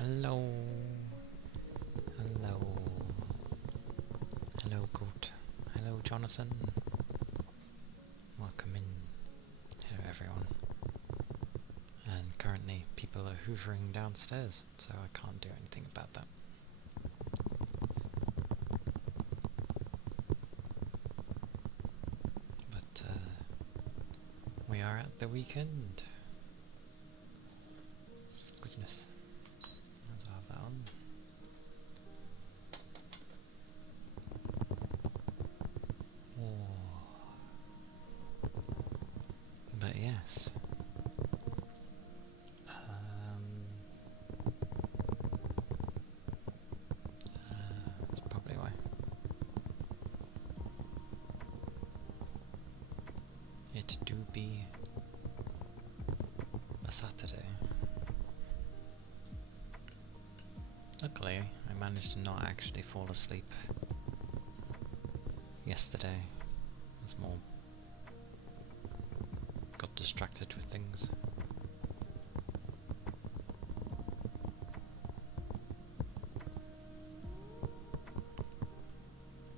Hello. Hello. Hello, Goat. Hello, Jonathan. Welcome in. Hello, everyone. And currently, people are hoovering downstairs, so I can't do anything about that. But, we are at the weekend. Goodness. Let's have that on. Oh. But yes. That's probably why. It do be a Saturday. Luckily, I managed to not actually fall asleep yesterday. I was more got distracted with things.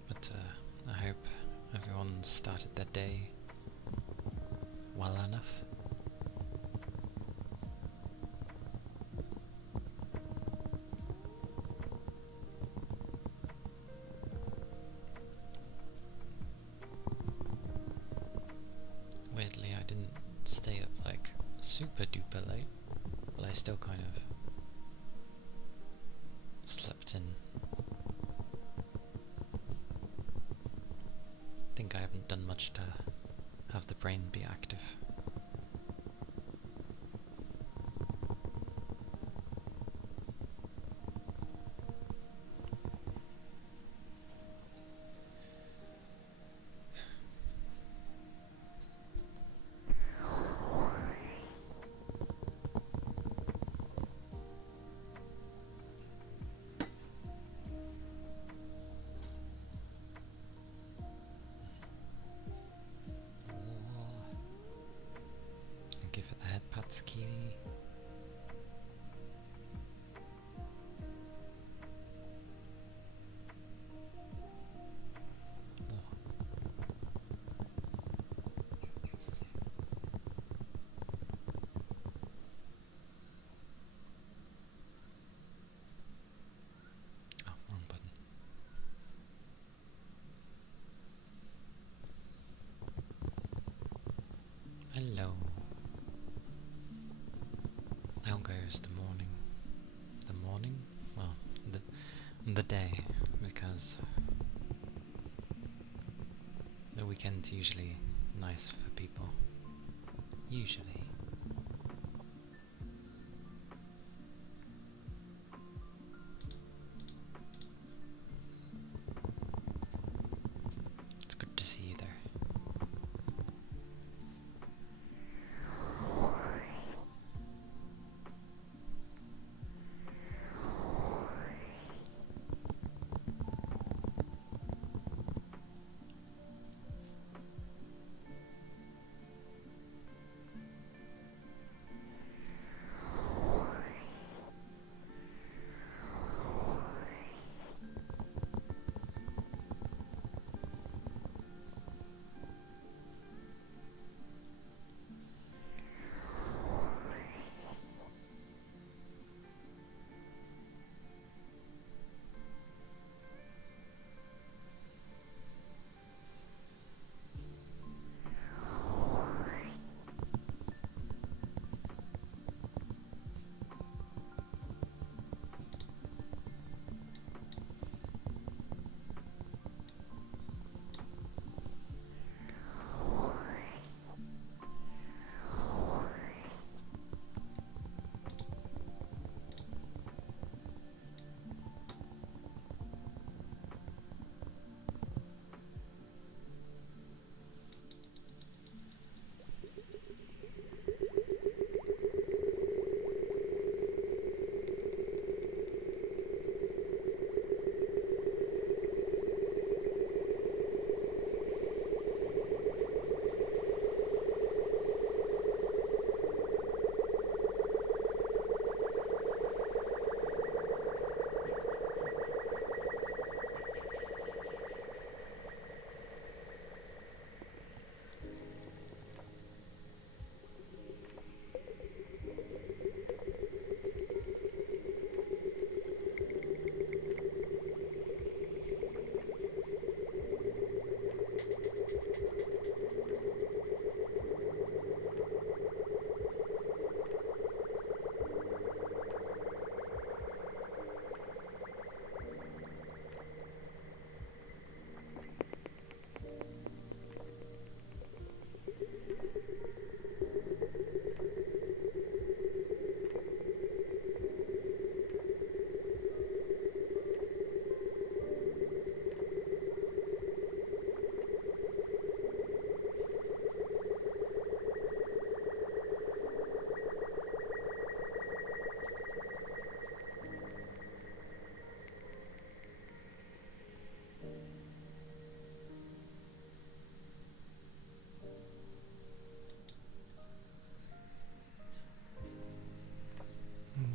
But I hope everyone started their day well enough. Weirdly, I didn't stay up like super duper late, but I still kind of slept in. I think I haven't done much to have the brain be active. Give it the head pats, kitty. Oh, wrong button. Hello. How goes the morning? The morning? Well, the day, because the weekend's usually nice for people. Usually.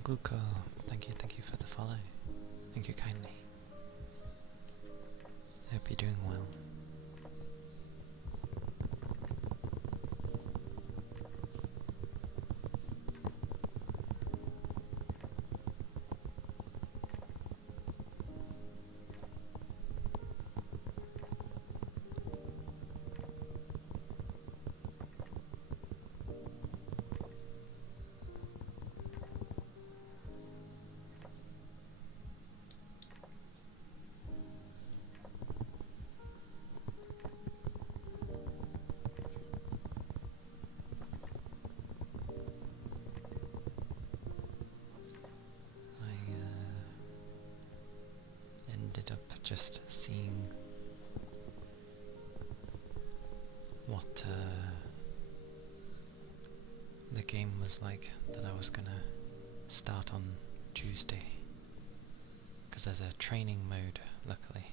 Gluko, thank you for the follow. Thank you kindly. Hope you're doing well. Ended up just seeing what the game was like that I was gonna start on Tuesday, because there's a training mode, luckily.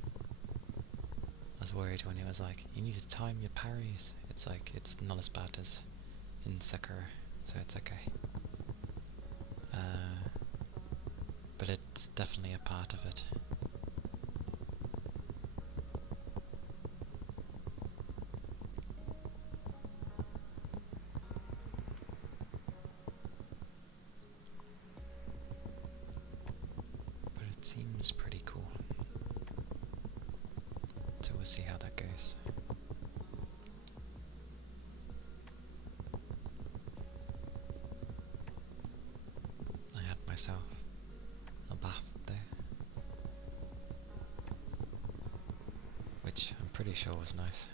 I was worried when it was like, you need to time your parries. It's like, it's not as bad as in Sakura, so it's okay. But it's definitely a part of it. But it seems pretty cool. So we'll see how that goes. I had myself a bath there, which I'm pretty sure was nice.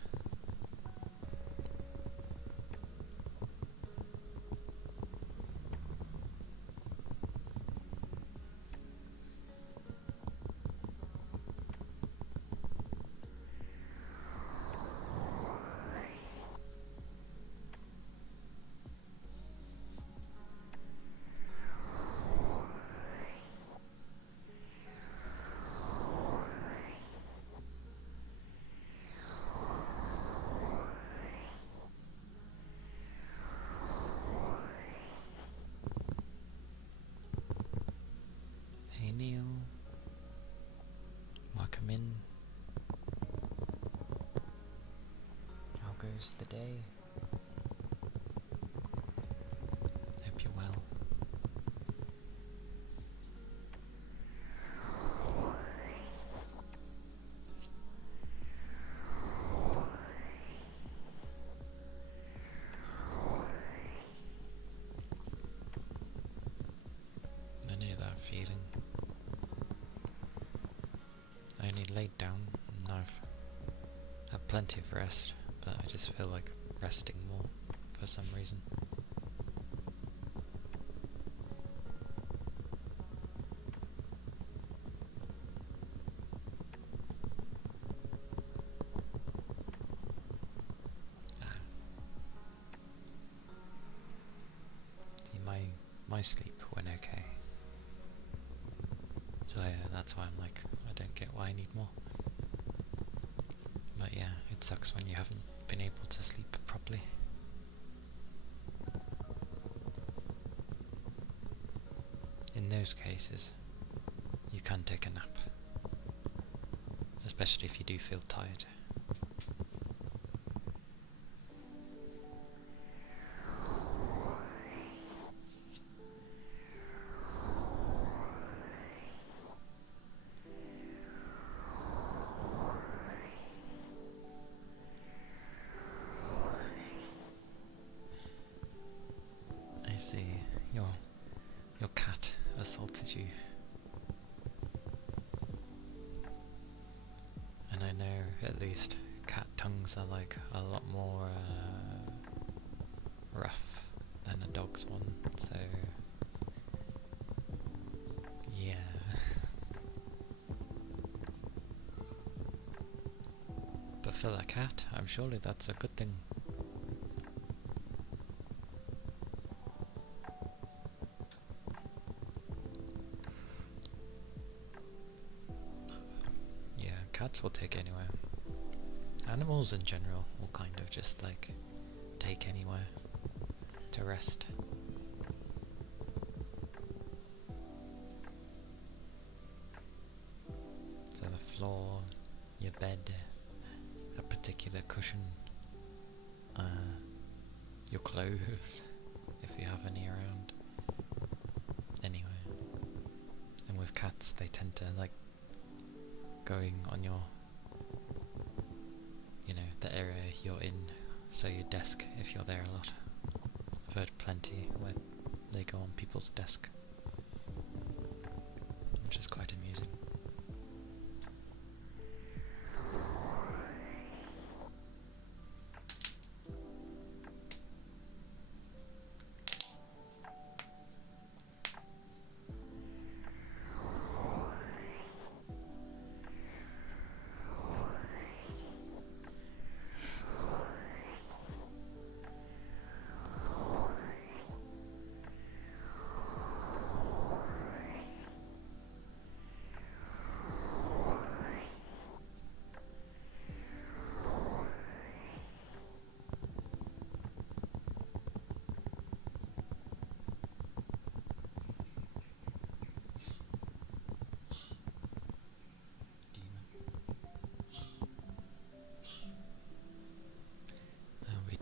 Hey Neil, welcome in. How goes the day? Hope you're well. I know that feeling. I only laid down and I've had plenty of rest, but I just feel like resting more for some reason. See, my sleep went okay. So that's why I'm like, I don't get why I need more. But yeah, it sucks when you haven't been able to sleep properly. In those cases, you can take a nap. Especially if you do feel tired. I see. Your cat assaulted you. And I know at least cat tongues are like a lot more rough than a dog's one, so yeah. But for the cat, I'm surely that's a good thing. Cats will take anywhere. Animals in general will kind of just like take anywhere to rest. floor, your bed, a particular cushion, your clothes, if you have any around. Anyway, and with cats, they tend to like going on your, the area you're in, so your desk, if you're there a lot. I've heard plenty where they go on people's desk, which is quite amusing.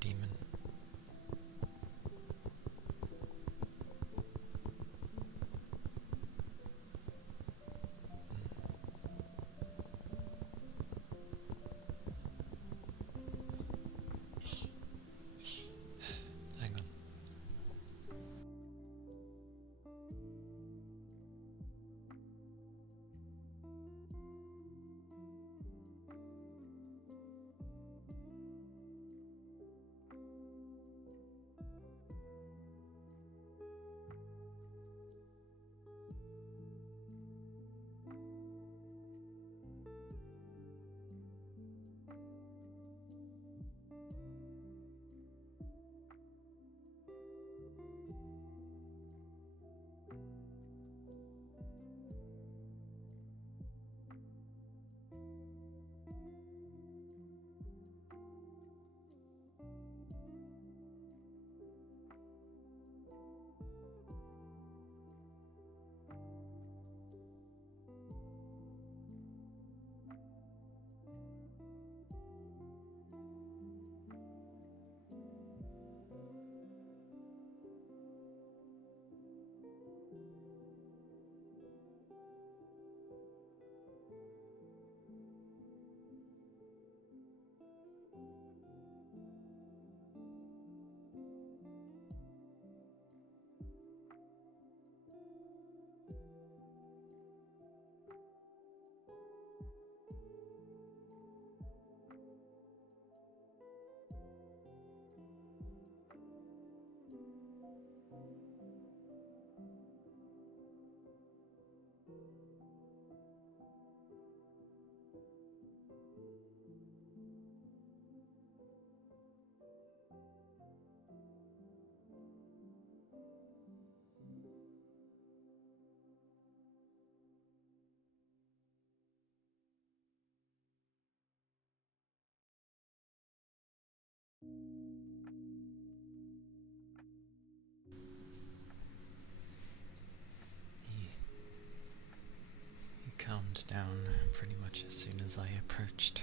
Demon. Hang on. He calmed down pretty much as soon as I approached.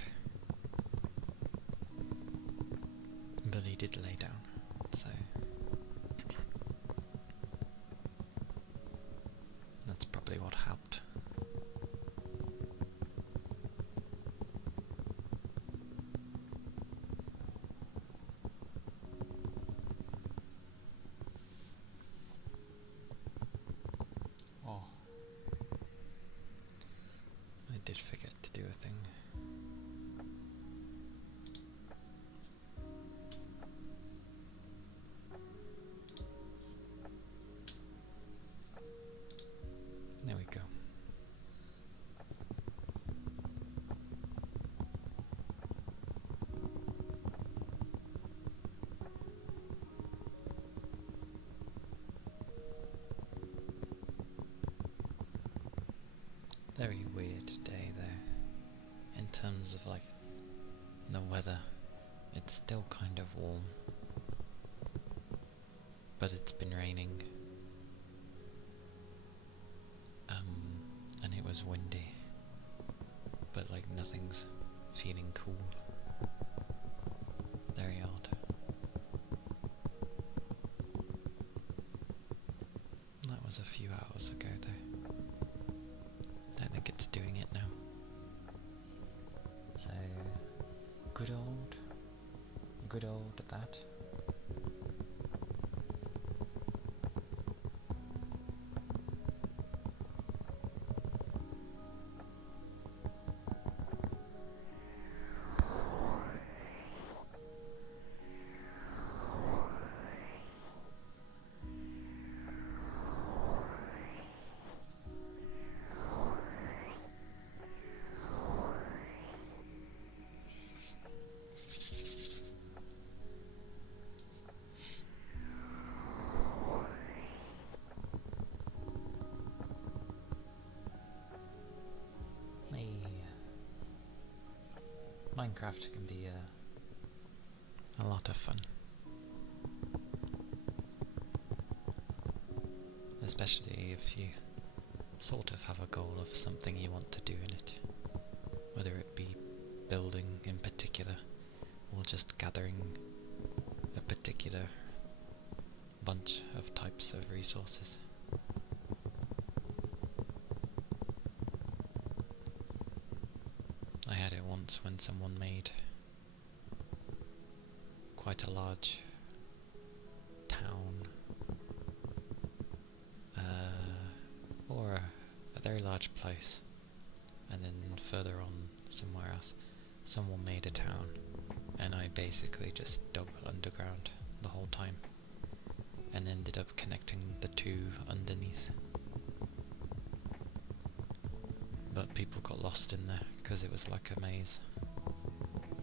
But he did lay down, so that's probably what helped. Oh, I did forget to do a thing. There we go. Very weird day there, in terms of like the weather. It's still kind of warm, but it's been raining, and it was windy, but like nothing's feeling cool. Very odd. That was a few hours ago though. Don't think it's doing it now. So, good old that. Minecraft can be a lot of fun. Especially if you sort of have a goal of something you want to do in it. Whether it be building in particular, or just gathering a particular bunch of types of resources. I had it once when someone made quite a large town, or a very large place, and then further on somewhere else, someone made a town, and I basically just dug underground the whole time, and ended up connecting the two underneath. But people got lost in there because it was like a maze.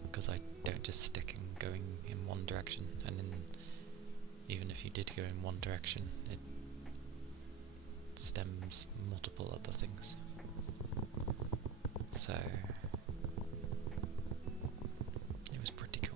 Because I don't just stick in going in one direction, and then even if you did go in one direction, it stems multiple other things. So it was pretty cool.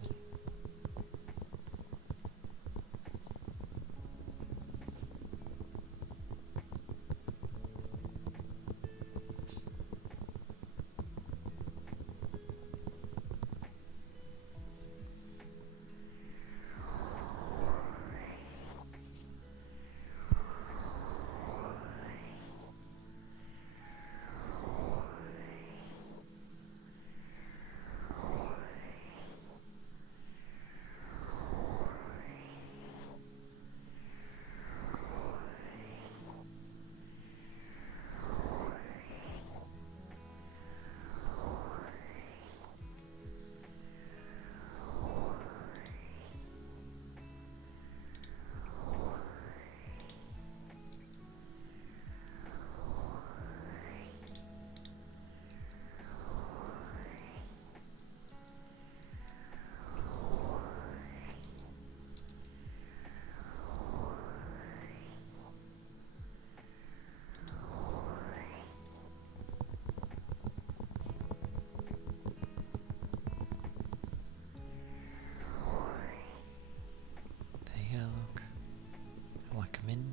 Come in.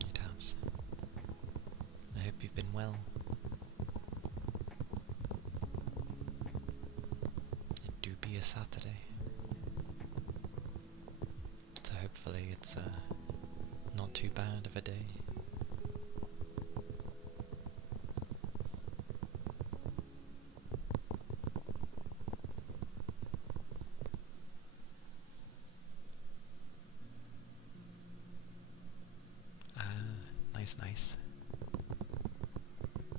It has. I hope you've been well. It do be a Saturday, so hopefully it's not too bad of a day. Nice.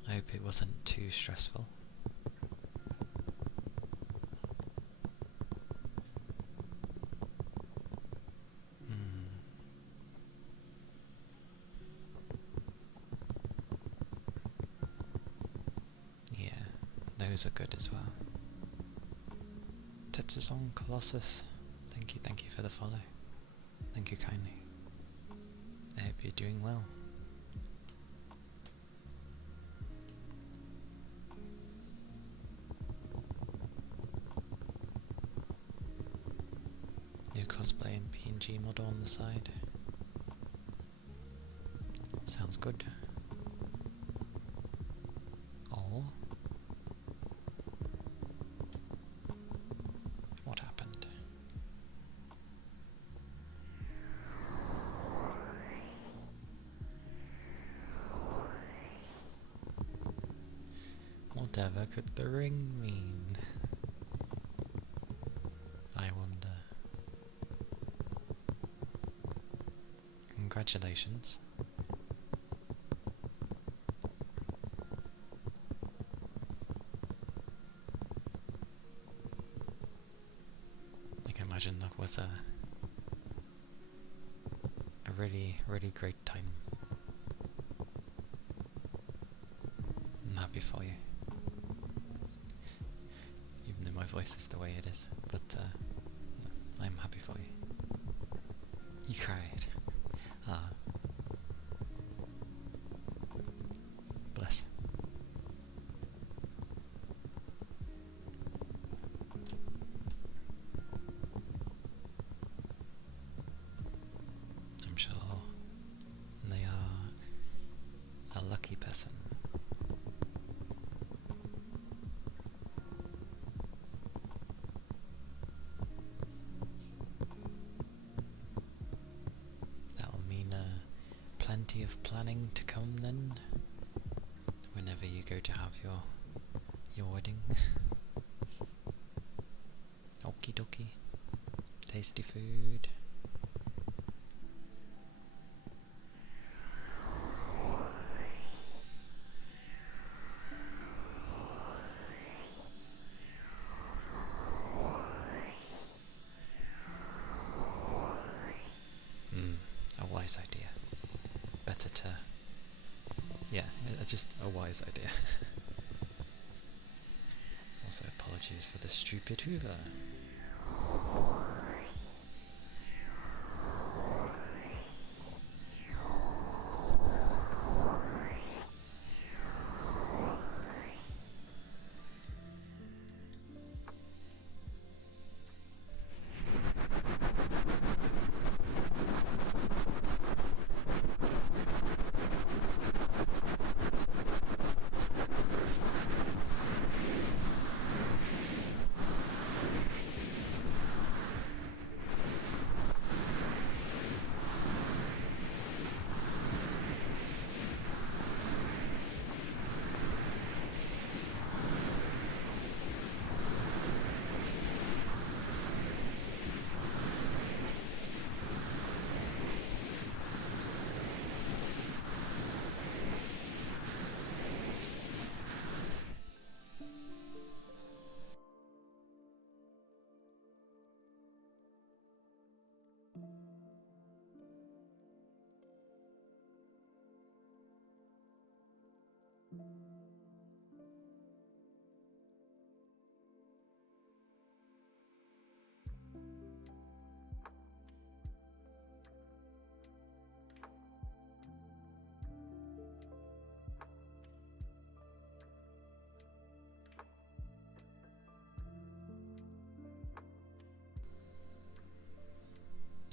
I hope it wasn't too stressful. Yeah, those are good as well. Tetsuzon Colossus, thank you for the follow. Thank you kindly. I hope you're doing well. Cosplay and PNG model on the side. Sounds good. Whatever could the ring mean? I wonder. Congratulations. I can imagine that was a really, really great time. I'm happy for you. Even though my voice is the way it is. But no, I'm happy for you. You cried. Ah. Bless. I'm sure they are a lucky person. That'll mean plenty of planning to come then, whenever you go to have your wedding. Okie dokie. Tasty food. A wise idea. Better to... Yeah, just a wise idea. Also, apologies for the stupid Hoover.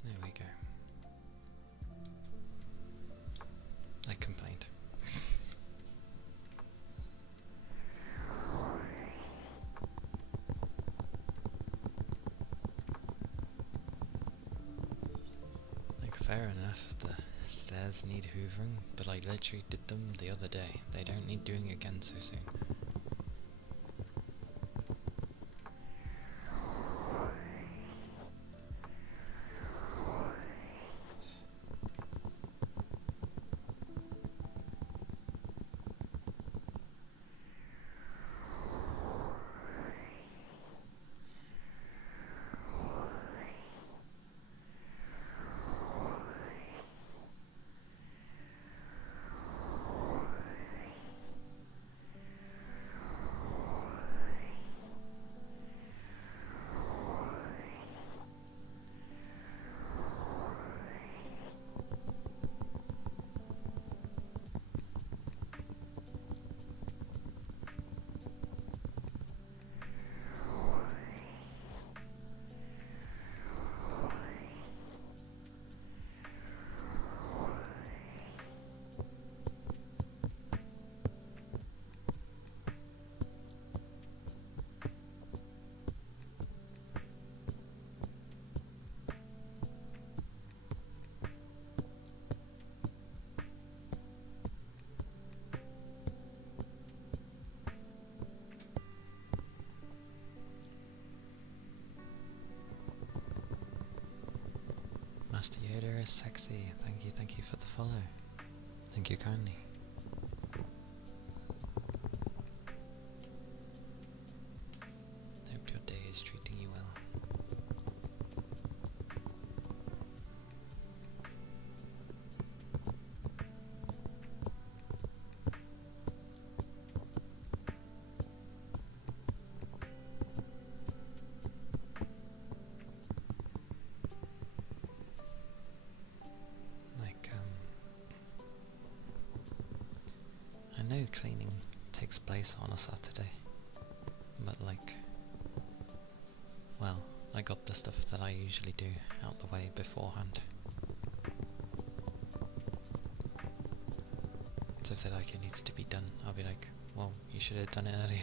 There we go. I complained. Like, fair enough, the stairs need hoovering, but I literally did them the other day. They don't need doing again so soon. Master Yoda is sexy. Thank you for the follow. Thank you kindly. Hope your day is treating you well. I know cleaning takes place on a Saturday, but well, I got the stuff that I usually do out the way beforehand. So if it needs to be done, I'll be like, well, you should have done it earlier.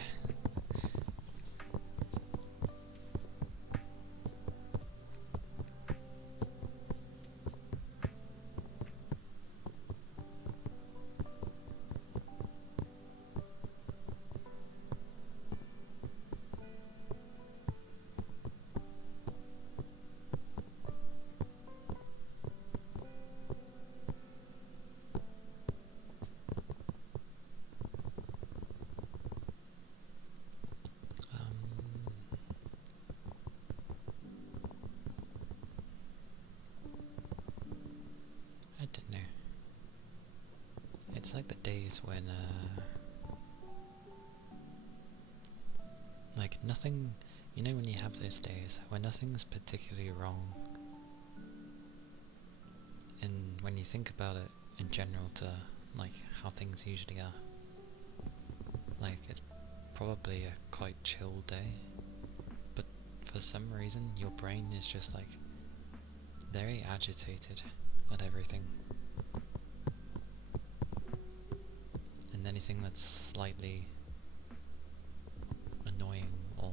I don't know. It's like the days when, nothing, when you have those days where nothing's particularly wrong, and when you think about it in general to, how things usually are, it's probably a quite chill day, but for some reason your brain is just, very agitated at everything. And anything that's slightly annoying or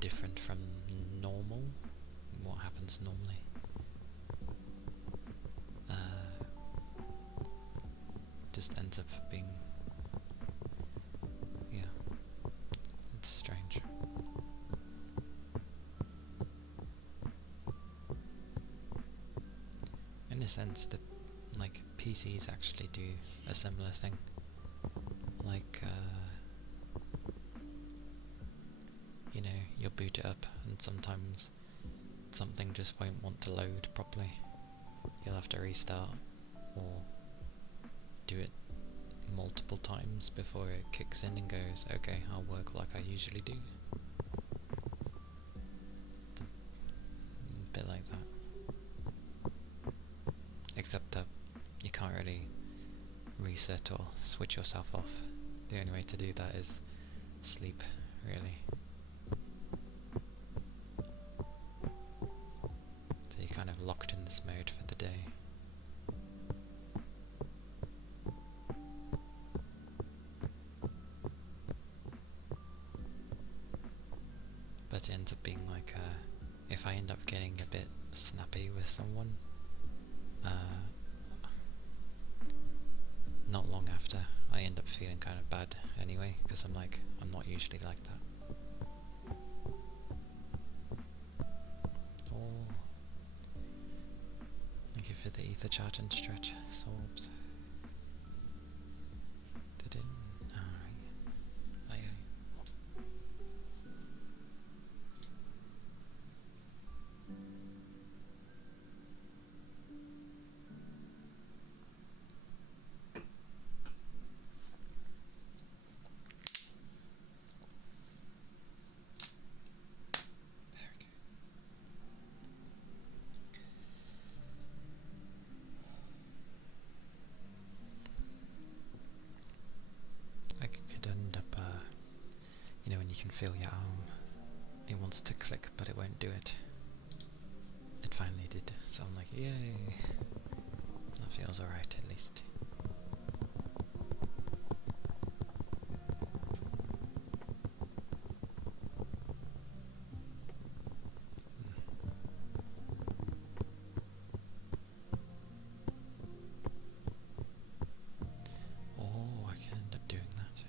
different from normal, what happens normally, just ends up being, it's strange. In a sense, the PCs actually do a similar thing. You'll boot it up and sometimes something just won't want to load properly. You'll have to restart or do it multiple times before it kicks in and goes, okay, I'll work like I usually do. It's a bit like that. Except that you can't really reset or switch yourself off. The only way to do that is sleep, really. So you're kind of locked in this mode for the day. But it ends up being if I end up getting a bit snappy with someone, not long after I end up feeling kind of bad anyway, because I'm not usually like that. Oh, thank you for the ether charge and stretch, Sorbs. Did it? Alright. Aye. Could end up, when you can feel your arm, it wants to click but it won't do it. It finally did, so I'm like, yay! That feels alright at least. Oh, I can end up doing that.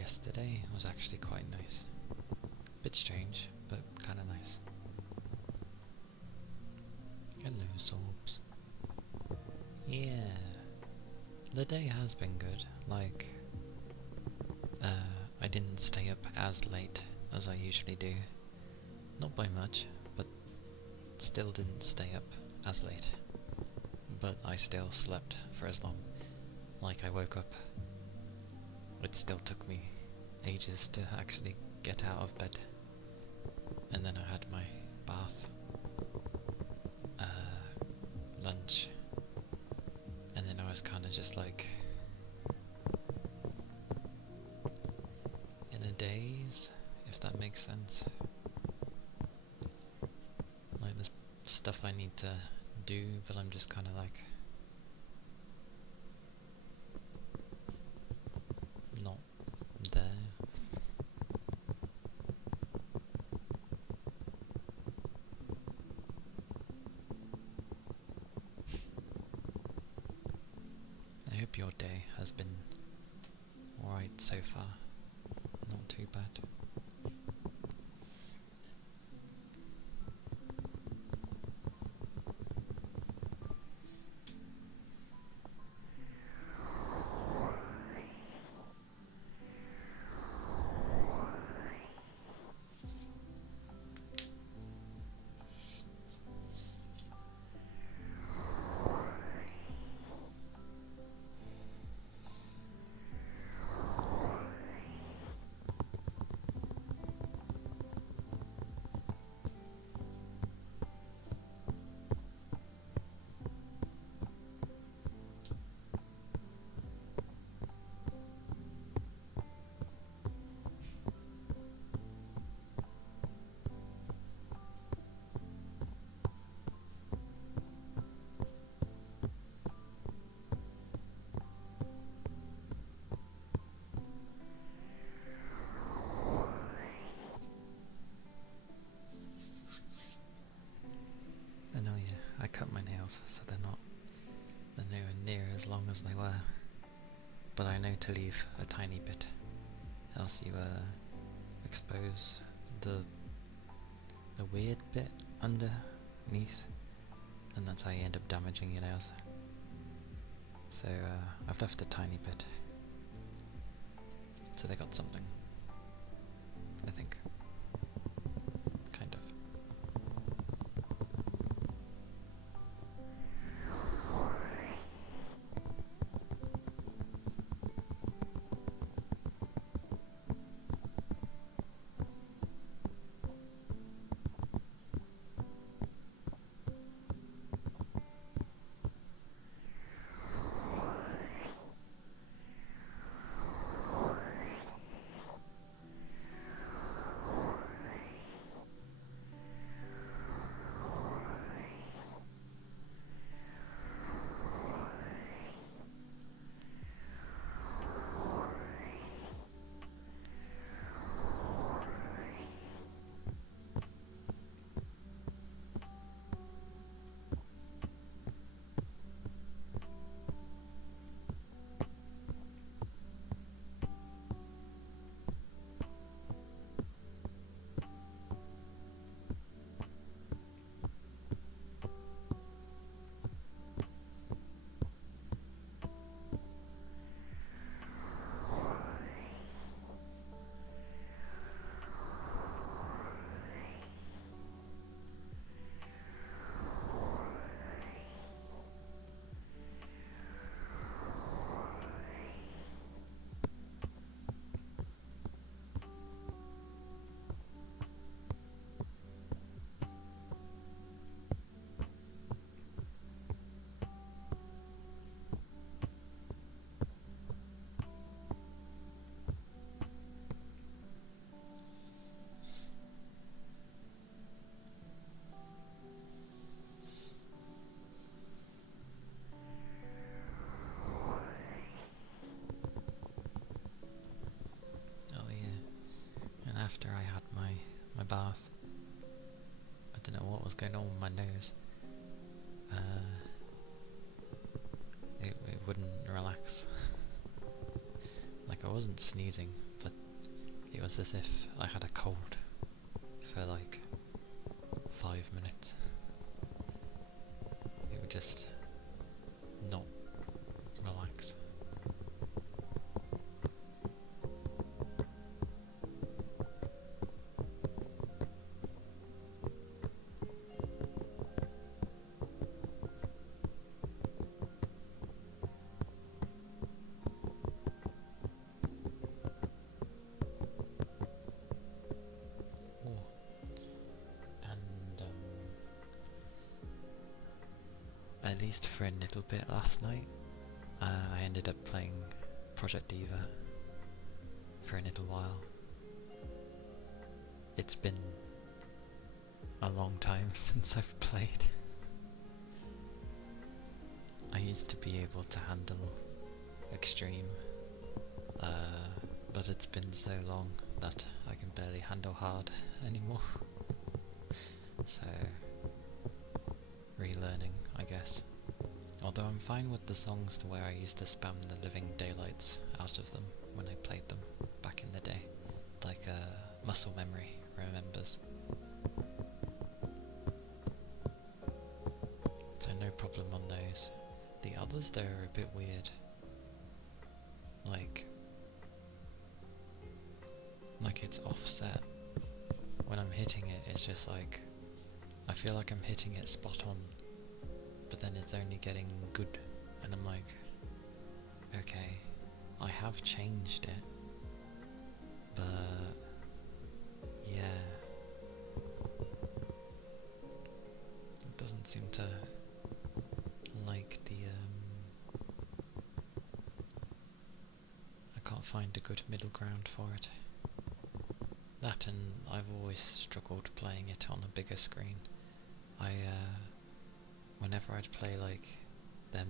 yesterday was actually quite nice. Bit strange, but kinda nice. Hello, Sorbs. Yeah. The day has been good. Like, I didn't stay up as late as I usually do. Not by much, but still didn't stay up as late. But I still slept for as long. Like, I woke up. It still took me ages to actually get out of bed. And then I had my bath, lunch, and then I was kind of just like in a daze, if that makes sense. Like, there's stuff I need to do, but I'm just kind of like not there. I hope your day has been alright so far. Not too bad. And oh yeah, I cut my nails so they're nowhere near as long as they were. But I know to leave a tiny bit, else you expose the weird bit underneath, and that's how you end up damaging your nails. So I've left a tiny bit, so they got something, I think. Kind of. After I had my bath, I don't know what was going on with my nose. It wouldn't relax. Like, I wasn't sneezing, but It was as if I had a cold for like 5 minutes. It would just not relax. At least for a little bit last night, I ended up playing Project Diva for a little while. It's been a long time since I've played. I used to be able to handle extreme, but it's been so long that I can barely handle hard anymore. So, relearning, I guess. Although I'm fine with the songs to where I used to spam the living daylights out of them when I played them back in the day. Like muscle memory remembers. So no problem on those. The others though are a bit weird. Like it's offset. When I'm hitting it, it's just like, I feel like I'm hitting it spot on, but then it's only getting good, and I'm like, okay, I have changed it, but yeah, it doesn't seem to like the, I can't find a good middle ground for it. That, and I've always struggled playing it on a bigger screen. Whenever I'd play like them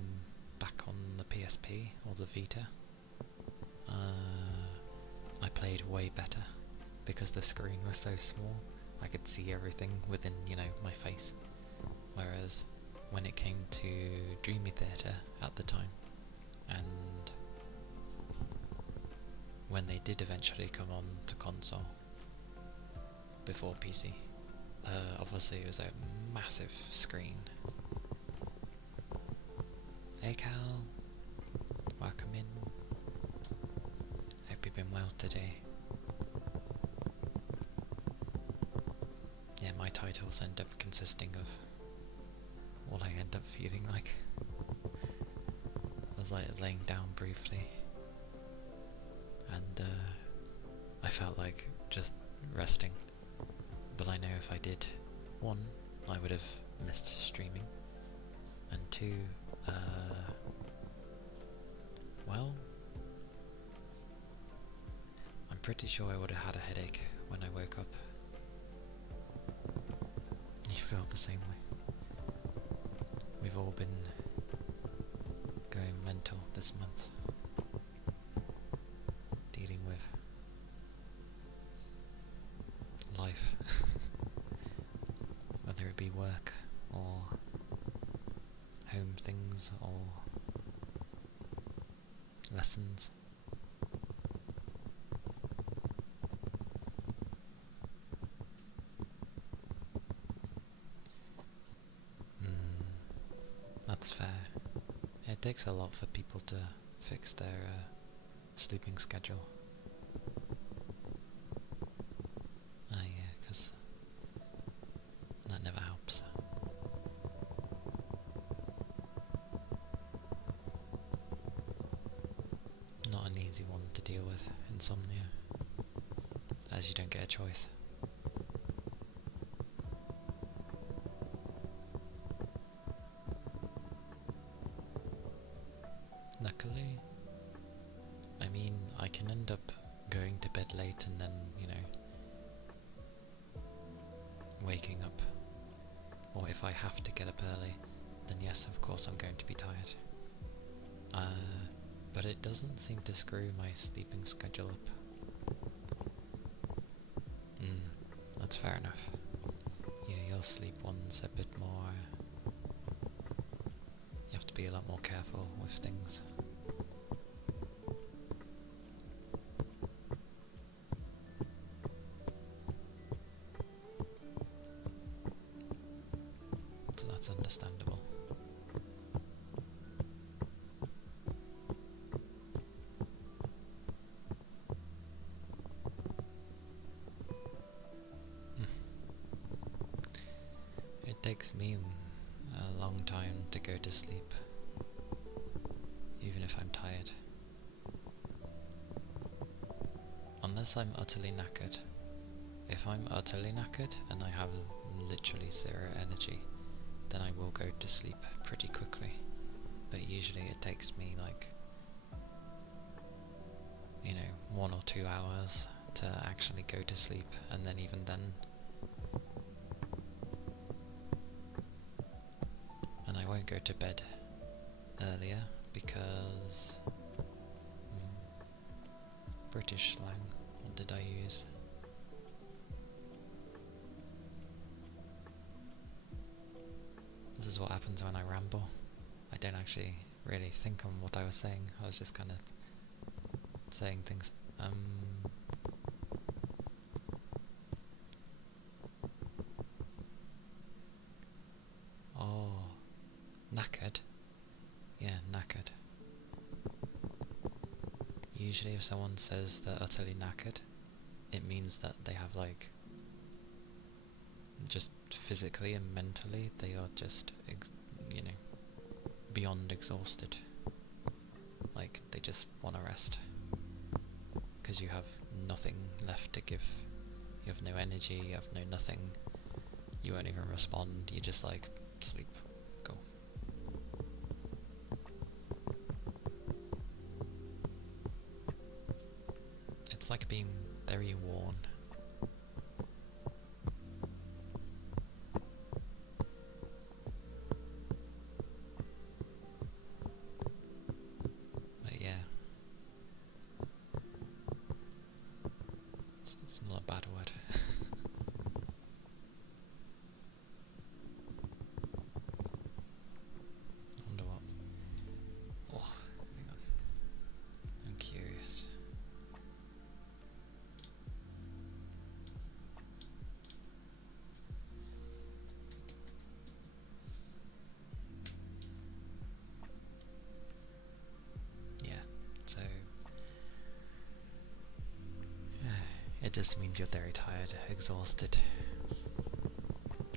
back on the PSP or the Vita, I played way better because the screen was so small. I could see everything within, my face. Whereas when it came to Dreamy Theatre at the time, and when they did eventually come on to console before PC, obviously it was a massive screen. Hey Cal, welcome in. Hope you've been well today. Yeah, my titles end up consisting of what I end up feeling like. I was like laying down briefly, and I felt like just resting. But I know if I did, one, I would have missed streaming, and two, well, I'm pretty sure I would have had a headache when I woke up. You feel the same way? We've all been going mental this month, dealing with life, whether it be work or home things or lessons. That's fair. It takes a lot for people to fix their sleeping schedule. Yeah, because that never helps. Not an easy one to deal with, insomnia, as you don't get a choice. Luckily, I mean, I can end up going to bed late and then, waking up. Or if I have to get up early, then yes, of course I'm going to be tired. But it doesn't seem to screw my sleeping schedule up. That's fair enough. Yeah, your sleep one's a bit more... you have to be a lot more careful with things. so that's understandable. It takes me a long time to go to sleep, even if I'm tired. Unless I'm utterly knackered. If I'm utterly knackered and I have literally zero energy, then I will go to sleep pretty quickly. But usually it takes me like, 1 or 2 hours to actually go to sleep, and then even then. And I won't go to bed earlier because British slang, what did I use? This is what happens when I ramble. I don't actually really think on what I was saying. I was just kind of saying things. Oh, knackered. Yeah, knackered. Usually if someone says they're utterly knackered, it means that they have like, just physically and mentally, they are just, beyond exhausted. Like, they just want to rest. Because you have nothing left to give. You have no energy, you have no nothing. You won't even respond, you just like, sleep, go. It's like being very worn. But yeah. It's not a bad word. I wonder what. Oh, hang on. I'm curious. Yeah, so it just means you're very tired, exhausted,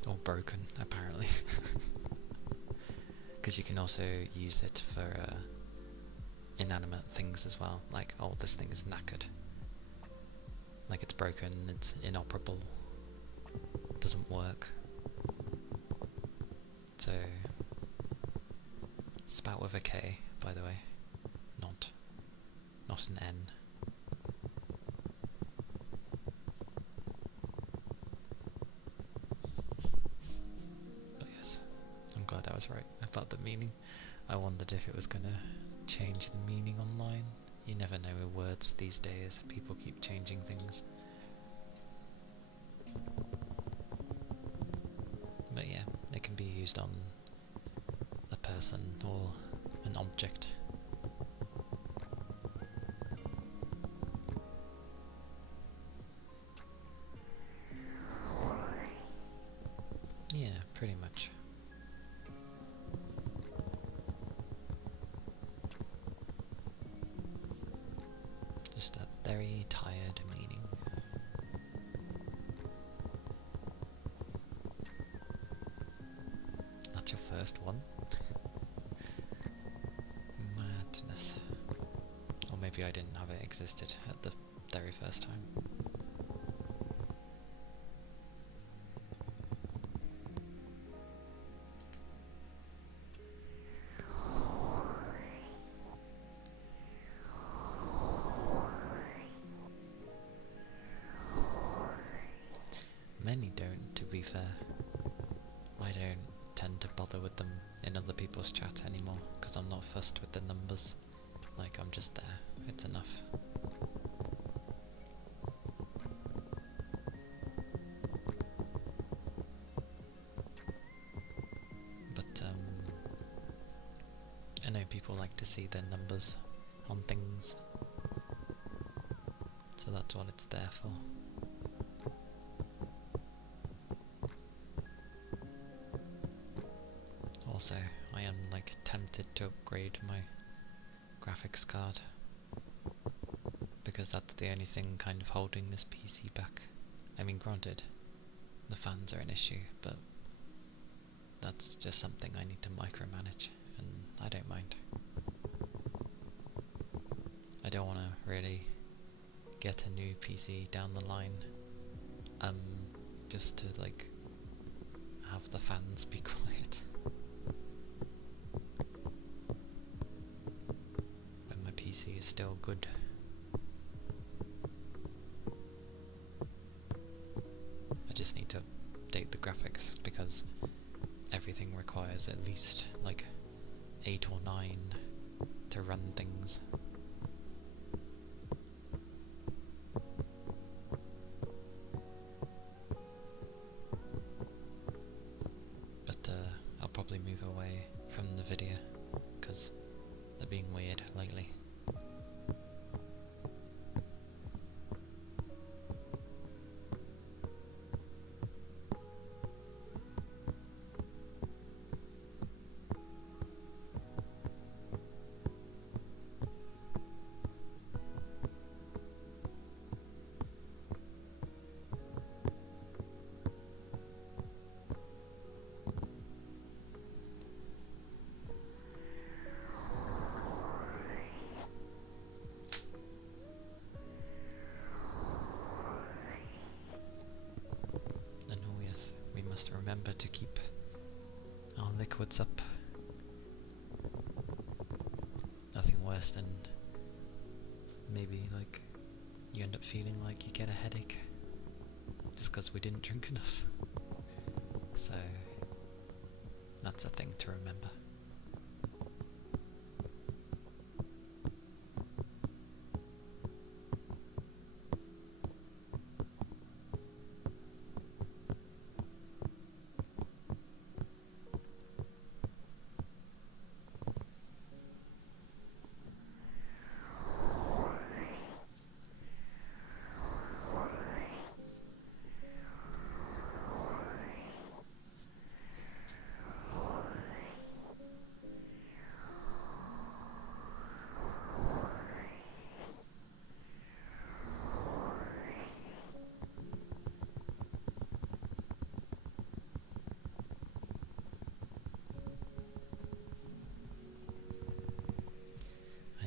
or broken, apparently. Because you can also use it for inanimate things as well, like, oh, this thing is knackered. Like, it's broken, it's inoperable, doesn't work. So, spout with a K, by the way, not an N. But yes, I'm glad I was right about the meaning. I wondered if it was gonna change the meaning online. You never know with words these days, people keep changing things. But yeah, it can be used on a person or an object. Yeah, pretty much. Just a very tired meaning. That's your first one? Madness. Or maybe I didn't have it existed at the very first time. Many don't, to be fair. I don't tend to bother with them in other people's chat anymore, because I'm not fussed with the numbers. Like, I'm just there, it's enough. But, I know people like to see their numbers on things, so that's what it's there for. Also, I am like tempted to upgrade my graphics card because that's the only thing kind of holding this PC back. I mean, granted, the fans are an issue, but that's just something I need to micromanage, and I don't mind. I don't want to really get a new PC down the line, just to like have the fans be quiet. But my PC is still good. I just need to update the graphics because everything requires at least like 8 or 9 to run things. But I'll probably move away from the video because they're being weird lately. Must remember to keep our liquids up. Nothing worse than maybe like you end up feeling like you get a headache just because we didn't drink enough. So that's a thing to remember.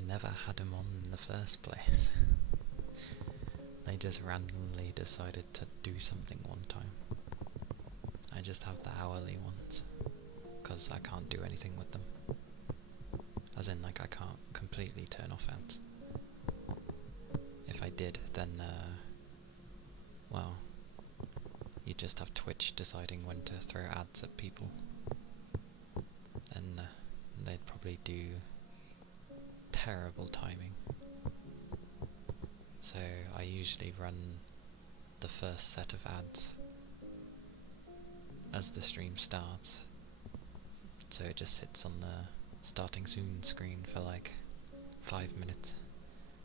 Never had them on in the first place. They just randomly decided to do something one time. I just have the hourly ones because I can't do anything with them. As in, like, I can't completely turn off ads. If I did, then well, you just have Twitch deciding when to throw ads at people, and they'd probably do terrible timing. So I usually run the first set of ads as the stream starts, so it just sits on the starting soon screen for like 5 minutes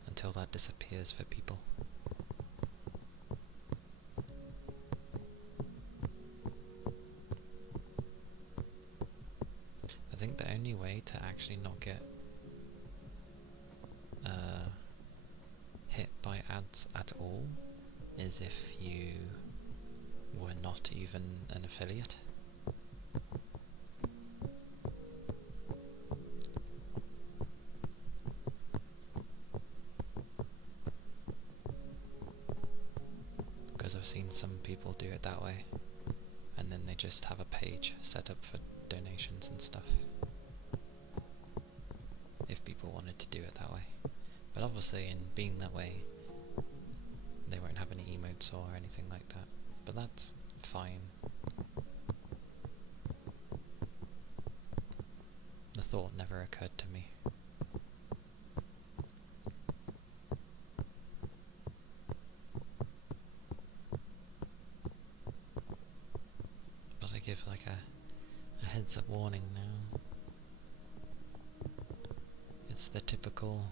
until that disappears for people. I think the only way to actually not get hit by ads at all is if you were not even an affiliate. Because I've seen some people do it that way, and then they just have a page set up for donations and stuff, if people wanted to do it that way. But obviously, in being that way, they won't have any emotes or anything like that. But that's fine. The thought never occurred to me. But I give like a heads up warning now. It's the typical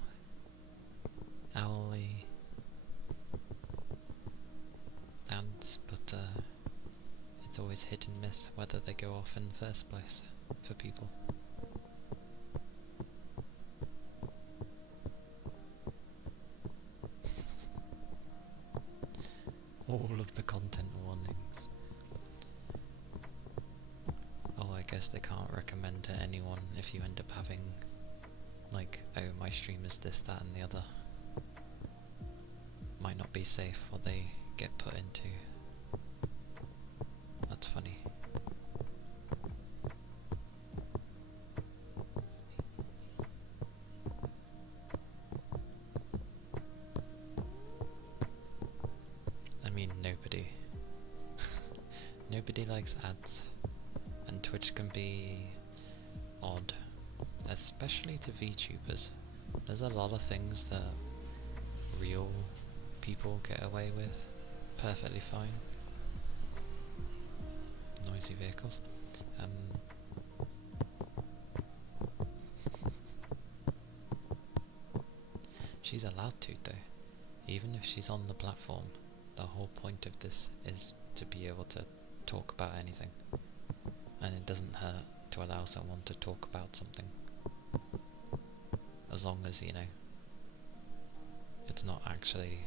hourly ads, but it's always hit and miss whether they go off in the first place. for people. All of the content warnings. Oh, I guess they can't recommend to anyone if you end up having, like, oh, my stream is this, that, and the other. Might not be safe what they get put into. That's funny. I mean, nobody likes ads, and Twitch can be odd, especially to VTubers. There's a lot of things that real people get away with perfectly fine. Noisy vehicles. She's allowed to though. Even if she's on the platform, the whole point of this is to be able to talk about anything. And it doesn't hurt to allow someone to talk about something. As long as, you know, it's not actually,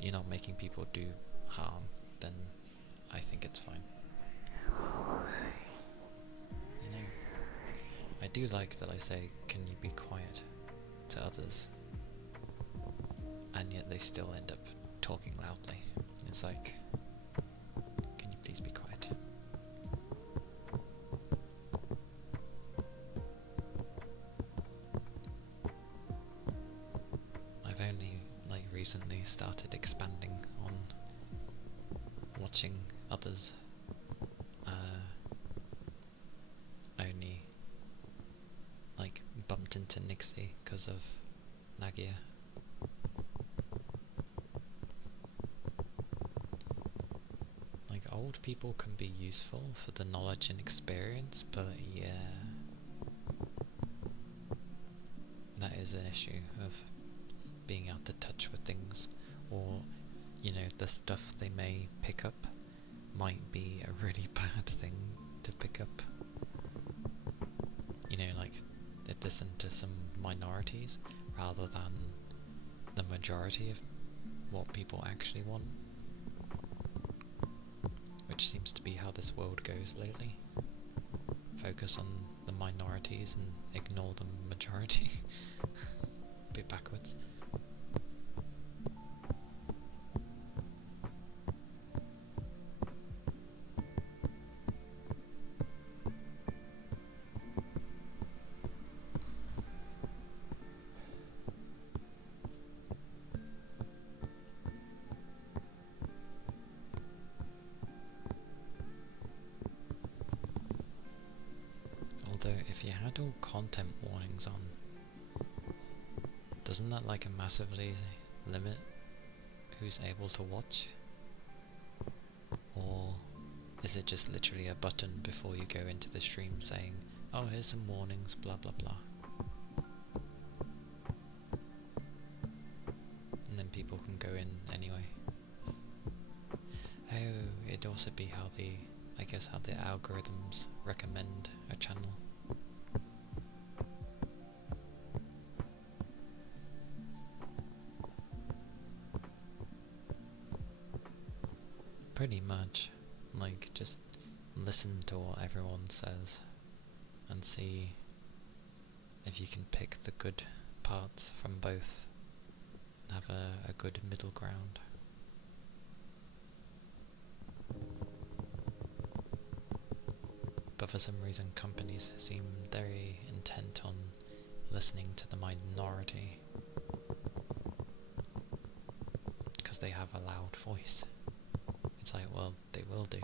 you're not making people do harm, then I think it's fine. You know, I do like that I say, can you be quiet, to others, and yet they still end up talking loudly. It's like, can you please be quiet? I've only, like, recently started expanding on watching others. Only, like, bumped into Nixie because of Nagia. Like, old people can be useful for the knowledge and experience, but yeah, that is an issue of being out of touch with things, or, you know, the stuff they may pick up might be a really bad thing to pick up. You know, like, they listen to some minorities rather than the majority of what people actually want, which seems to be how this world goes lately. Focus on the minorities and ignore the majority. A bit backwards. Although, if you had all content warnings on, doesn't that like massively limit who's able to watch? Or is it just literally a button before you go into the stream saying, oh, here's some warnings, blah blah blah, and then people can go in anyway? Oh, it'd also be how the, I guess, how the algorithms recommend a channel. Pretty much, like, just listen to what everyone says and see if you can pick the good parts from both and have a good middle ground. But for some reason companies seem very intent on listening to the minority because they have a loud voice. It's like, well, they will do.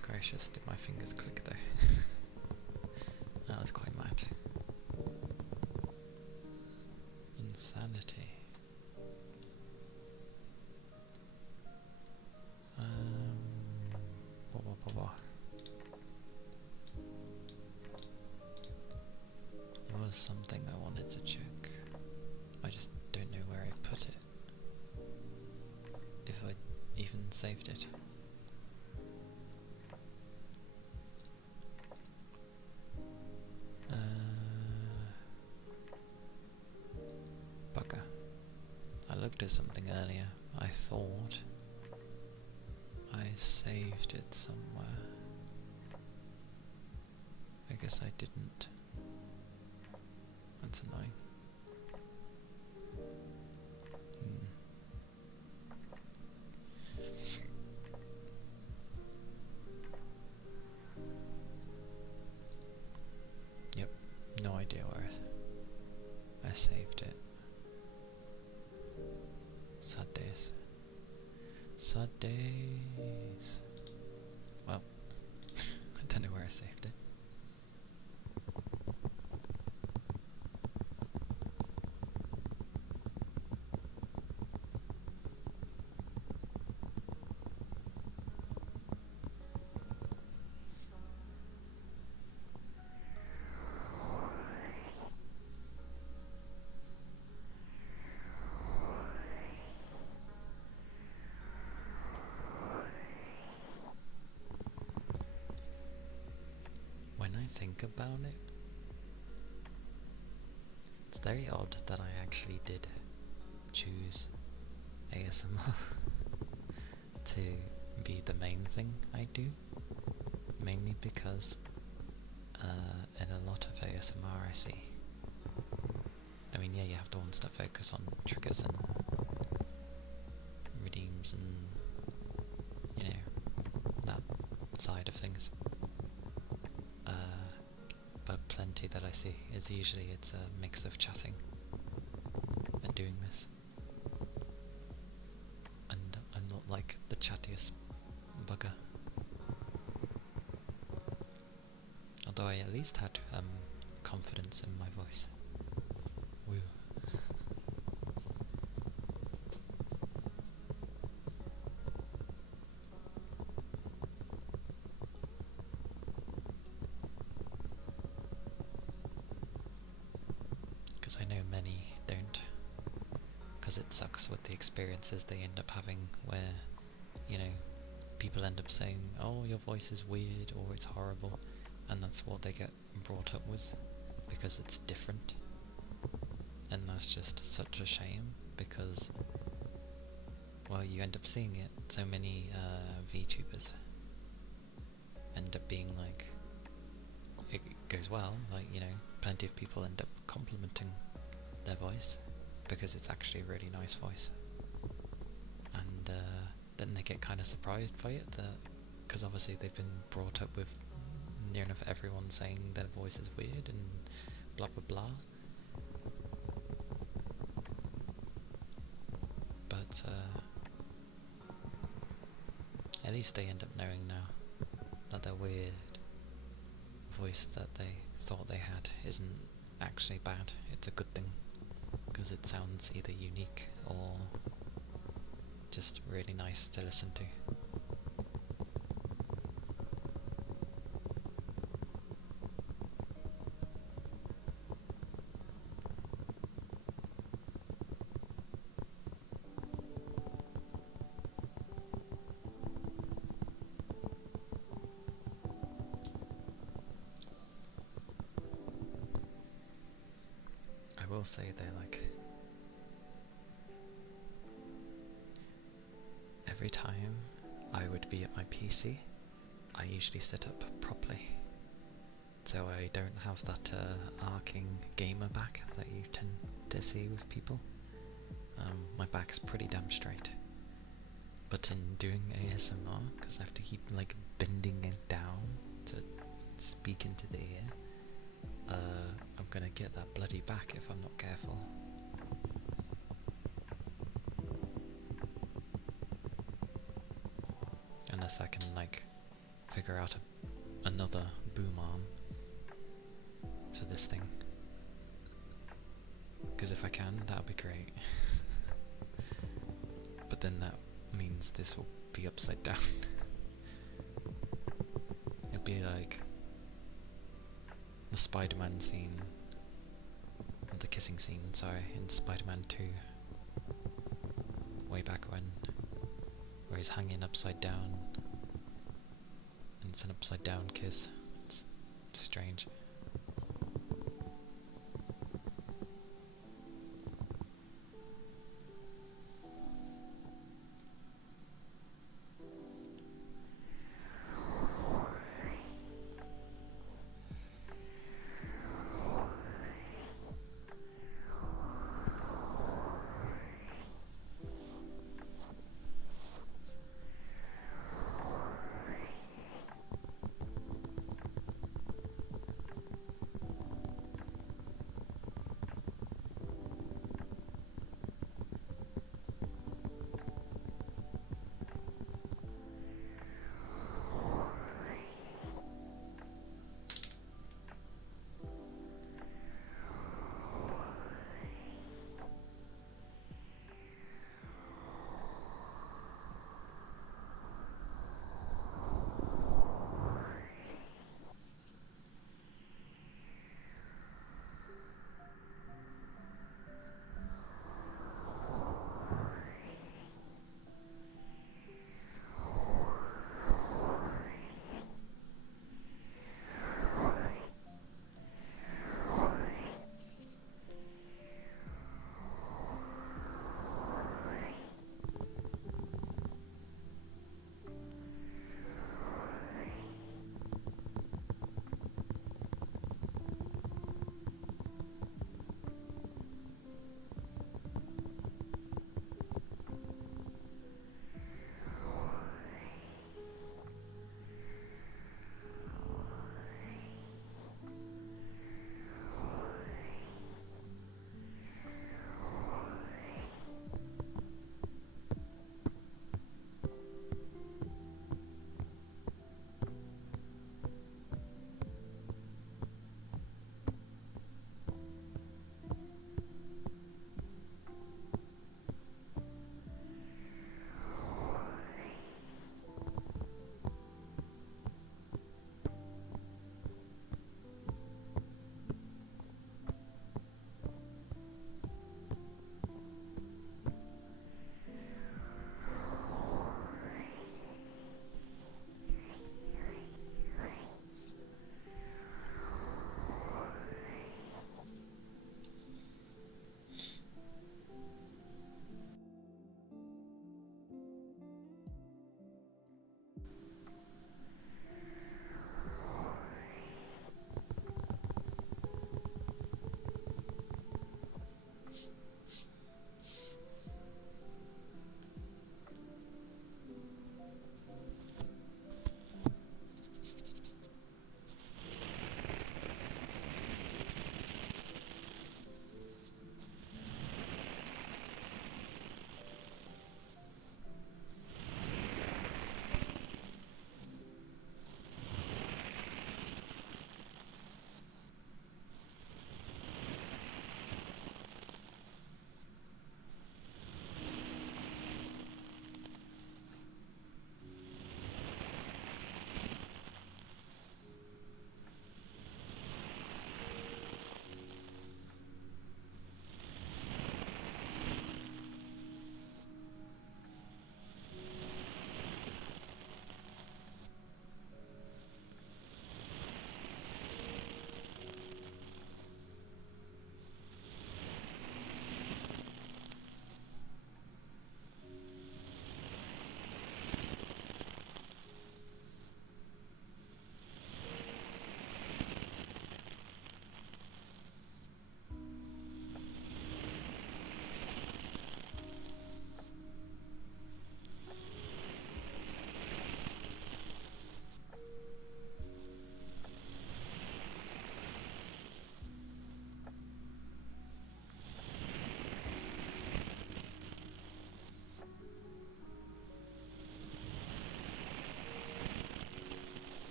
Goodness gracious, did my fingers click though? That was quite mad. Insanity. Blah, blah, blah, blah. There was something I wanted to check. I just don't know where I put it. If I even saved it. Bugger. I looked at something earlier. I thought I saved it somewhere. I guess I didn't. That's annoying. Yep, no idea where I saved it. Sad days. Sad days. Well, I don't know where I saved it. When I think about it, it's very odd that I actually did choose ASMR to be the main thing I do, mainly because in a lot of ASMR I see, I mean, yeah, you have the ones that focus on triggers and redeems and, you know, that side of things. But plenty that I see is usually it's a mix of chatting and doing this. And I'm not like the chattiest bugger. Although I at least had confidence in my voice. Woo. Because I know many don't. Because it sucks with the experiences they end up having where, you know, people end up saying, oh, your voice is weird or it's horrible, and that's what they get brought up with because it's different. And that's just such a shame because, well, you end up seeing it. So many VTubers end up being like, it goes well, like, you know, plenty of people end up complimenting their voice because it's actually a really nice voice. And then they get kind of surprised by it, because obviously they've been brought up with near enough everyone saying their voice is weird and blah blah blah. But at least they end up knowing now that their weird voice that they thought they had isn't actually bad. It's a good thing because it sounds either unique or just really nice to listen to. I will say though, like, every time I would be at my PC, I usually sit up properly, so I don't have that arcing gamer back that you tend to see with people. My back's pretty damn straight, but in doing ASMR, because I have to keep like bending it down to speak into the ear, I'm gonna get that bloody back if I'm not careful. Unless I can like figure out another boom arm for this thing. Because if I can, that'll be great. But then that means this will be upside down. It'll be like the Spider-Man scene, the kissing scene, sorry, in Spider-Man 2. Way back when, where he's hanging upside down, and it's an upside down kiss. It's strange.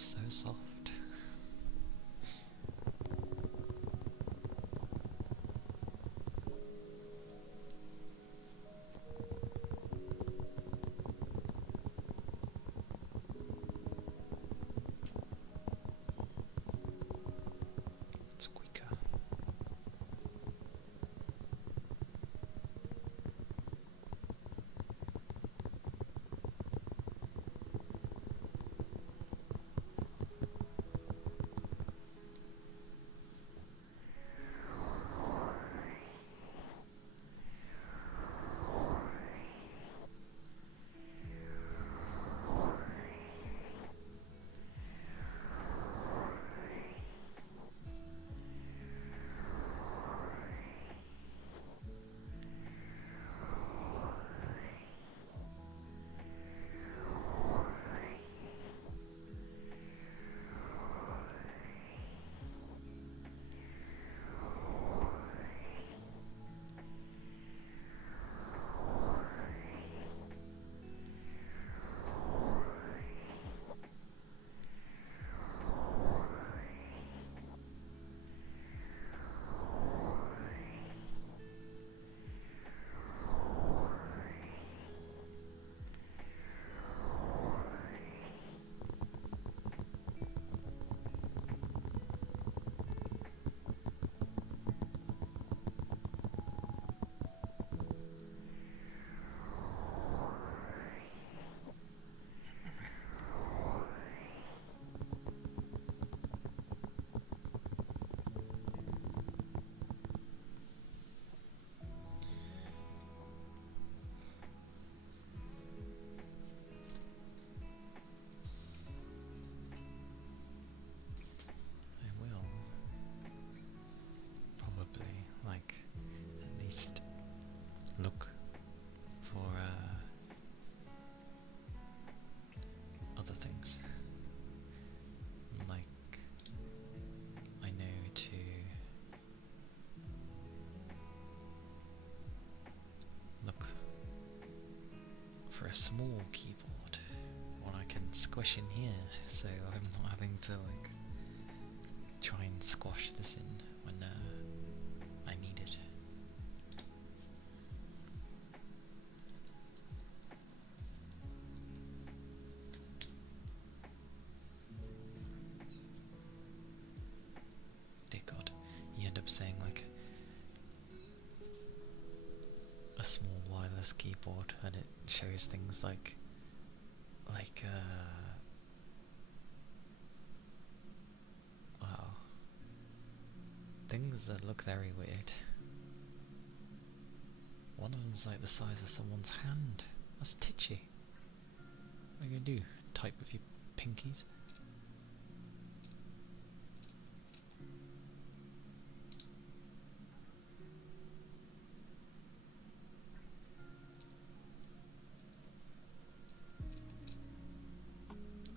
so soft. Squeaker. I will probably, like, at least look for other things. Like, I know to look for a small keyboard, one I can squish in here, so I'm not having to like try and squash this in when I need it. Dear God, you end up saying like a small wireless keyboard, and it shows things like wow, things that look very weird. One of them's like the size of someone's hand. That's titchy. What are you gonna do? Type with your pinkies?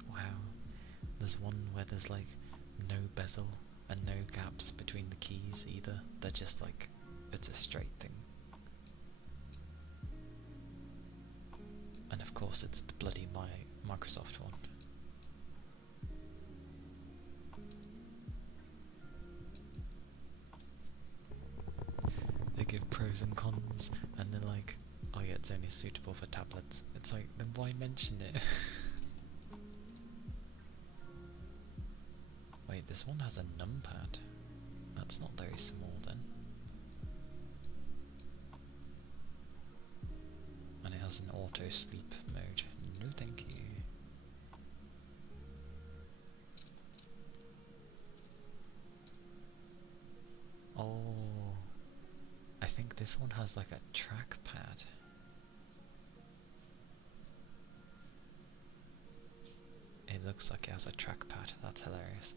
Wow. There's one where there's like no bezel and no gaps between the keys either. They're just like, it's a straight thing. And of course it's the bloody Microsoft one. They give pros and cons, and they're like, oh yeah, it's only suitable for tablets. It's like, then why mention it? Wait, this one has a numpad. That's not very small then. And it has an auto sleep mode. No thank you. Oh, I think this one has like a trackpad. It looks like it has a trackpad. That's hilarious.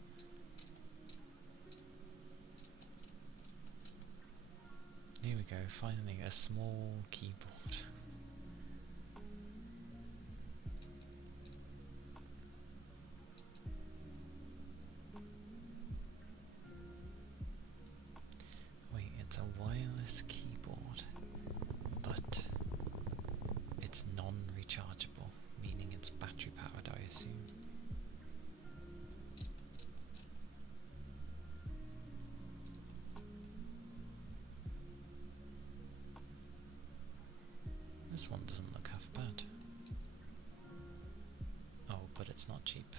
Here we go, finally a small keyboard. Wait, it's a wireless keyboard, but it's non-rechargeable, meaning it's battery powered, I assume. This one doesn't look half bad. Oh, but it's not cheap.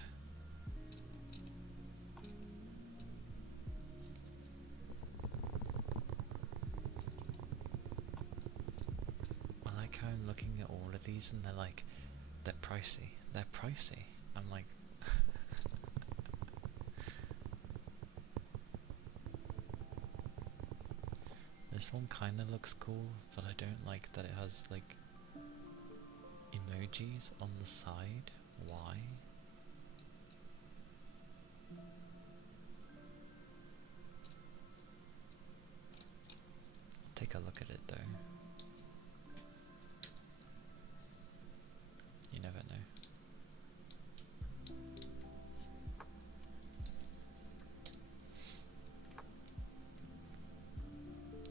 I like how I'm looking at all of these and they're pricey. They're pricey. I'm like... This one kinda looks cool, but I don't like that it has, like, emojis on the side. Why? I'll take a look at it though. You never know.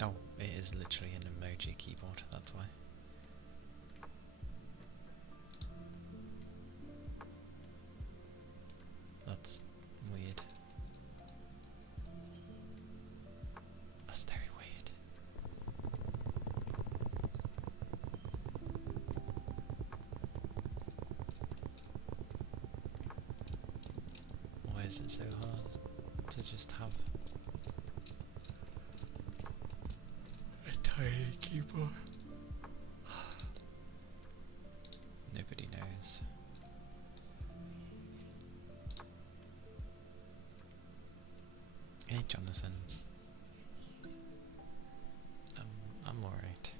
Oh, it is literally an emoji keyboard, that's why. That's weird. That's very weird. Why is it so hard to just have a tiny keyboard? Nobody knows. Hey Jonathan. I'm alright.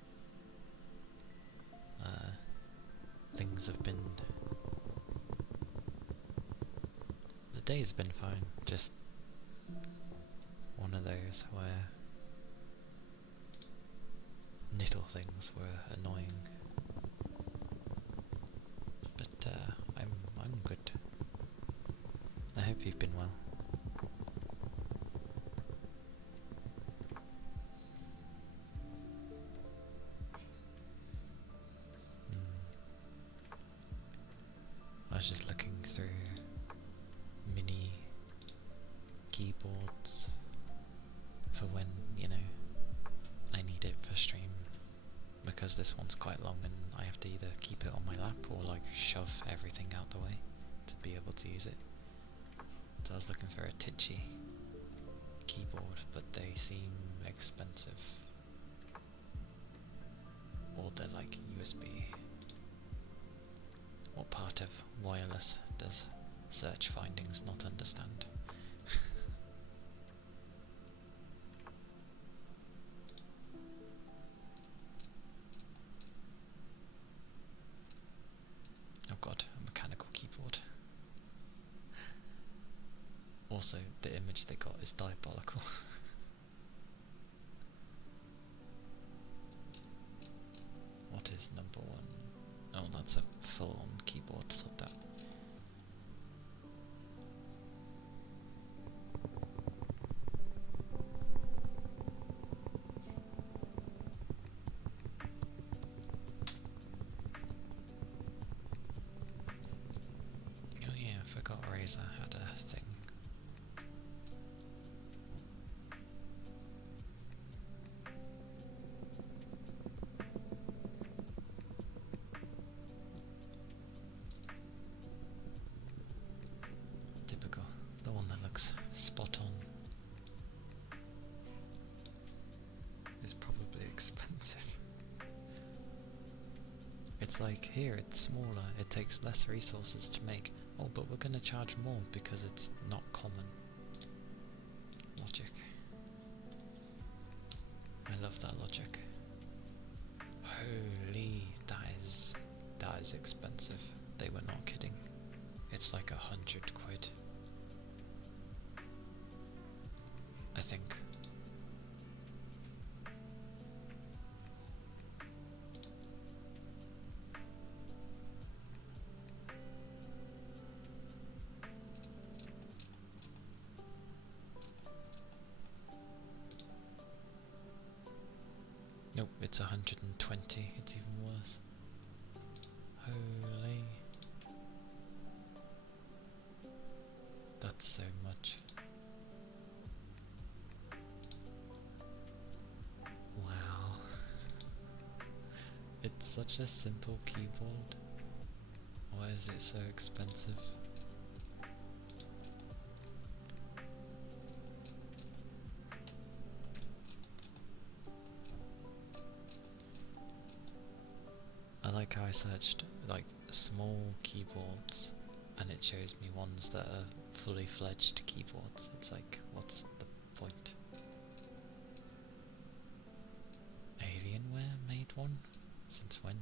Things have been... The day's been fine, just one of those where little things were annoying. But I'm good. I hope you've been well. I was just looking through mini keyboards for when, you know, I need it for stream, because this one's quite long and I have to either keep it on my lap or like shove everything out the way to be able to use it. So I was looking for a Titchy keyboard, but they seem expensive. Or they're like USB. What part of wireless does search findings not understand? Oh god, a mechanical keyboard. Also, the image they got is diabolical. What is number one? Oh, that's a full-on keyboard, so that. Oh yeah, I forgot Razer had a thing. Typical, the one that looks spot on is probably expensive. It's like, here it's smaller, it takes less resources to make. Oh, but we're gonna charge more because it's not common. Logic. I love that logic. Holy, that is expensive. They were not kidding. It's like 100 quid. I think. Nope, it's 120, it's even worse. Holy. That's so much. Wow. It's such a simple keyboard. Why is it so expensive? I like how I searched like small keyboards and it shows me ones that are fully fledged keyboards. It's like, what's the point? Alienware made one? Since when?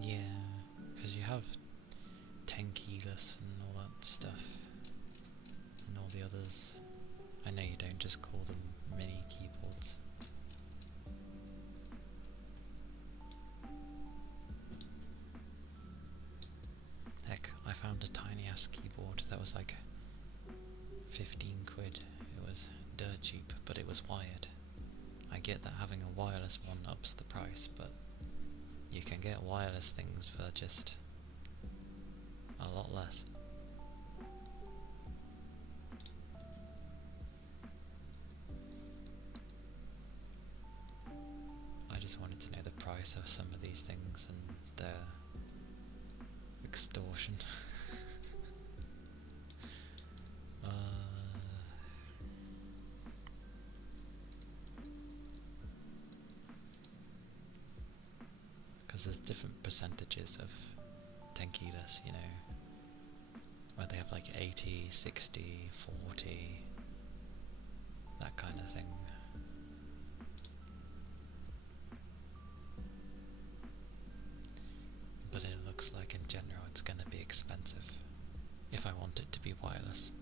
Yeah, because you have 10 keyless and all that stuff, and all the others. I know you don't just call them mini keyboards. Heck, I found a tiny ass keyboard that was like 15 quid. It was dirt cheap, but it was wired. I get that having a wireless one ups the price, but you can get wireless things for just a lot less. I just wanted to know the price of some of these things and their extortion. Because there's different percentages of tenkilas, you know, where they have like 80, 60, 40, that kind of thing. But it looks like in general it's going to be expensive if I want it to be wireless.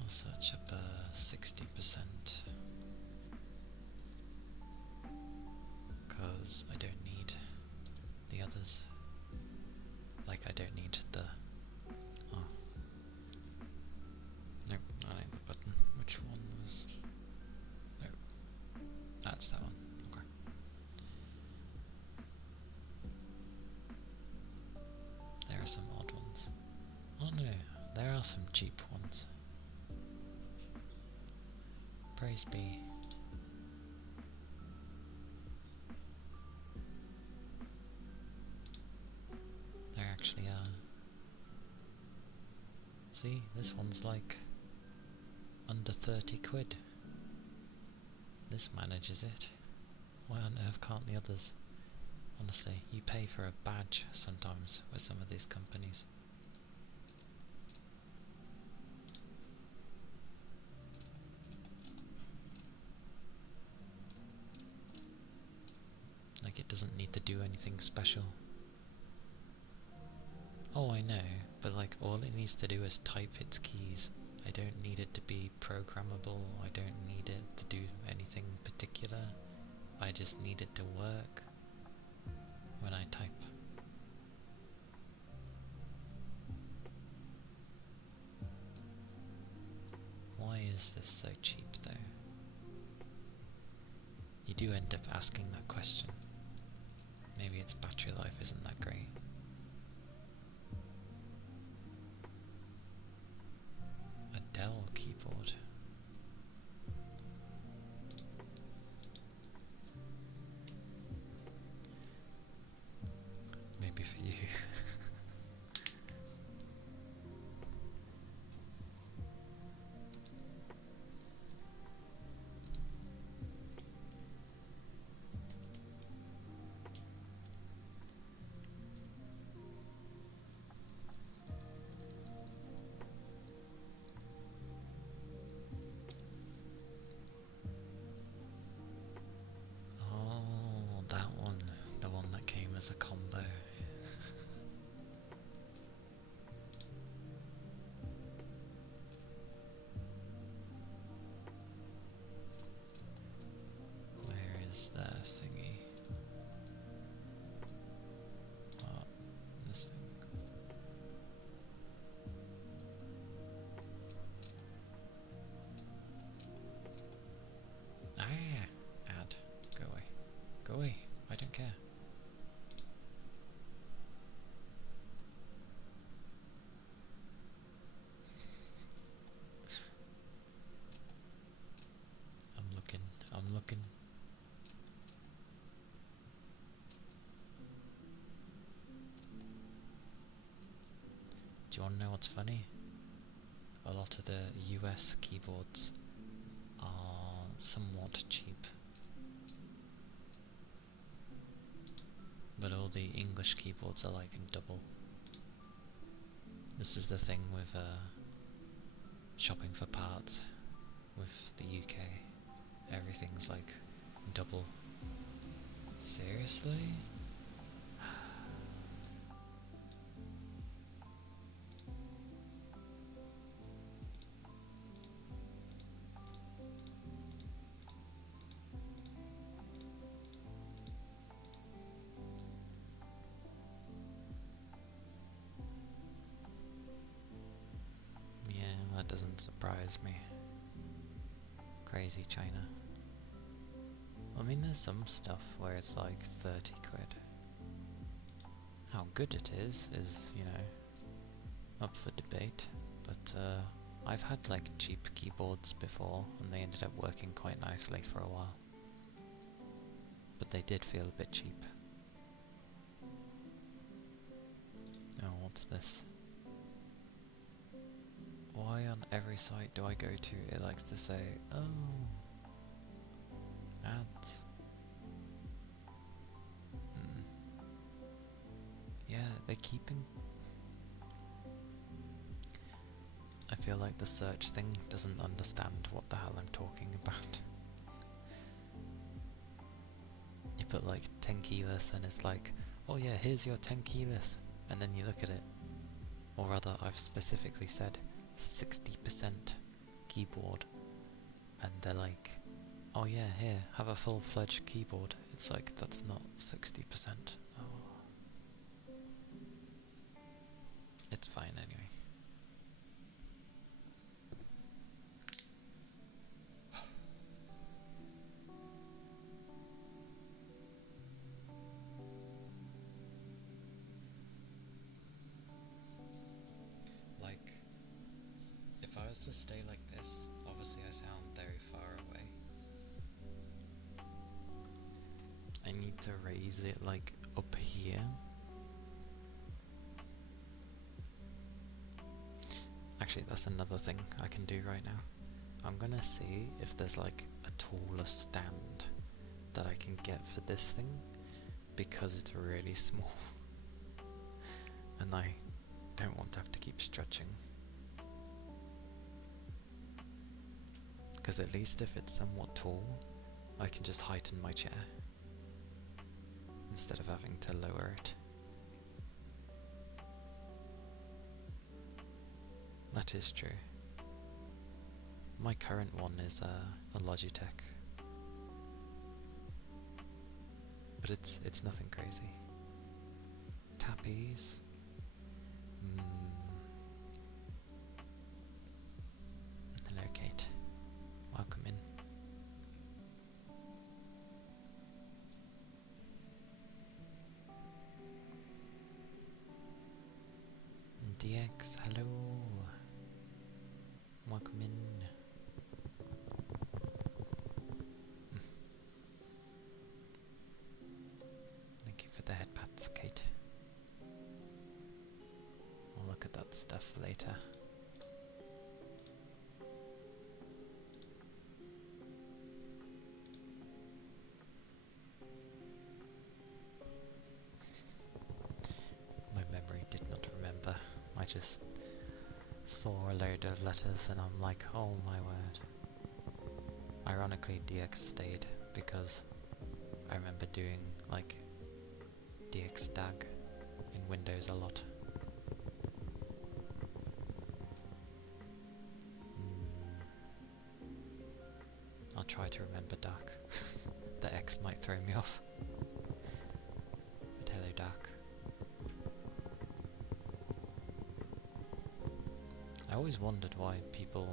I'll search up 60%, because I don't need the others. Like I don't need the... oh. Nope, that ain't the button. Which one was... nope, that's that one. Okay. There are some odd ones. Oh no, there are some cheap ones. Praise be. There actually are. See, this one's like under 30 quid. This manages it. Why on earth can't the others? Honestly, you pay for a badge sometimes with some of these companies. Like it doesn't need to do anything special. Oh, I know, but like all it needs to do is type its keys. I don't need it to be programmable, I don't need it to do anything particular. I just need it to work when I type. Why is this so cheap though? You do end up asking that question. Maybe its battery life isn't that great. A Dell keyboard. Maybe for you. you want to know what's funny? A lot of the US keyboards are somewhat cheap, but all the English keyboards are like double. This is the thing with shopping for parts with the UK. Everything's like double. Seriously? Yeah, that doesn't surprise me. Crazy China. I mean, there's some stuff where it's like 30 quid. How good it is, you know, up for debate. But I've had like cheap keyboards before and they ended up working quite nicely for a while. But they did feel a bit cheap. Oh, what's this? Why on every site do I go to, it likes to say, oh, ads. Yeah, they're keeping... I feel like the search thing doesn't understand what the hell I'm talking about. You put like 10 keyless and it's like, oh yeah, here's your 10 keyless. And then you look at it. Or rather, I've specifically said 60% keyboard. And they're like, oh yeah, here, have a full-fledged keyboard. It's like, that's not 60%. Oh. It's fine anyway. Like, if I was to stay like this, obviously I sound very far away. I need to raise it like up here. Actually, that's another thing I can do right now. I'm gonna see if there's like a taller stand that I can get for this thing, because it's really small and I don't want to have to keep stretching. Because at least if it's somewhat tall, I can just heighten my chair instead of having to lower it. That is true. My current one is a Logitech, but it's nothing crazy. Tappies. Hello, Kate. Welcome in. DX, hello. Welcome in. Thank you for the head pats, Kate. I'll look at that stuff later. My memory did not remember. I just saw a load of letters and I'm like, oh my word. Ironically, DX stayed because I remember doing like DX DAG in Windows a lot. I'll try to remember Dark. The X might throw me off. But hello, Dark. I always wondered why people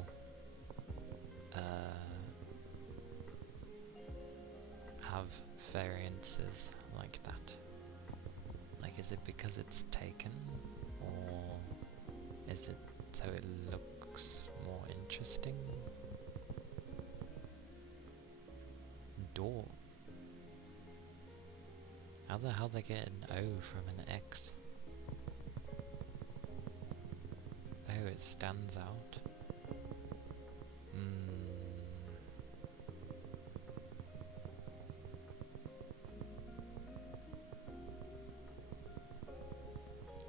have variances like that. Like, is it because it's taken, or is it so it looks more interesting? Door. How the hell they get an O from an X? Oh, it stands out.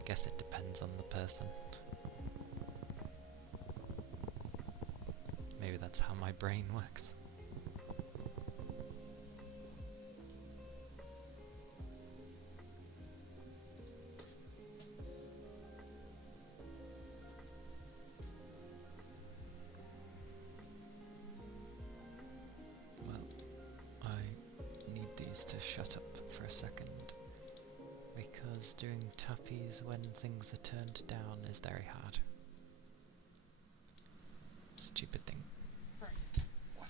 Guess it depends on the person. Maybe that's how my brain works. Well, I need these to shut up for a second, because doing tappies when things are turned down is very hard. Stupid thing. Right. What?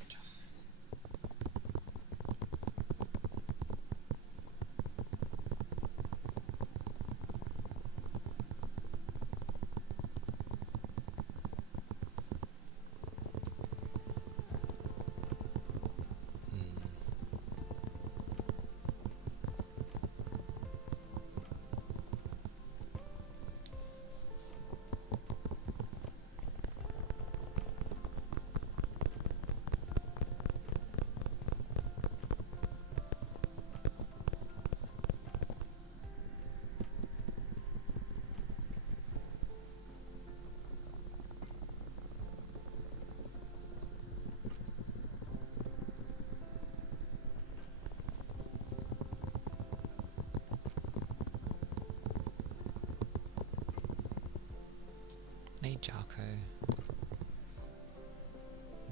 Hey Jarko.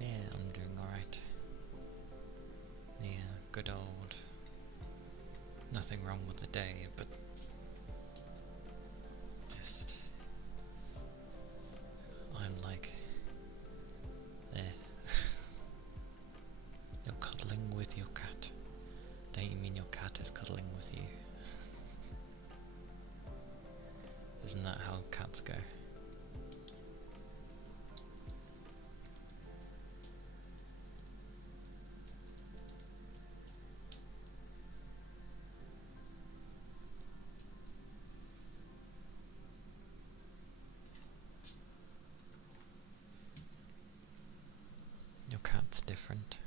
Yeah, I'm doing alright. Yeah, good old. Nothing wrong with the day, but just I'm like there. You're cuddling with your cat. Don't you mean your cat is cuddling with you? Isn't that how cats go? Your cat's different.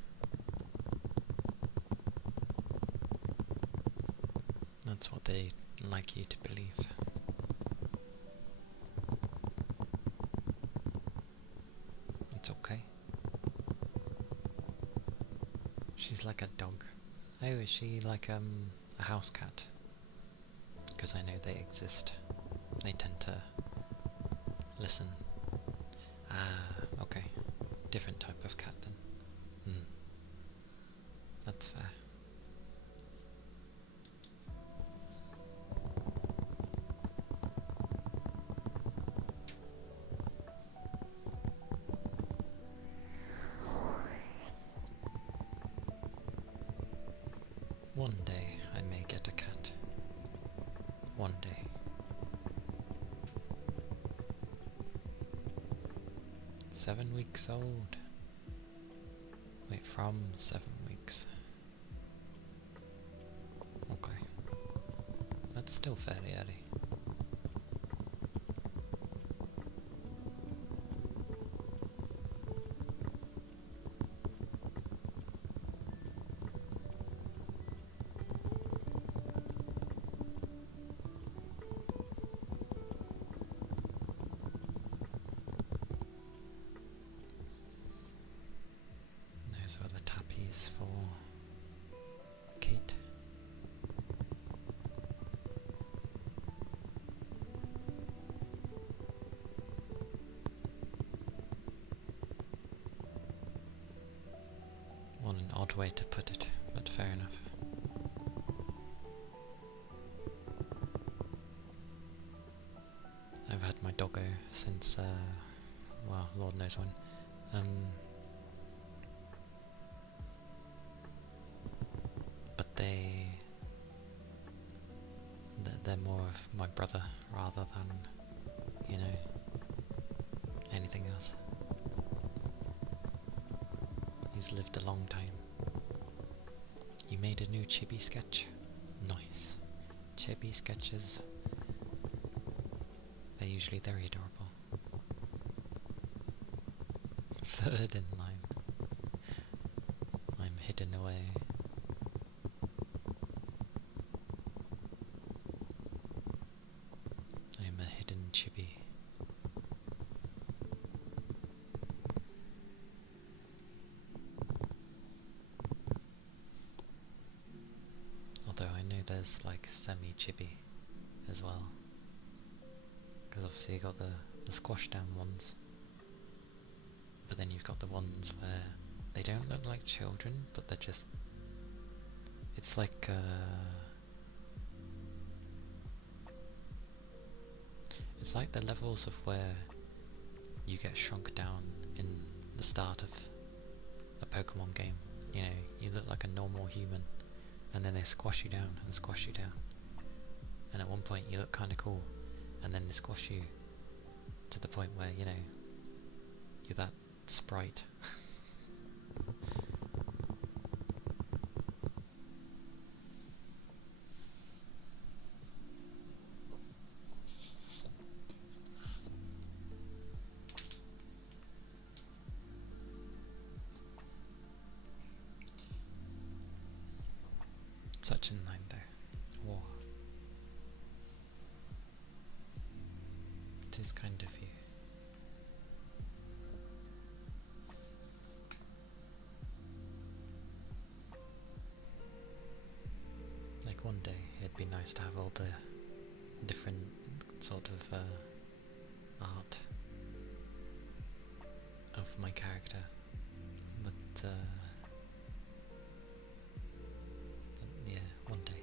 That's what they like you to believe. It's okay. She's like a dog. Oh, is she like a house cat? Because I know they exist. They tend to listen. Ah, okay. Different type of cat then. That's fair. One day I may get a cat. One day. 7 weeks old. Wait, from 7 weeks. Okay. That's still fairly early. Those are the tappies for Kate. What an odd way to put it, but fair enough. I've had my doggo since, well, Lord knows when. But they're more of my brother rather than, you know, anything else. He's lived a long time. You made a new chibi sketch? Nice. Chibi sketches. They're usually very adorable. third in line. I'm hidden away. I'm a hidden chibi. Although I know there's like semi-chibi as well. Because obviously you got the squash down ones. But then you've got the ones where they don't look like children, but they're just... It's like... It's like the levels of where you get shrunk down in the start of a Pokemon game. You know, you look like a normal human, and then they squash you down and squash you down. And at one point you look kinda cool, and then they squash you to the point where, you know, you're that sprite. Such in line there. Whoa. It is kind of you. Like one day it'd be nice to have all the different sort of art of my character, but yeah, one day.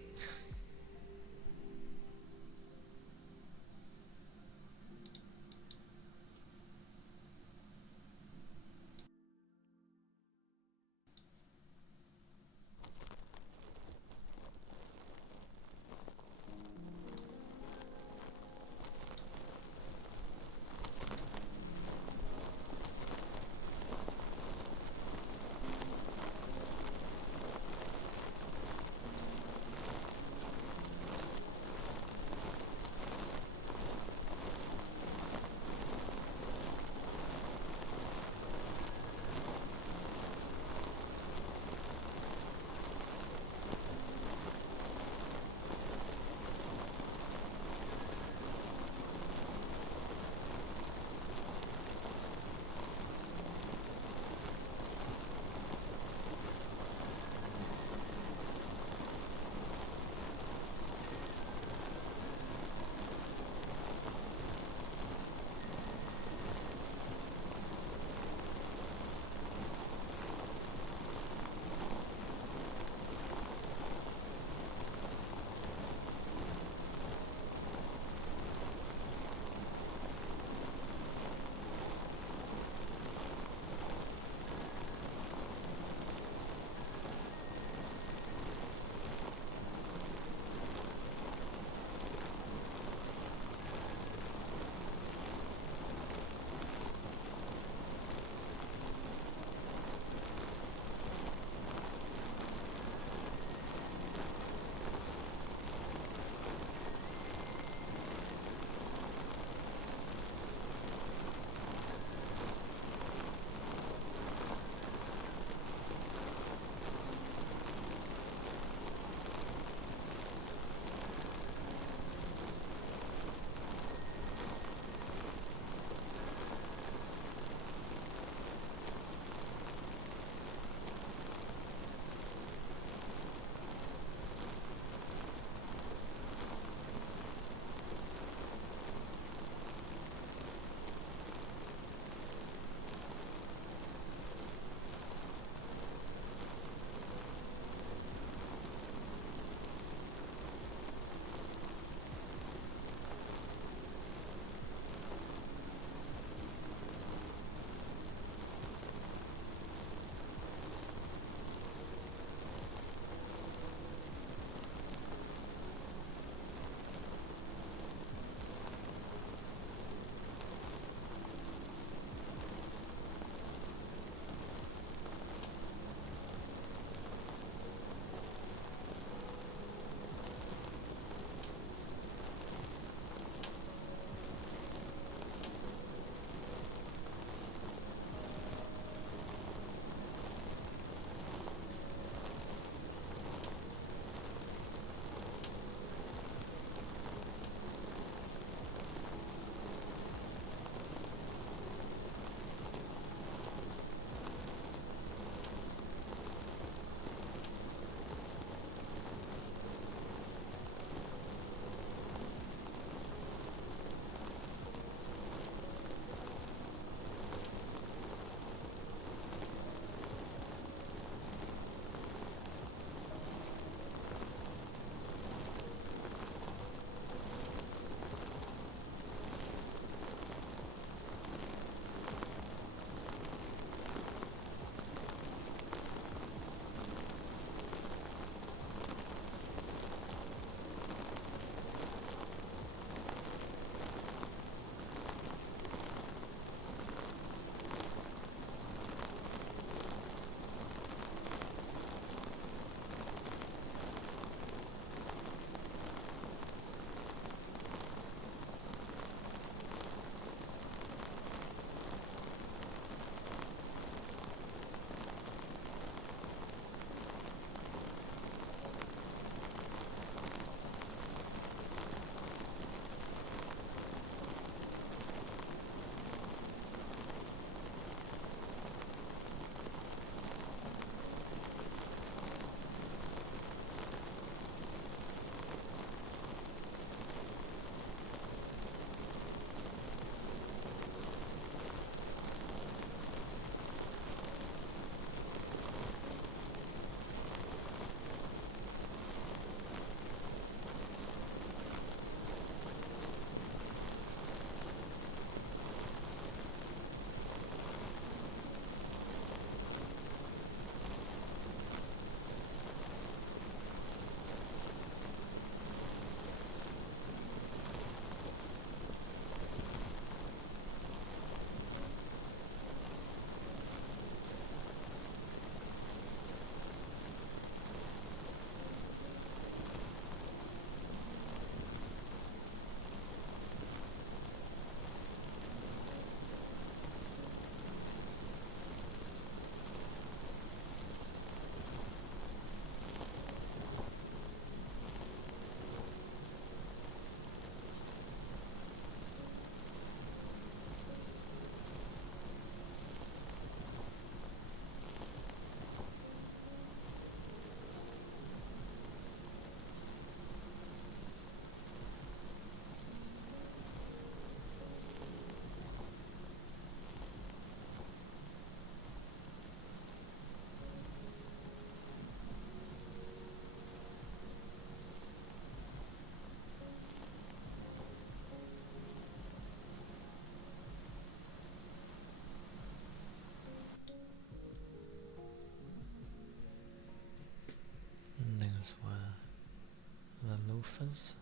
those were the loafers.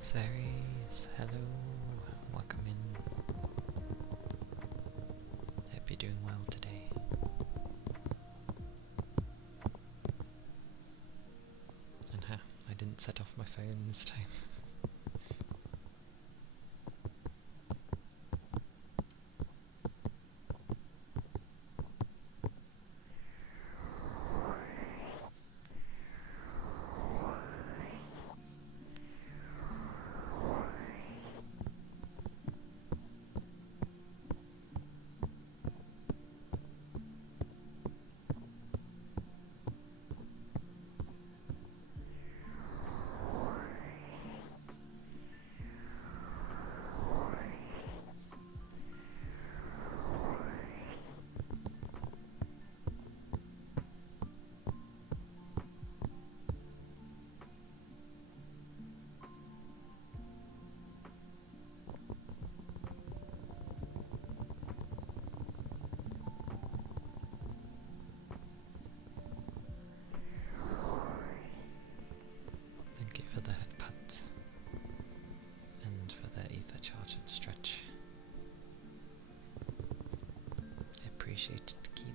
Ceres, hello, welcome in. Hope you're doing well today. And I didn't set off my phone this time. Thank you for the head pats and for the ether charge and stretch. Appreciate it, Kitty.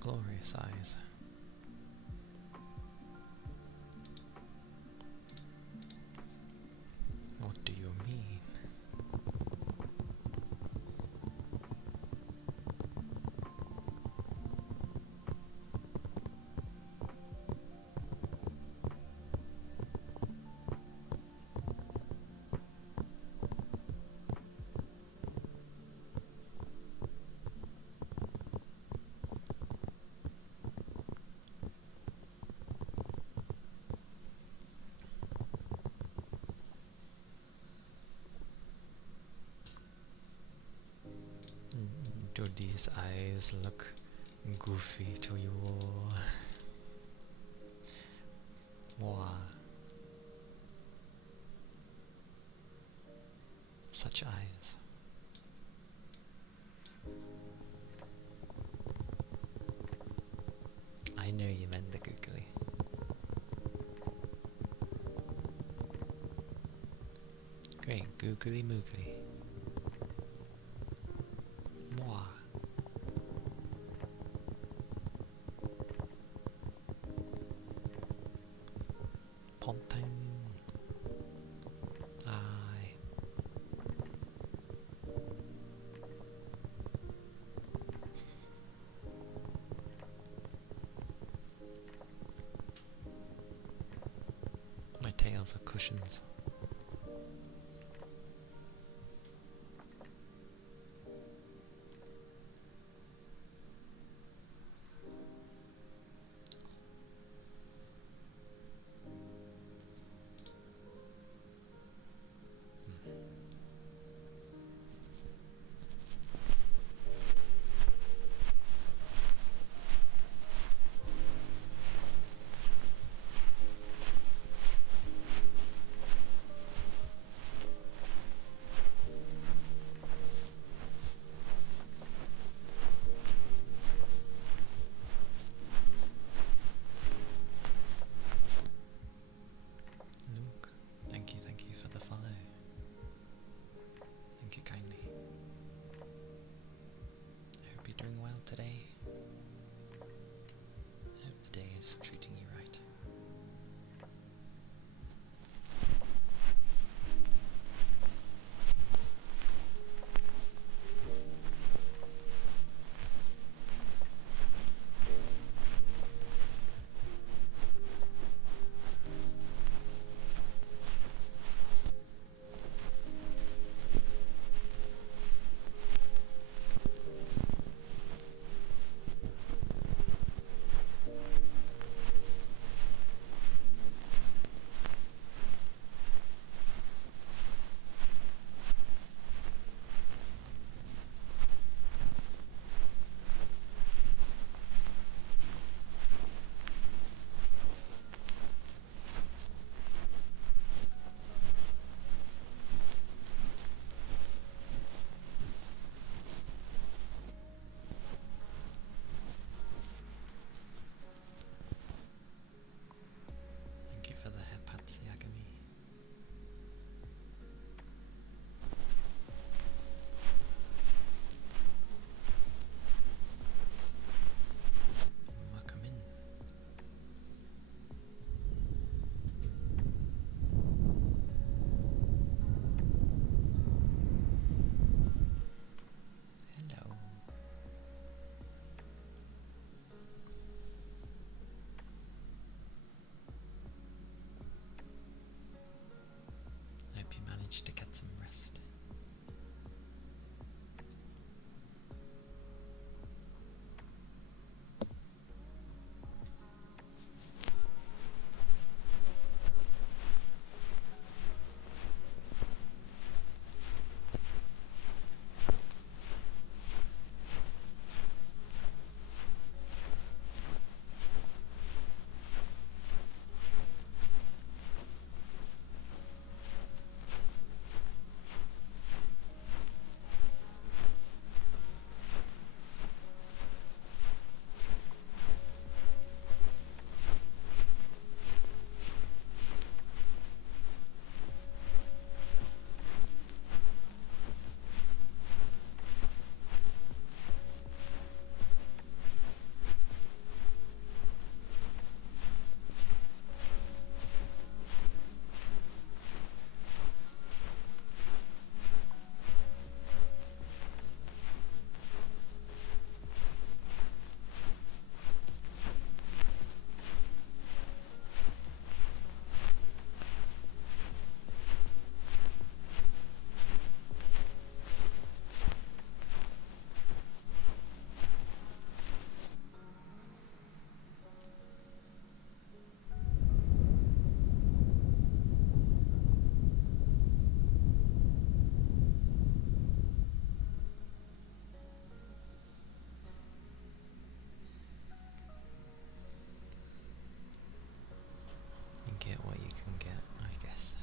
Glorious eyes. What do you mean? Do these eyes look goofy to you? Wow. Such eyes. Great, googly moogly. Moi. Pontin. Aye. My tails are cushions. Luke, thank you for the follow. Thank you kindly. I hope you're doing well today. I hope the day is treating you right. Thank you for the hepats, Yagami. Welcome in. Hello. I hope you managed to get some rest. You get what you can get, I guess.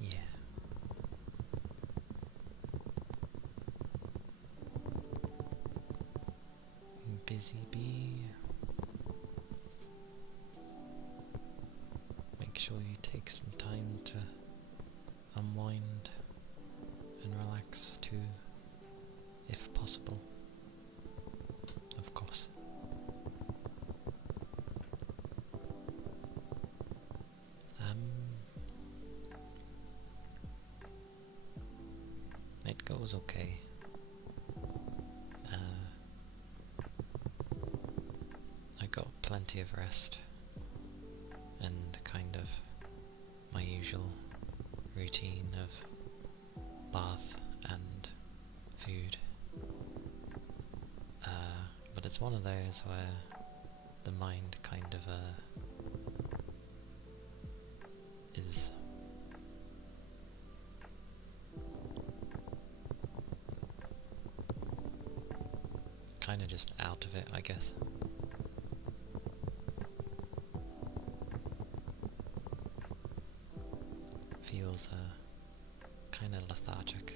Yeah. Busy bee. Make sure you take some time to unwind and relax too, if possible, of course. It goes okay. I got plenty of rest and kind of my usual routine of bath and food. But it's one of those where the mind kind of is kind of just out of it, I guess. Feels kind of lethargic.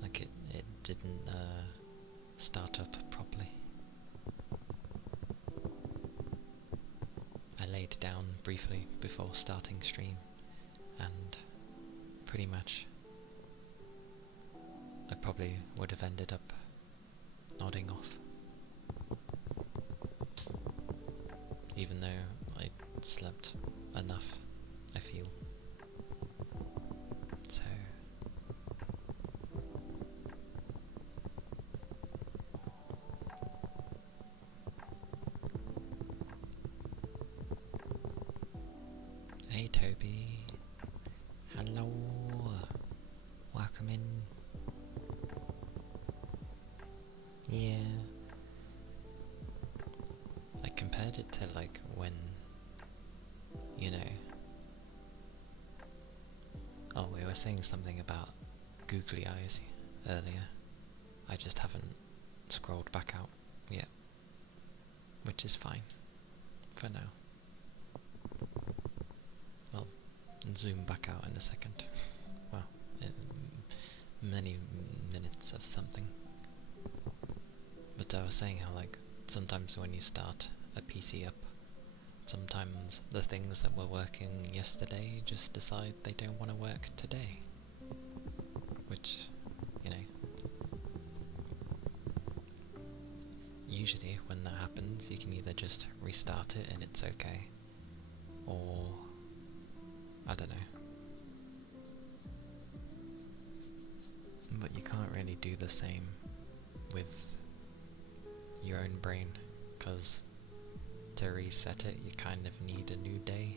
Like it didn't start up properly. I laid down briefly before starting stream, and pretty much I probably would have ended up nodding off. Even though I slept enough, I feel. So hey Toby, hello, welcome in. Yeah, I compared it to like when, you know, oh, we were saying something about googly eyes earlier. I just haven't scrolled back out yet, which is fine for now. I'll zoom back out in a second. Well, many minutes of something. But I was saying how, like, sometimes when you start a PC up, sometimes the things that were working yesterday just decide they don't want to work today. Which, you know, usually when that happens, you can either just restart it and it's okay, or, I don't know. But you can't really do the same with your own brain, because to reset it you kind of need a new day,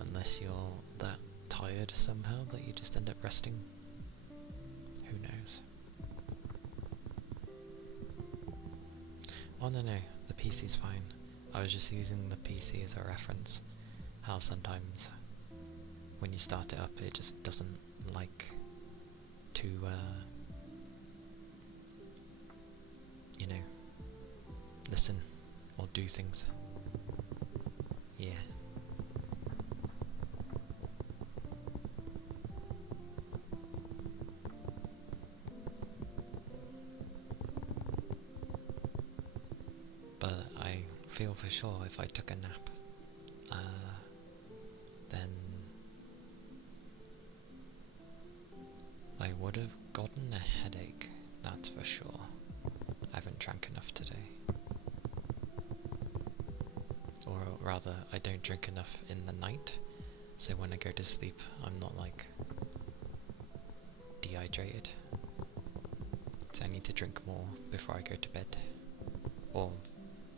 unless you're that tired somehow that you just end up resting. Who knows? Oh no, the PC's fine. I was just using the PC as a reference, how sometimes when you start it up it just doesn't like to you know, listen or do things. Yeah. But I feel for sure if I took a nap, then I would have gotten a headache, that's for sure. I haven't drank enough today. Or rather, I don't drink enough in the night, so when I go to sleep I'm not like dehydrated. So I need to drink more before I go to bed. Or,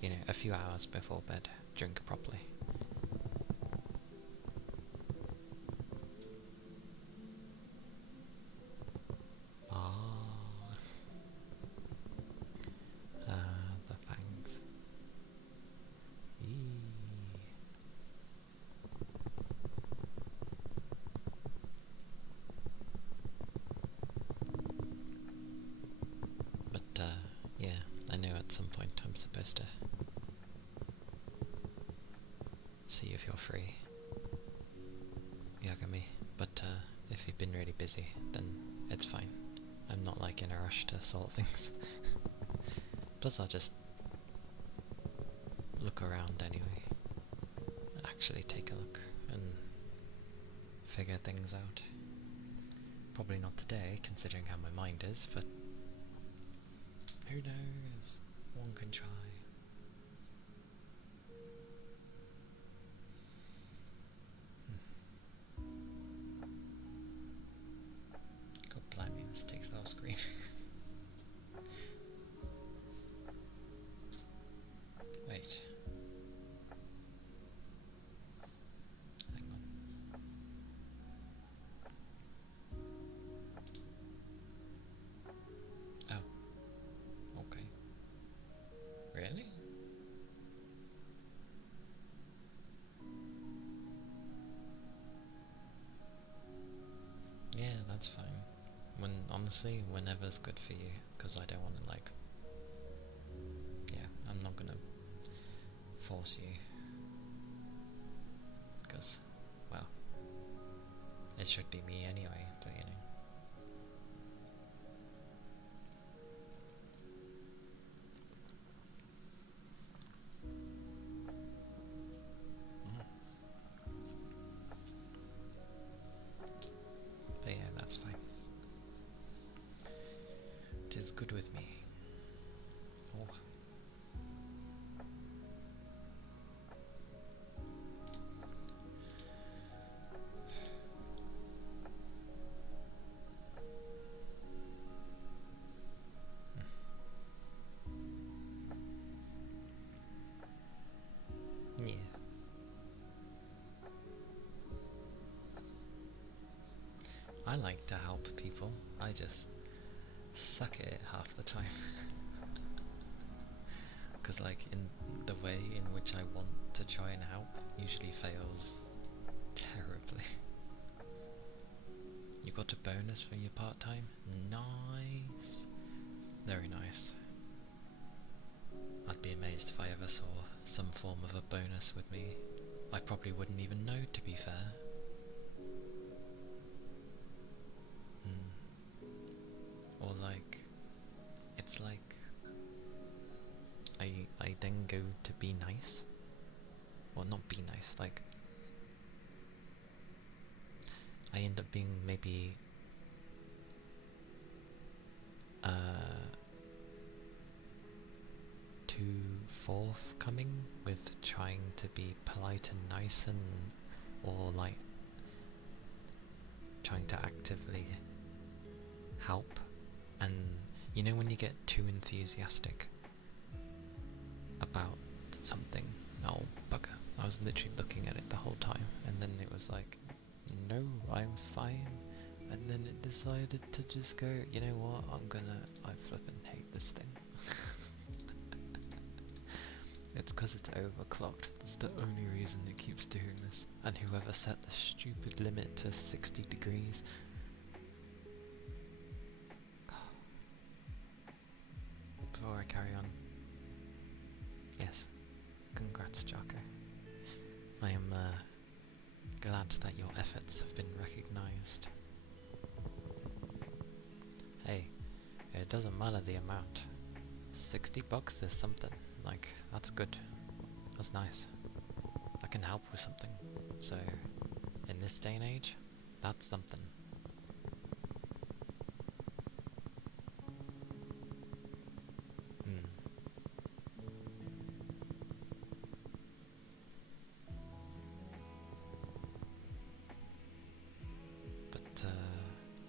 you know, a few hours before bed, drink properly. The fangs. Eee. But, yeah, I know at some point I'm supposed to see if you're free, Yagami, but if you've been really busy, then it's fine. I'm not like in a rush to sort things. Plus I'll just look around anyway. Actually take a look and figure things out. Probably not today, considering how my mind is, but who knows? One can try. God blimey, this takes the whole screen. Wait. Hang on. Oh. Okay. Really? Yeah, that's fine. Honestly, whenever's good for you, because I don't want to, like... Yeah, I'm not gonna force you. Because, well, it should be me anyway, but you know. But yeah, that's fine. It is good with me. Oh. Yeah. I like to help people. I just suck at it half the time. Because like in the way in which I want to try and help usually fails terribly. You got a bonus from your part-time? Nice. Very nice. I'd be amazed if I ever saw some form of a bonus with me. I probably wouldn't even know, to be fair. Or like, it's like I then go to be nice. Well, not be nice, like I end up being maybe too forthcoming with trying to be polite and nice, and or like trying to actively help. And you know when you get too enthusiastic about something? Oh bugger, I was literally looking at it the whole time, and then it was like, no, I'm fine. And then it decided to just go, you know what, I flippin' hate this thing. It's because it's overclocked. That's the only reason it keeps doing this. And whoever set the stupid limit to 60 degrees. Before I carry on. Yes. Congrats, Jocko. I am glad that your efforts have been recognised. Hey, it doesn't matter the amount. $60 is something. Like, that's good. That's nice. That can help with something. So, in this day and age, that's something. But,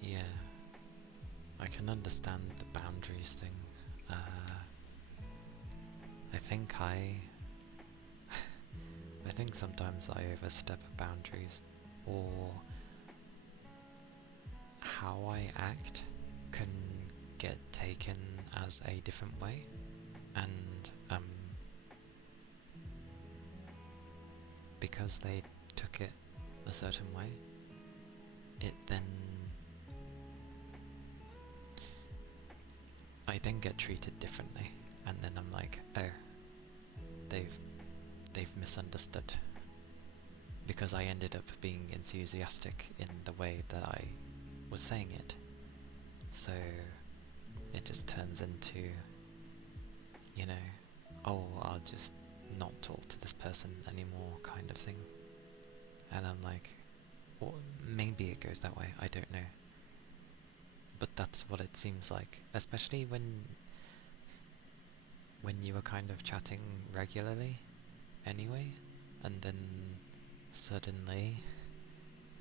yeah. I can understand the boundaries thing. I think sometimes I overstep boundaries, or how I act can get taken as a different way, and because they took it a certain way, I then get treated differently, and then I'm like, oh, they've misunderstood, because I ended up being enthusiastic in the way that I was saying it. So it just turns into, you know, oh, I'll just not talk to this person anymore kind of thing. And I'm like, Or maybe it goes that way, I don't know. But that's what it seems like, especially when you were kind of chatting regularly anyway, and then suddenly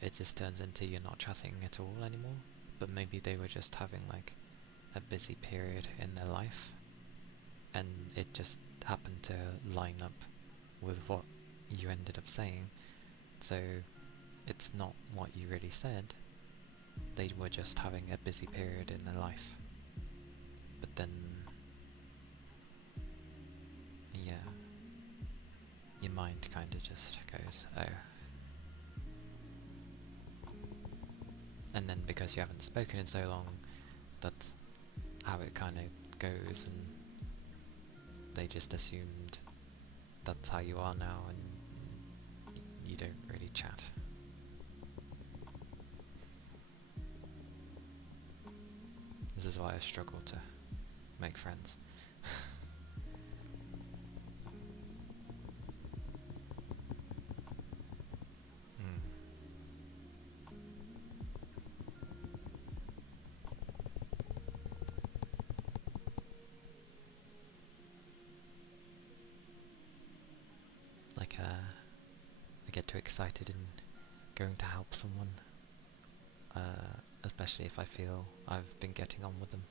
it just turns into you're not chatting at all anymore. But maybe they were just having like a busy period in their life, and it just happened to line up with what you ended up saying. So it's not what you really said, they were just having a busy period in their life. But then, yeah, your mind kind of just goes, oh. And then because you haven't spoken in so long, that's how it kind of goes, and they just assumed that's how you are now, and you don't really chat. This is why I struggle to make friends. Hmm. Like, I get too excited in going to help someone, especially if I feel I've been getting on with them.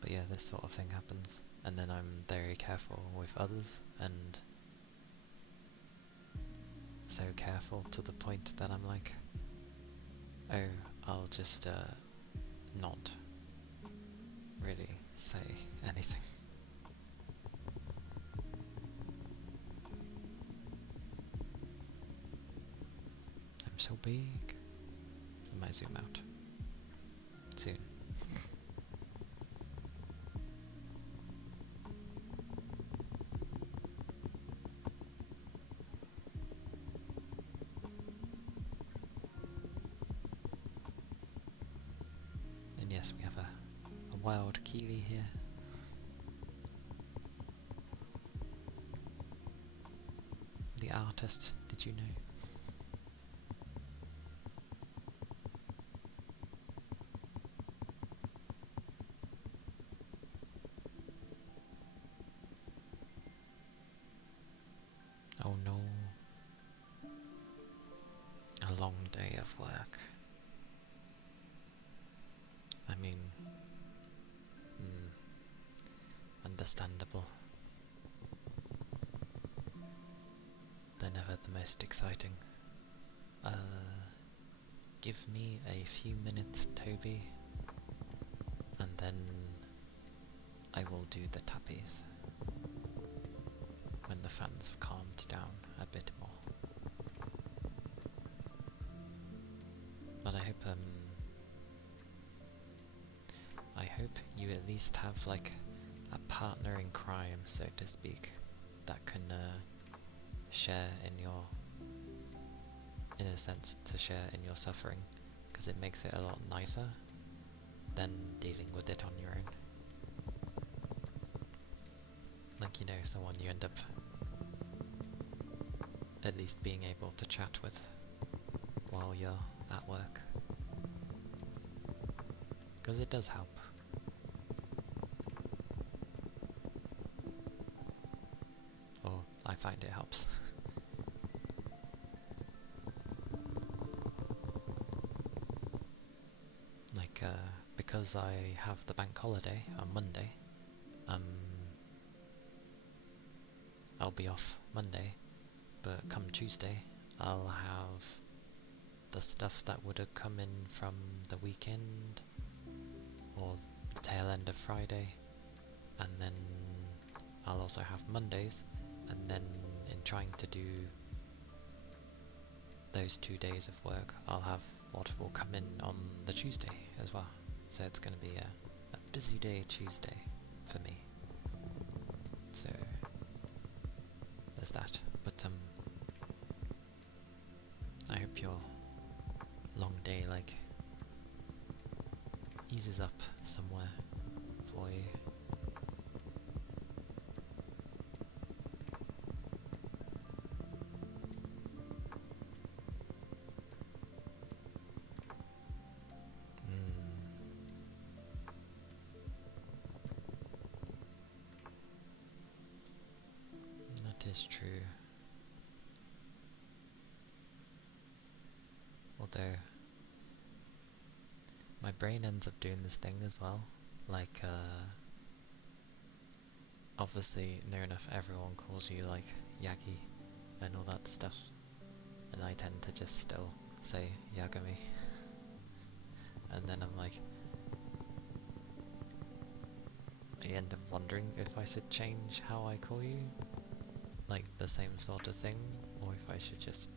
But yeah, this sort of thing happens, and then I'm very careful with others, and so careful to the point that I'm like, oh, I'll just not really say anything. I'm so big. I might zoom out soon. And yes, we have a wild Calia here. The artist, did you know? Oh no. A long day of work. I mean, understandable. They're never the most exciting. Give me a few minutes, Toby, and then I will do the tappies when the fans have calmed down a bit more. But I hope you at least have like a partner in crime, so to speak, that can share in your, in a sense, to share in your suffering, because it makes it a lot nicer than dealing with it on your own. Like, you know, someone you end up at least being able to chat with while you're at work, because it does help. Or I find it helps. Like, because I have the bank holiday on Monday, I'll be off Monday, but come Tuesday, I'll have the stuff that would have come in from the weekend, or the tail end of Friday, and then I'll also have Mondays, and then in trying to do those 2 days of work, I'll have what will come in on the Tuesday as well. So it's going to be a busy day Tuesday for me. So there's that. But I hope your long day like eases up somewhere for you. That is true. Although, my brain ends up doing this thing as well. Like, obviously, near enough everyone calls you, like, Yagi and all that stuff. And I tend to just still say Yagami. And then I'm like, I end up wondering if I should change how I call you. Like, the same sort of thing. Or if I should just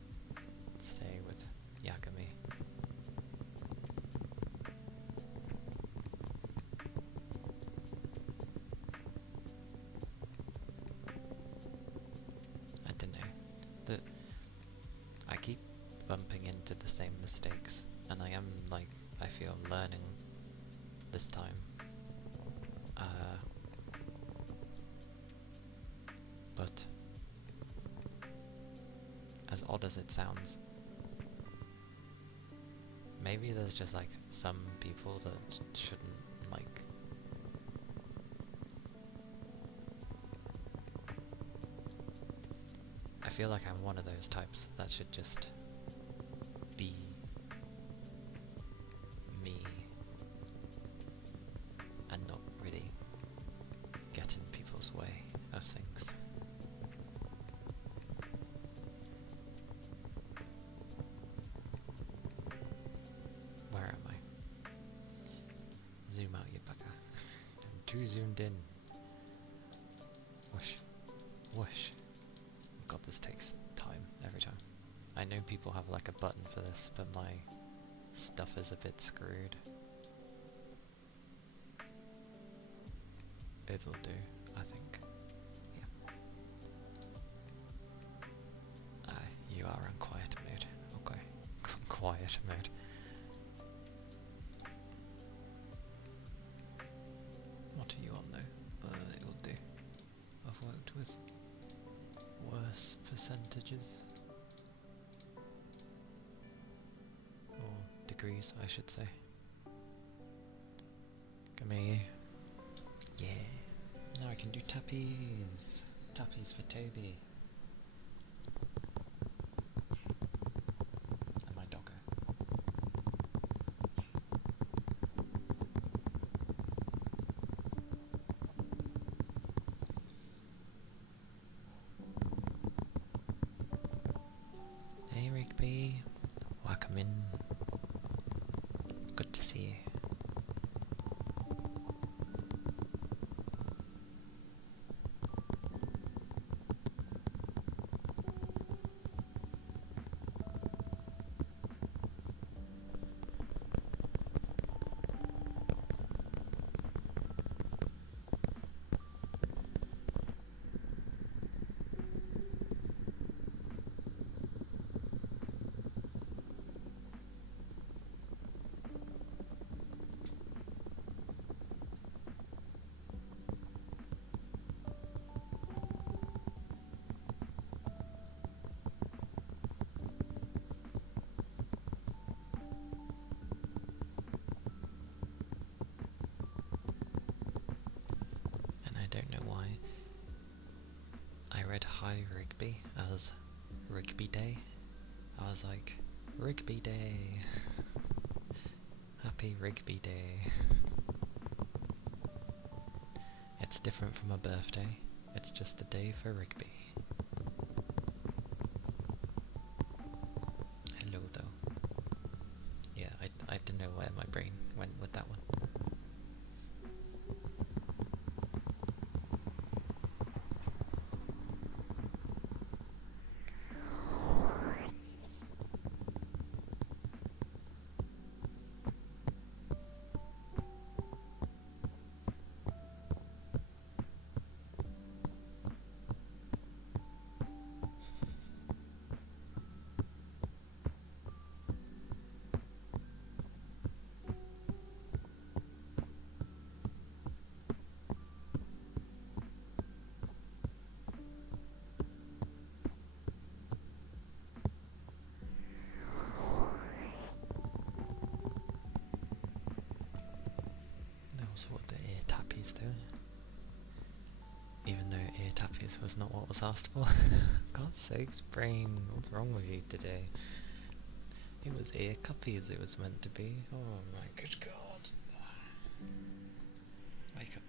stay with Yagami. I don't know. I keep bumping into the same mistakes, and I am, like, I feel learning this time. But as odd as it sounds, maybe there's just, like, some people that shouldn't, like, I feel like I'm one of those types that should just be me and not really get in people's way of things. Where am I? Zoom out, you bugger. I'm too zoomed in. Whoosh. Whoosh. God, this takes time every time. I know people have, like, a button for this, but my stuff is a bit screwed. It'll do, I think. Yeah. You are on quiet mode. Okay. Quiet mode. What are you on though? It'll do. I've worked with worse percentages. Or degrees, I should say. Come here. Yeah. Now I can do tappies. Tappies for Toby. And my doggo. Hey Rigby. Welcome in. Good to see you. I don't know why I read Hi Rigby as Rigby Day. I was like, Rigby Day! Happy Rigby Day! It's different from a birthday, it's just a day for Rigby. Hello though. Yeah, I don't know where my brain went with that one. Also what the ear tappies do. Even though ear tappies was not what was asked for. God's sakes, brain, what's wrong with you today? It was ear cuppies it was meant to be. Oh my good God. Wake up.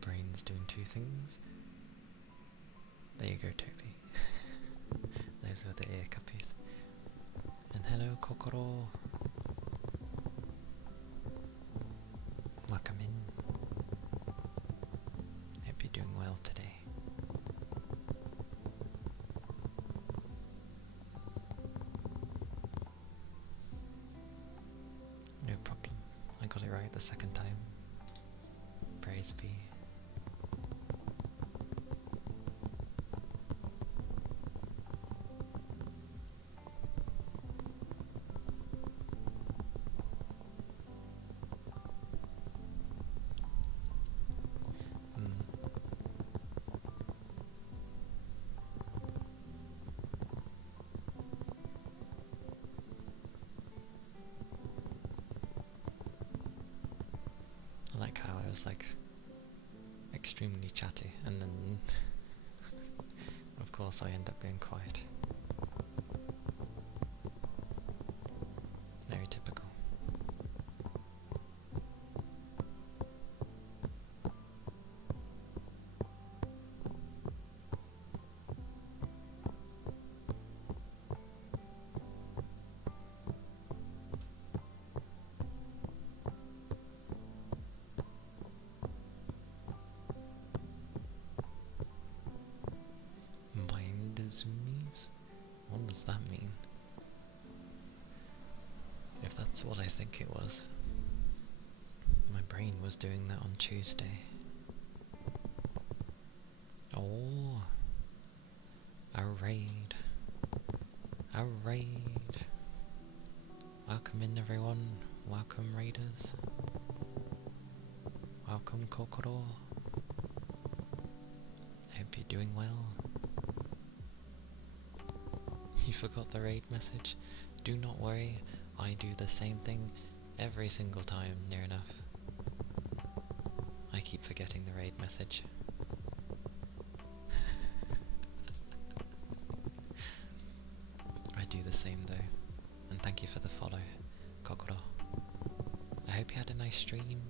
Brain's doing two things. There you go, Toby. Those were the ear cuppies. And hello, Kokoro. Welcome in. Hope you're doing well today. No problem. I got it right the second time. Praise be. I like how I was like extremely chatty and then of course I end up going quiet. Very typical. Zoomies? What does that mean? If that's what I think it was. My brain was doing that on Tuesday. Oh, a raid. A raid. Welcome in everyone. Welcome raiders. Welcome Kokoro. Hope you're doing well. You forgot the raid message? Do not worry, I do the same thing every single time, near enough. I keep forgetting the raid message. I do the same though. And thank you for the follow, Kokoro. I hope you had a nice stream.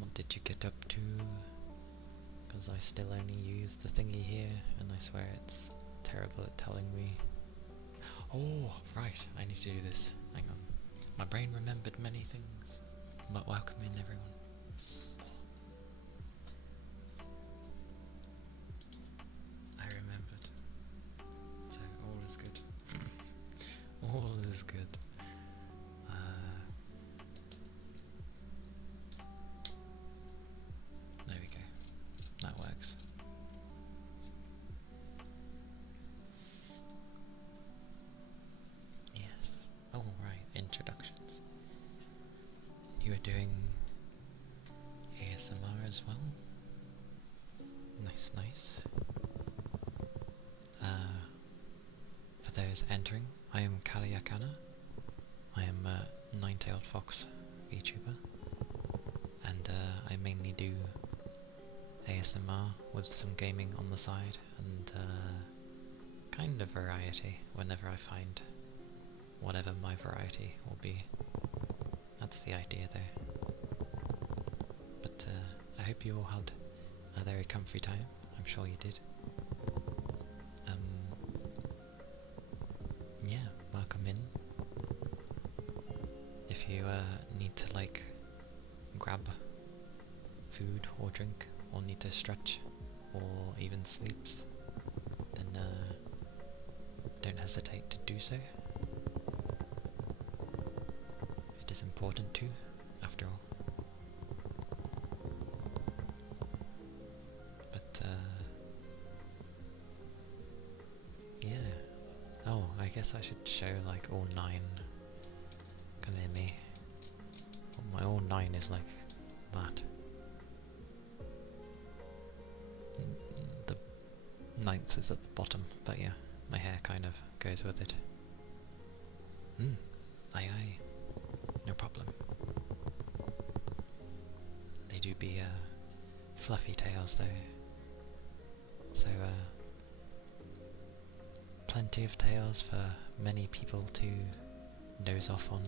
What did you get up to? Because I still only use the thingy here, and I swear it's terrible at telling me. Oh, right, I need to do this. Hang on. My brain remembered many things. But welcome in, everyone. I remembered. So, all is good. All is good. There we go. That works. Yes. Oh, right. Introductions. You were doing ASMR as well? Nice, nice. For those entering, I am Calia Kana. I am a nine-tailed fox VTuber, and I mainly do ASMR with some gaming on the side, and kind of variety whenever I find whatever my variety will be. That's the idea there. But I hope you all had a very comfy time. I'm sure you did. Yeah, welcome in. If you need to like grab food or drink, or need to stretch, or even sleeps, then don't hesitate to do so. It is important too, after all. But yeah. Oh, I guess I should show like all 9. Come near me. Well, my all 9 is like that. The 9th is at the bottom, but yeah, my hair kind of goes with it. Aye aye. No problem. They do be fluffy tails though. So plenty of tails for many people to doze off on.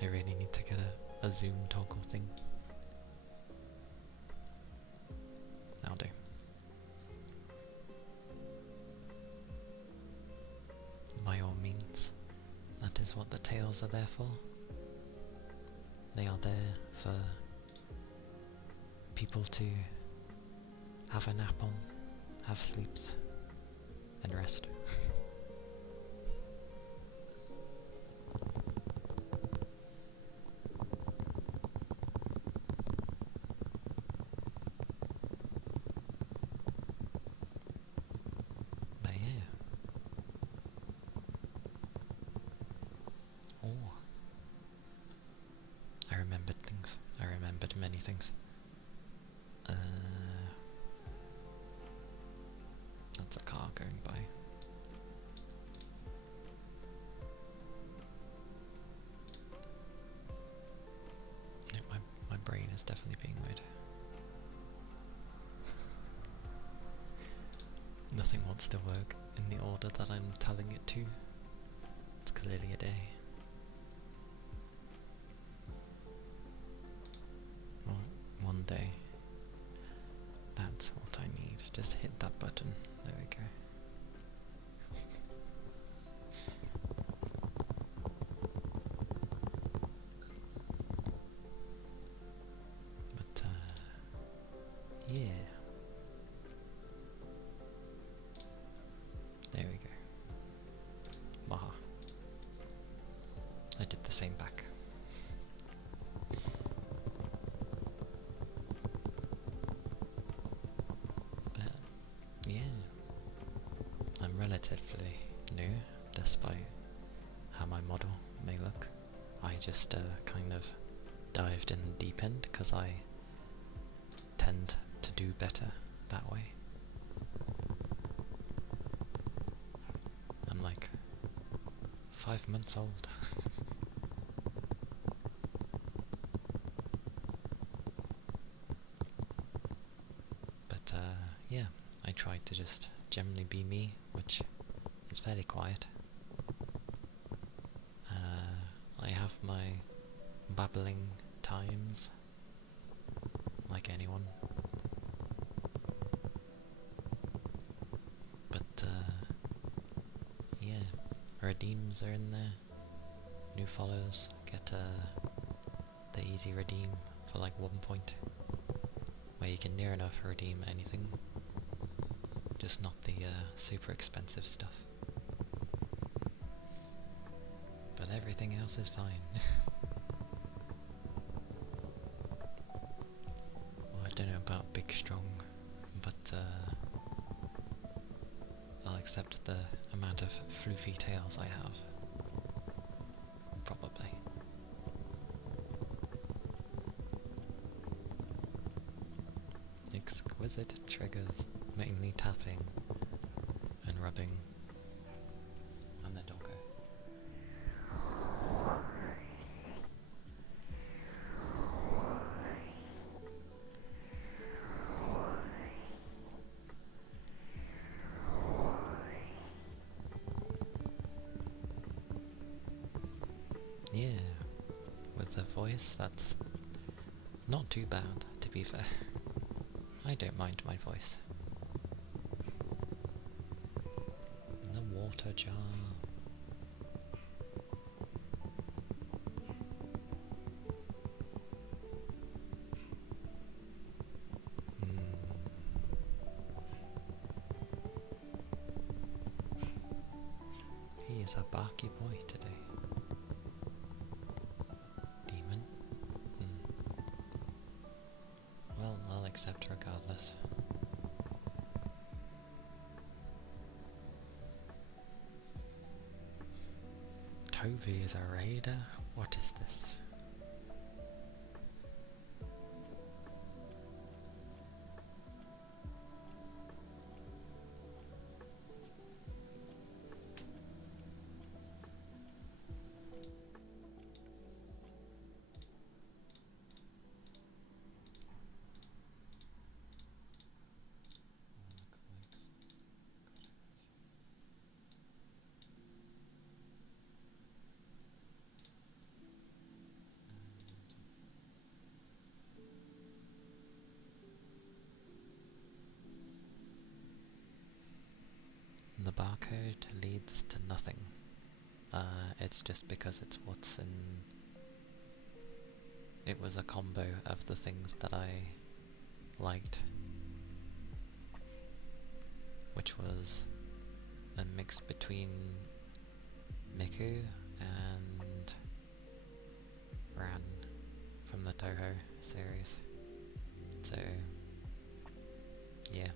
I really need to get a zoom toggle thing. That'll do. By all means, that is what the tails are there for. They are there for people to have a nap on, have sleeps, and rest. But yeah. Oh. I remembered things. I remembered many things. That's a car going by. No, my brain is definitely being weird. Nothing wants to work in the order that I'm telling it to. It's clearly a day. Well, one day. That's what I need. Just hit that button. There we go. But, yeah. There we go. Maha. I did the same back. But, yeah. I'm relatively new, despite how my model may look. I just kind of dived in the deep end because I tend to do better that way. I'm like 5 months old. But yeah, I tried to just generally be me, which is fairly quiet. I have my babbling times, like anyone. But yeah, redeems are in there. New follows get the easy redeem for like 1 point, where you can near enough redeem anything, just not the super expensive stuff. But everything else is fine. Well, I don't know about big strong, but I'll accept the amount of floofy tails I have. Probably. Exquisite triggers, mainly tapping and rubbing and the doggo. Yeah, with the voice, that's not too bad, to be fair. I don't mind my voice. The water jar. He is a barky boy today. Demon? Well, I'll accept regardless. Toby is a raider? What is this? The barcode leads to nothing. It's just because it's what's in... It was a combo of the things that I liked, which was a mix between Miku and Ran from the Toho series. So, yeah.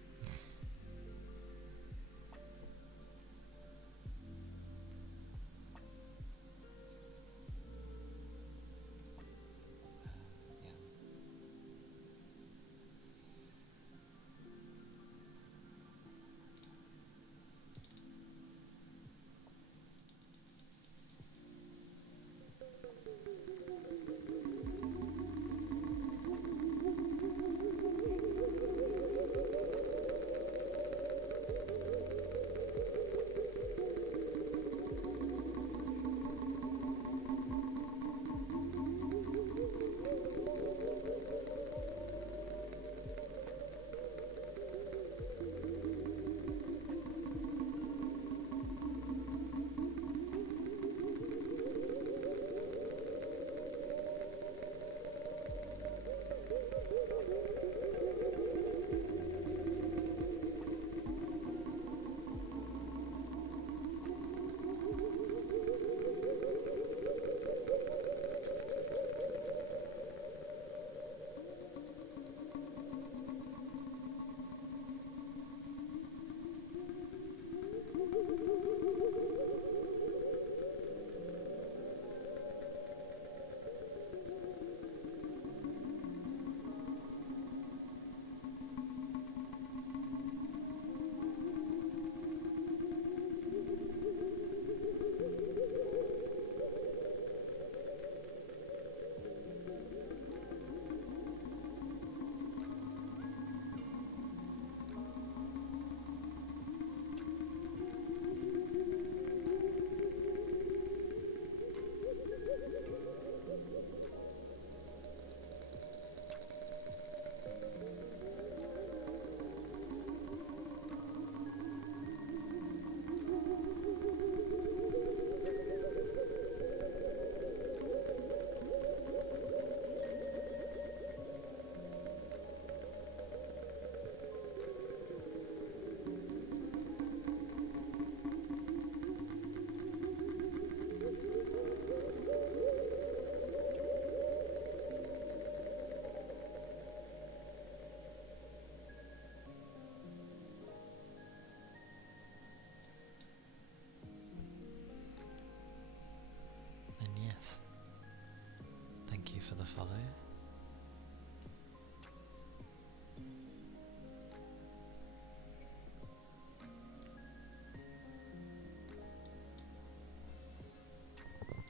for the follow.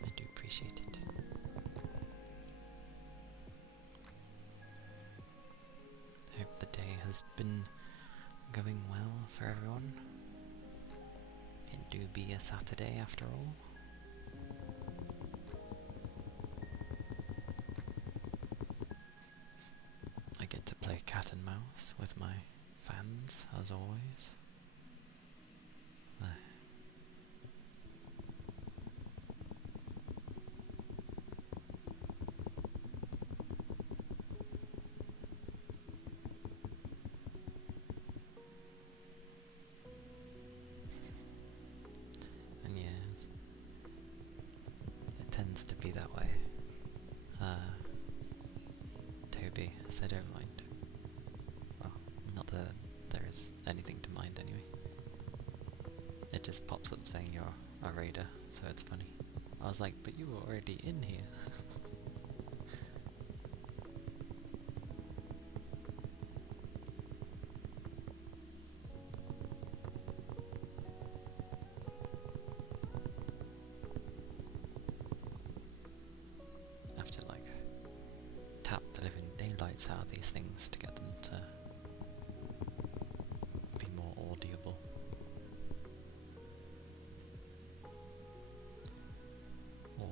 I do appreciate it. Hope the day has been going well for everyone. It do be a Saturday after all. I get to play cat and mouse with my fans, as always. And yeah, it tends to be that way. Toby, so don't mind. Well, not that there is anything to mind anyway. It just pops up saying you're a raider, so it's funny. I was like, but you were already in here. I have to like tap the living daylights out of these things to get them to be more audible. Or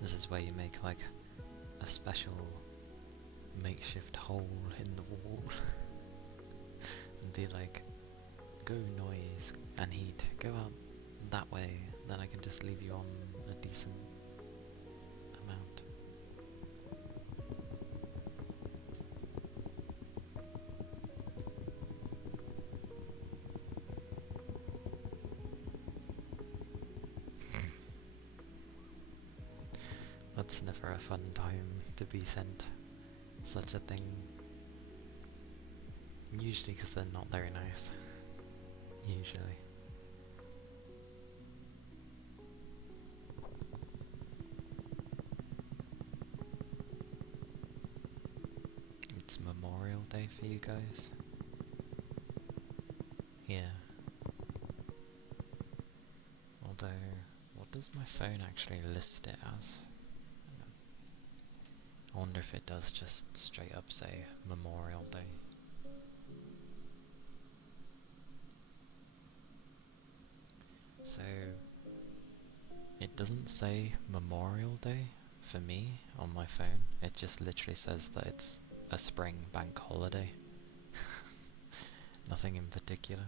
this is where you make like a special makeshift hole in the wall and be like, go noise and heat, go out that way, then I can just leave you on a decent amount. That's never a fun time to be sent such a thing. Usually because they're not very nice. Usually. It's Memorial Day for you guys. Yeah. Although, what does my phone actually list it as? I wonder if it does just straight up say Memorial Day. So, it doesn't say Memorial Day for me on my phone, it just literally says that it's a spring bank holiday. Nothing in particular.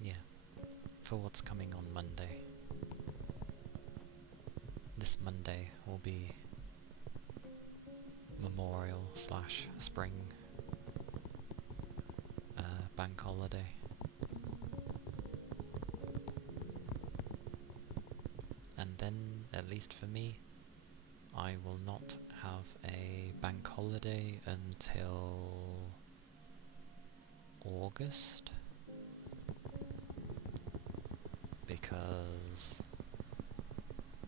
Yeah, for what's coming on Monday. This Monday will be Memorial / spring bank holiday. And then, at least for me, I will not have a bank holiday until August, because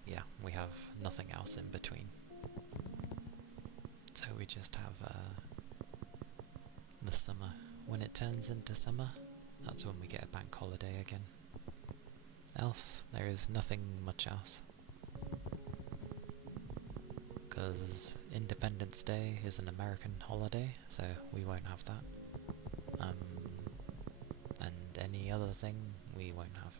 yeah, we have nothing else in between. So we just have the summer. When it turns into summer, that's when we get a bank holiday again. Else, there is nothing much else. Because Independence Day is an American holiday, so we won't have that. And any other thing, we won't have.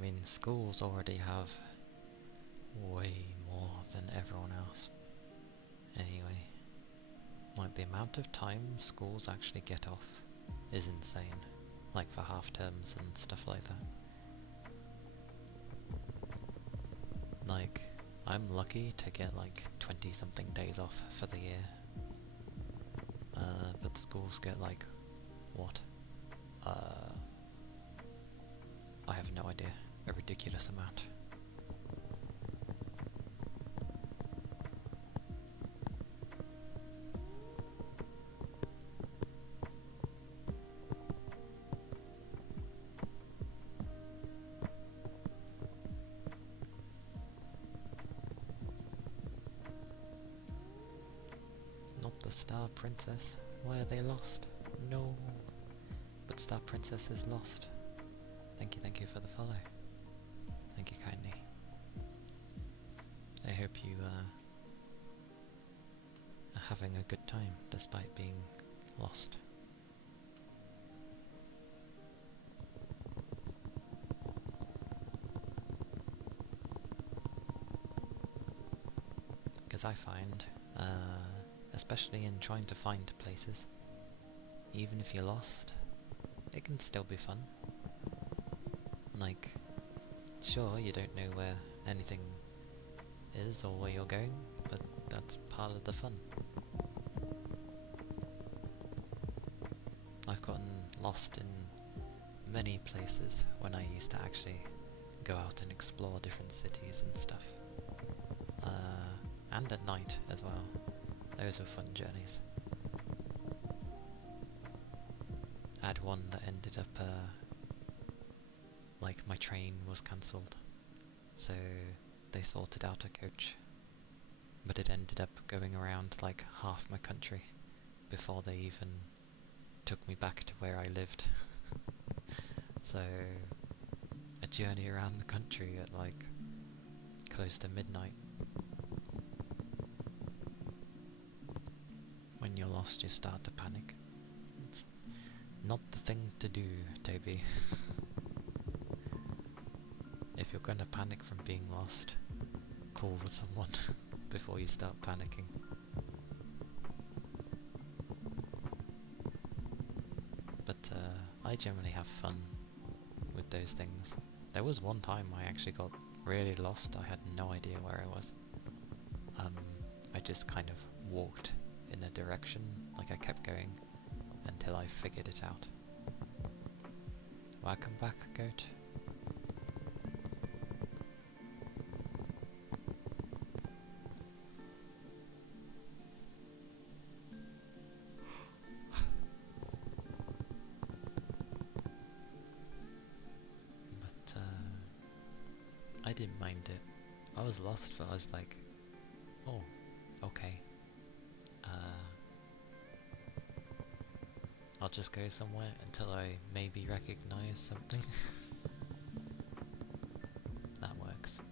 mean, schools already have way more than everyone else. Anyway, like the amount of time schools actually get off is insane. Like for half terms and stuff like that. Like, I'm lucky to get like 20 something days off for the year. But schools get like, what? I have no idea. A ridiculous amount. Not the Star Princess. Why are they lost? No. But Star Princess is lost. Thank you for the follow. Thank you kindly. I hope you are having a good time despite being lost. Because I find, especially in trying to find places, even if you're lost, it can still be fun. Like, sure, you don't know where anything is or where you're going, but that's part of the fun. I've gotten lost in many places when I used to actually go out and explore different cities and stuff. And at night as well. Those were fun journeys. I had one that ended up, like my train was cancelled, so they sorted out a coach, but it ended up going around like half my country before they even took me back to where I lived. So a journey around the country at like close to midnight. When you're lost, you start to panic. It's not the thing to do, Toby. If you're going to panic from being lost, call someone before you start panicking. But I generally have fun with those things. There was one time I actually got really lost. I had no idea where I was. I just kind of walked in a direction, like I kept going until I figured it out. Welcome back, goat. But I didn't mind it. I was lost, but I was like, oh, okay. I'll just go somewhere until I maybe recognize something. That works.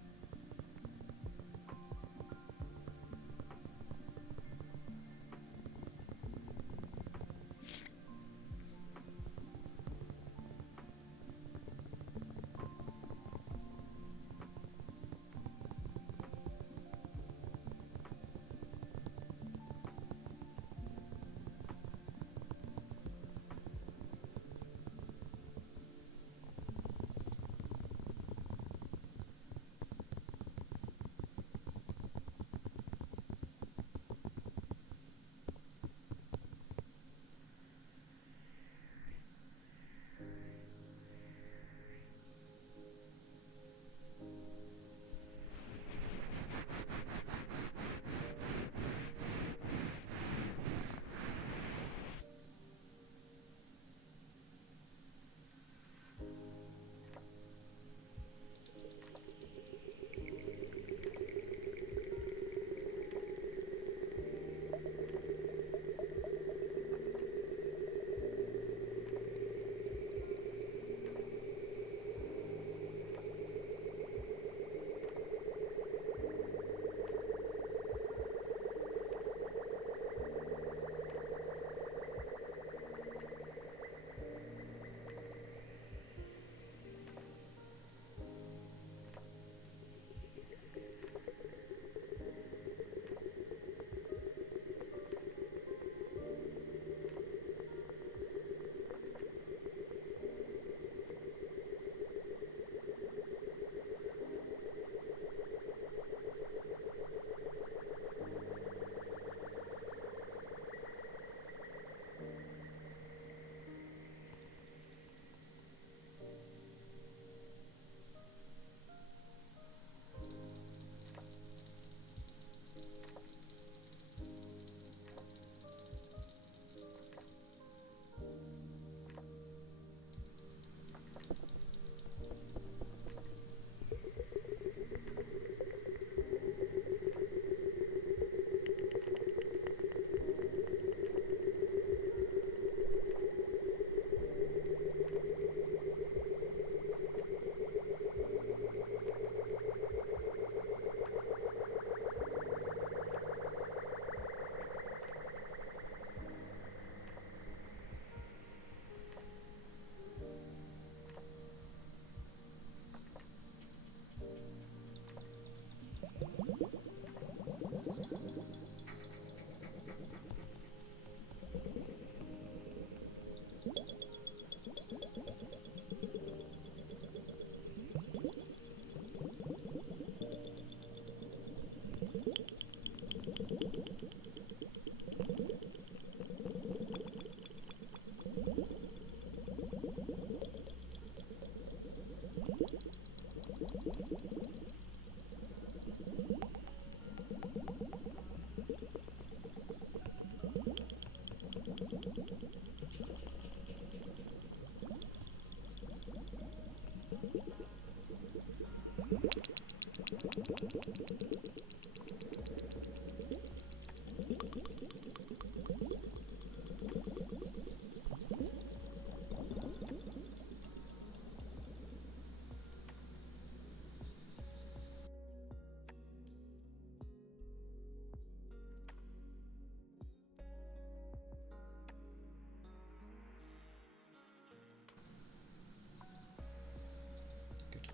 Good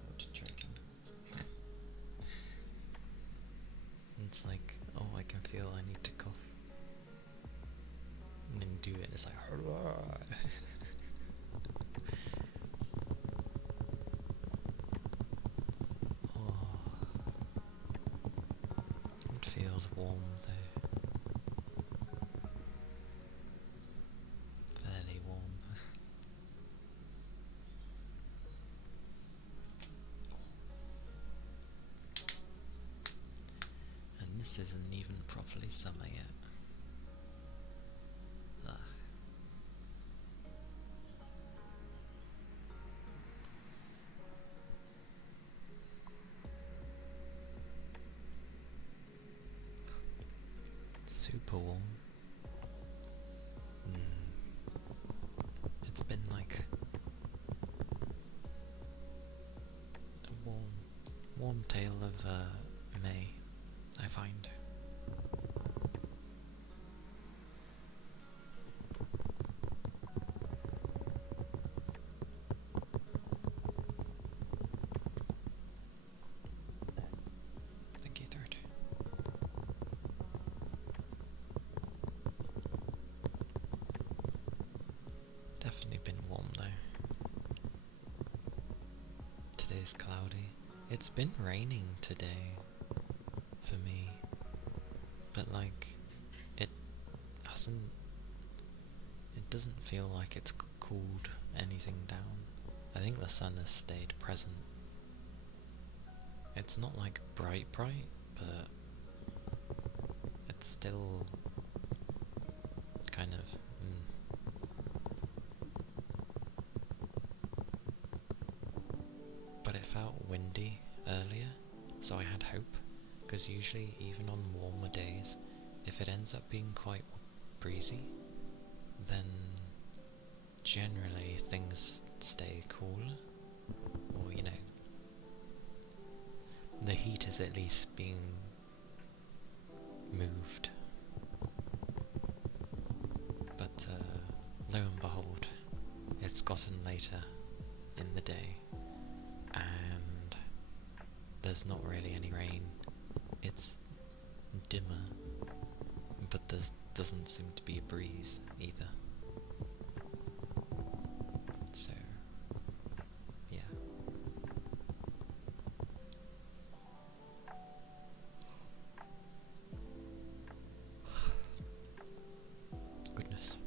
old joking. It's like, oh, I can feel I need to cough. And then do it, it's like, oh, it feels warm though. Fairly warm. And this isn't even properly summer yet. Ugh. Super warm. It's been like a warm tale of May, I find. Thank you, third. Definitely been warm though. Today's cloudy. It's been raining today for me, but like it hasn't. It doesn't feel like it's cooled anything down. I think the sun has stayed present. It's not like bright, but it's still kind of. But it felt windy earlier, so I had hope, because usually, even on warmer days, if it ends up being quite breezy, then generally things stay cooler, or you know, the heat is at least being moved. But lo and behold, it's gotten later in the day, and there's not really any rain. It's dimmer, but there doesn't seem to be a breeze either. So, yeah. Goodness.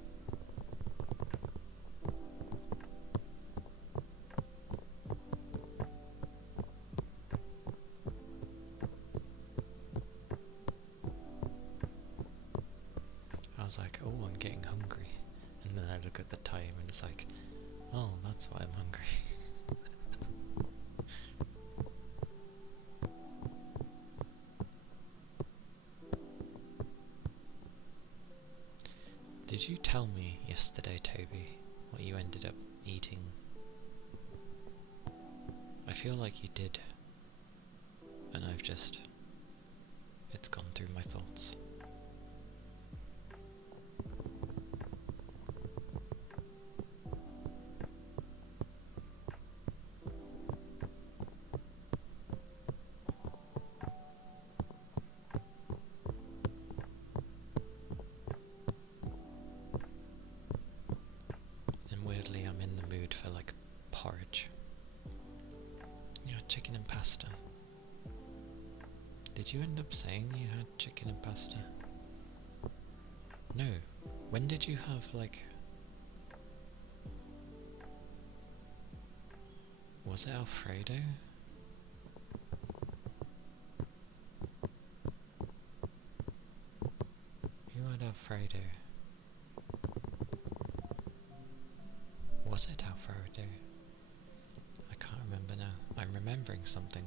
I was like, oh, I'm getting hungry. And then I look at the time and it's like, oh, that's why I'm hungry. Did you tell me yesterday, Toby, what you ended up eating? I feel like you did. And it's gone through my thoughts. And weirdly, I'm in the mood for like porridge. You had chicken and pasta. Did you end up saying you had chicken and pasta? No. When did you have like... Was it Alfredo? Who had Alfredo? Was it Alfredo? I can't remember now. I'm remembering something.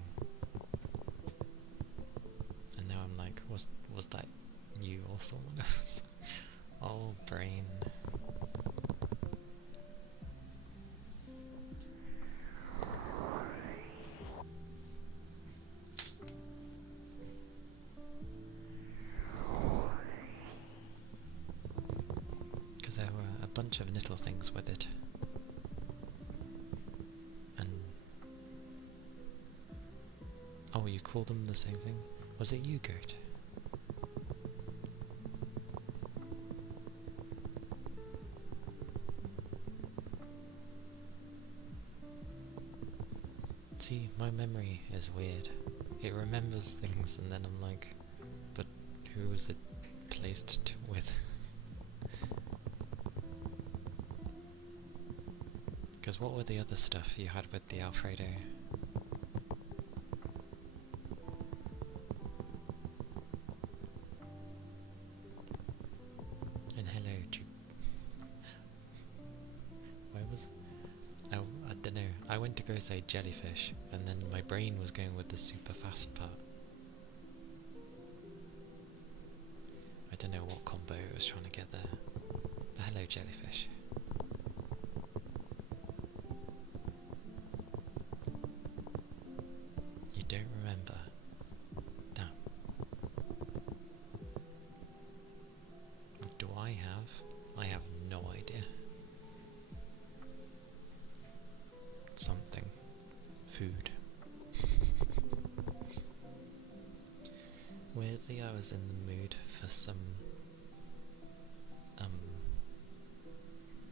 And now I'm like, was that you or someone else? Oh, brain. Because there were a bunch of little things with it. And... oh, you call them the same thing? Was it you, Goat? See, my memory is weird. It remembers things and then I'm like, but who was it placed with? Because what were the other stuff you had with the Alfredo? And hello, where was... oh, I don't know. I went to go say jellyfish, and then my brain was going with the super fast part. I don't know what combo it was trying to get there. But hello, jellyfish. You don't remember? Damn. What do I have? I have no idea. Something. Food. Weirdly, I was in the mood for some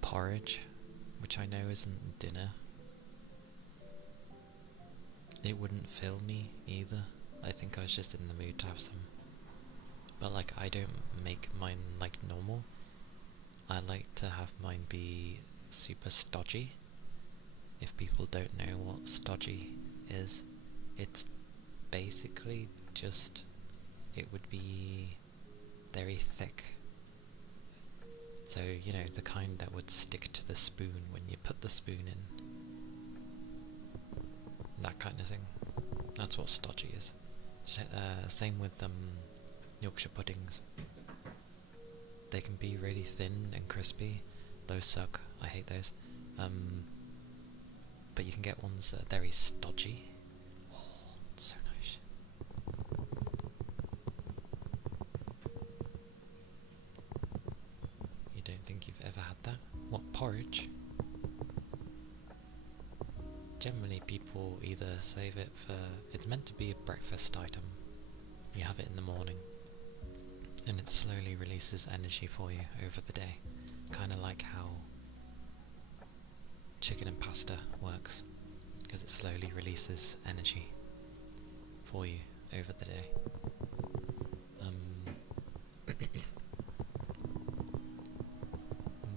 porridge, which I know isn't dinner. It wouldn't fill me either. I think I was just in the mood to have some. But like, I don't make mine like normal. I like to have mine be super stodgy. If people don't know what stodgy is, it's basically just, it would be very thick. So, you know, the kind that would stick to the spoon when you put the spoon in. That kind of thing. That's what stodgy is. Same with Yorkshire puddings. They can be really thin and crispy. Those suck. I hate those. But you can get ones that are very stodgy. Oh, it's so nice. You don't think you've ever had that? What, porridge? Generally people either save it for... it's meant to be a breakfast item. You have it in the morning. And it slowly releases energy for you over the day. Kind of like how chicken and pasta works, because it slowly releases energy for you over the day.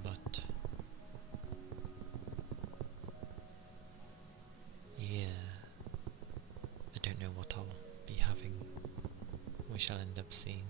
But yeah, I don't know what I'll be having. We shall end up seeing.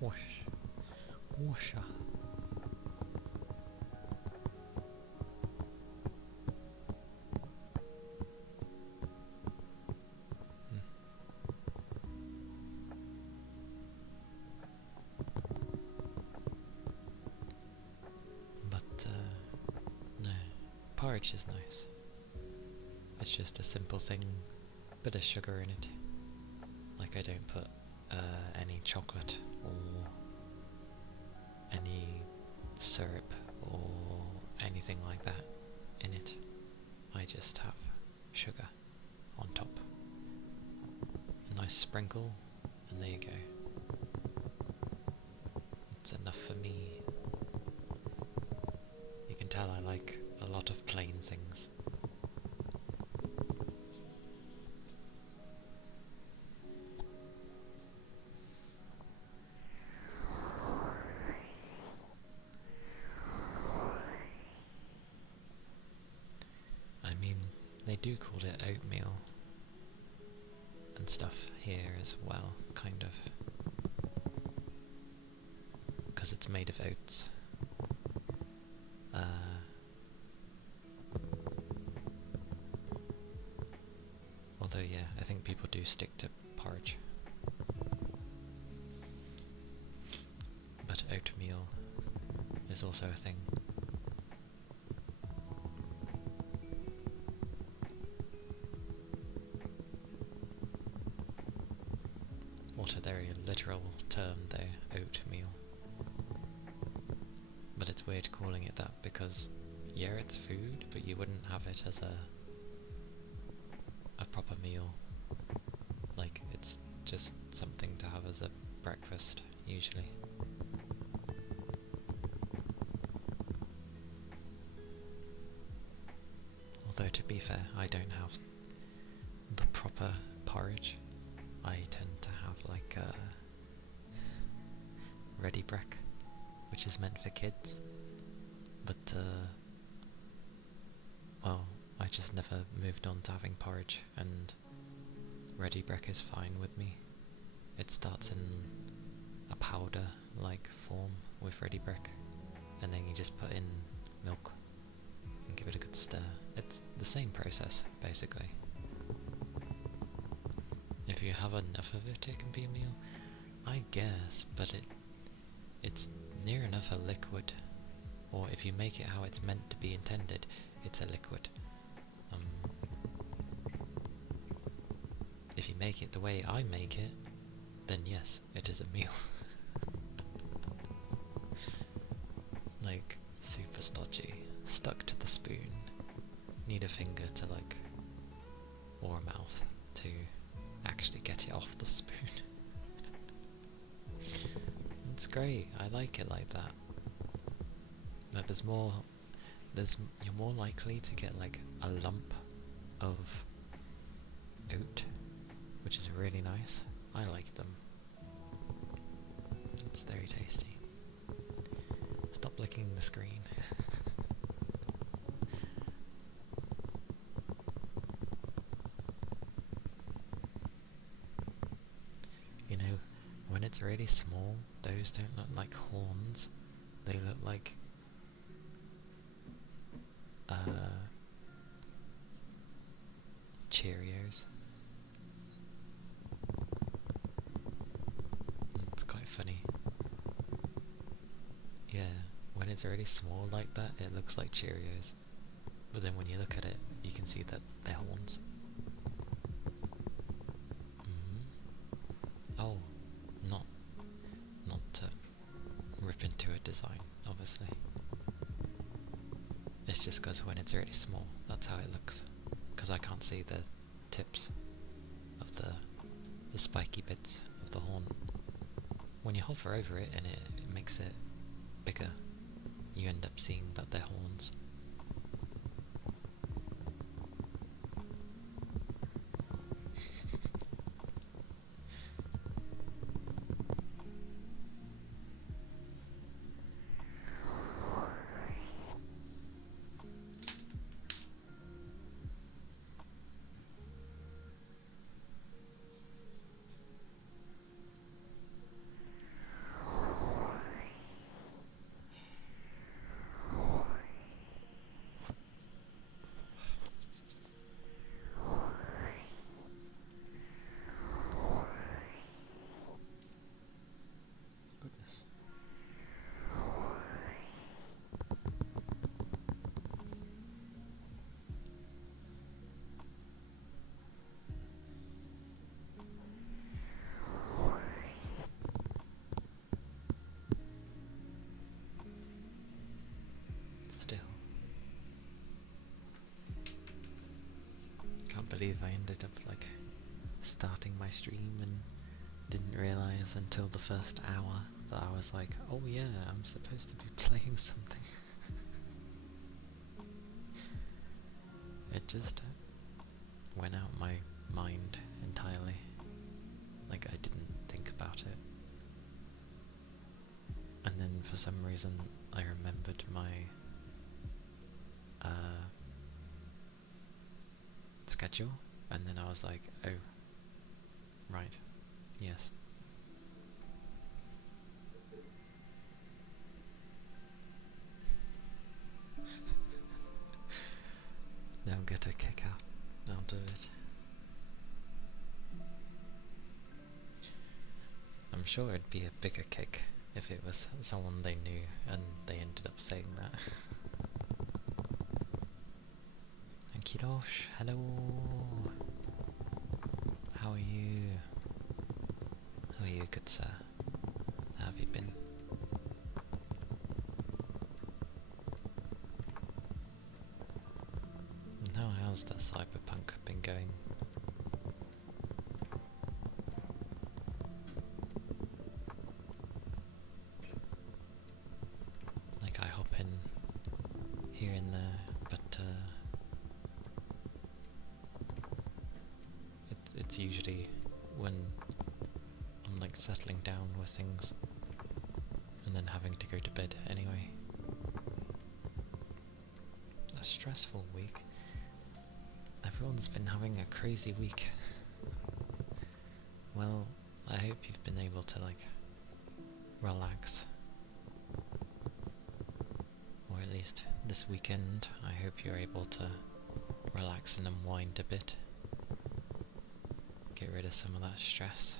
Whoosh. Whoosha. But, no. Porridge is nice. It's just a simple thing, bit of sugar in it. Like, I don't put any chocolate or any syrup or anything like that in it. I just have sugar on top. A nice sprinkle, and there you go. It's enough for me. You can tell I like a a lot of plain things. I mean, they do call it oatmeal and stuff here as well, kind of. Because it's made of oats. Although, yeah, I think people do stick to porridge. But oatmeal is also a thing. What a very literal term though, oatmeal. But it's weird calling it that because, yeah, it's food, but you wouldn't have it as a proper meal. Like, it's just something to have as a breakfast, usually. Although, to be fair, I don't have the proper porridge. I tend to have like ready break, which is meant for kids. But, well, I just never moved on to having porridge, and ready break is fine with me. It starts in a powder-like form with ready break, and then you just put in milk and give it a good stir. It's the same process, basically. If you have enough of it, it can be a meal, I guess, but it's near enough a liquid. Or if you make it how it's meant to be intended, it's a liquid. If you make it the way I make it, then yes, it is a meal. Like, super stodgy, stuck to the spoon. Need a finger to like, or a mouth to actually get it off the spoon. It's great, I like it like that. Like you're more likely to get like a lump of oat, which is really nice. I like them. It's very tasty. Stop licking the screen. You know, when it's really small, those don't look like horns. They look like Cheerios. It's quite funny. Yeah, when it's really small like that, it looks like Cheerios. But then when you look at it, you can see that they're horns. Oh, not to rip into a design, obviously. It's just because when it's really small, that's how it looks. Because I can't see the tips of the spiky bits of the horn. When you hover over it and it makes it bigger, you end up seeing that they're horns. Goodness. Still. Can't believe I ended up like starting my stream and didn't realise until the first hour that I was like, oh yeah, I'm supposed to be playing something. just went out my mind entirely. Like, I didn't think about it. And then for some reason I remembered my schedule, and then I was like, oh, right, yes. Now get a kick out of it. I'm sure it'd be a bigger kick if it was someone they knew and they ended up saying that. Kidosh, hello! How are you? How are you, good sir? How have you been? How's the cyberpunk been going? Like, I hop in here and there, but it's usually when I'm like settling down with things and then having to go to bed anyway. A stressful week. Everyone's been having a crazy week. Well, I hope you've been able to like relax. Or at least this weekend, I hope you're able to relax and unwind a bit. Get rid of some of that stress.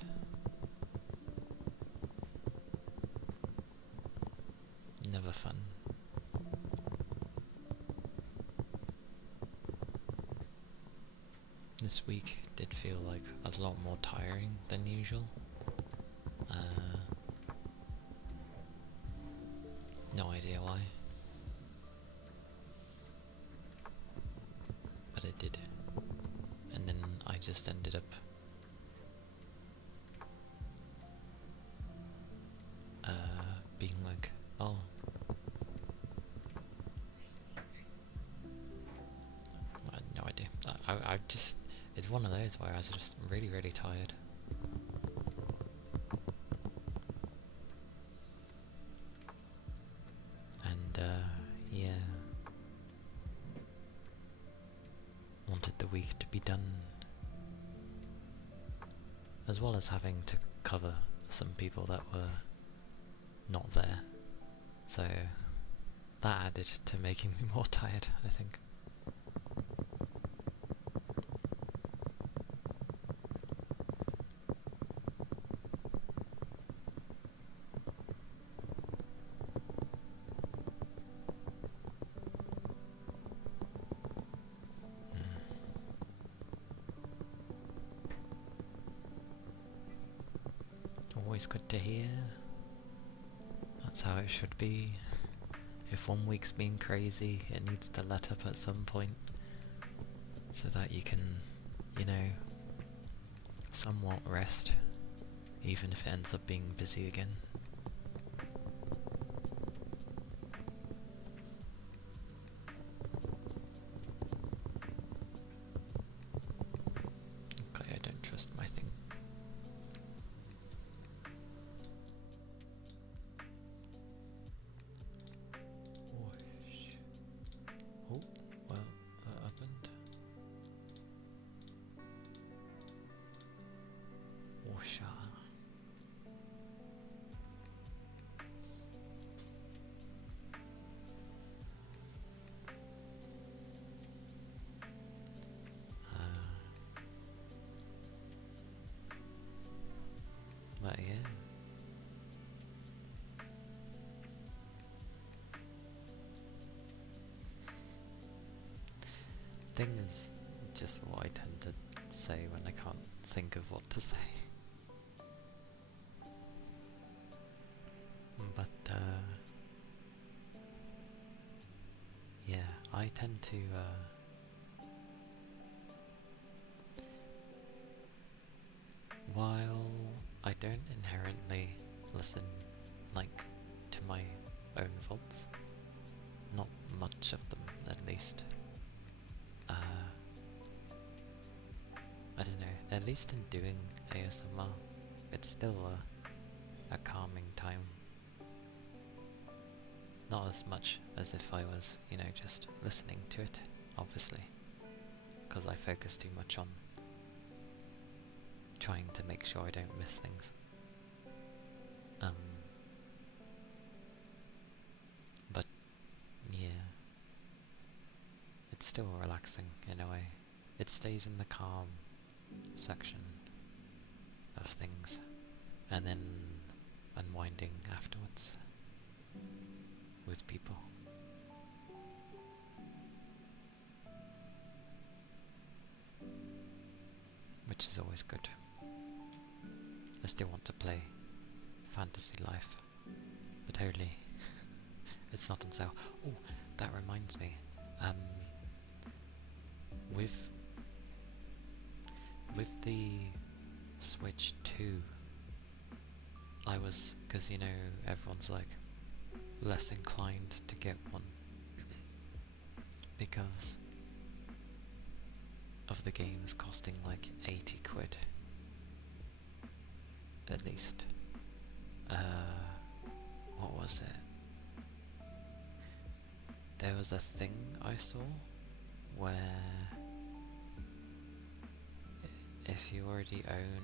Never fun. This week did feel like a lot more tiring than usual. No idea why. But it did. And then I just ended up being like, oh, I had no idea. I just, it's one of those where I was just really, really tired. And yeah, wanted the week to be done, as well as having to cover some people that were not there, so that added to making me more tired, I think. Always good to hear. That's how it should be. If one week's been crazy, it needs to let up at some point, so that you can, you know, somewhat rest, even if it ends up being busy again. Okay, I don't trust my thing. Oh, well, that happened. Whoosha. But yeah. Thing is just what I tend to say when I can't think of what to say. But yeah, I tend to while I don't inherently listen like to my own faults, not much of them at least, I don't know, at least in doing ASMR, it's still a calming time. Not as much as if I was, you know, just listening to it, obviously, because I focus too much on trying to make sure I don't miss things. But yeah, it's still relaxing in a way. It stays in the calm section of things, and then unwinding afterwards with people. Which is always good. I still want to play Fantasy Life, but only it's not on sale. Oh, that reminds me. With the Switch 2, I was, because you know everyone's like less inclined to get one because of the games costing like 80 quid at least. What was it? There was a thing I saw where if you already own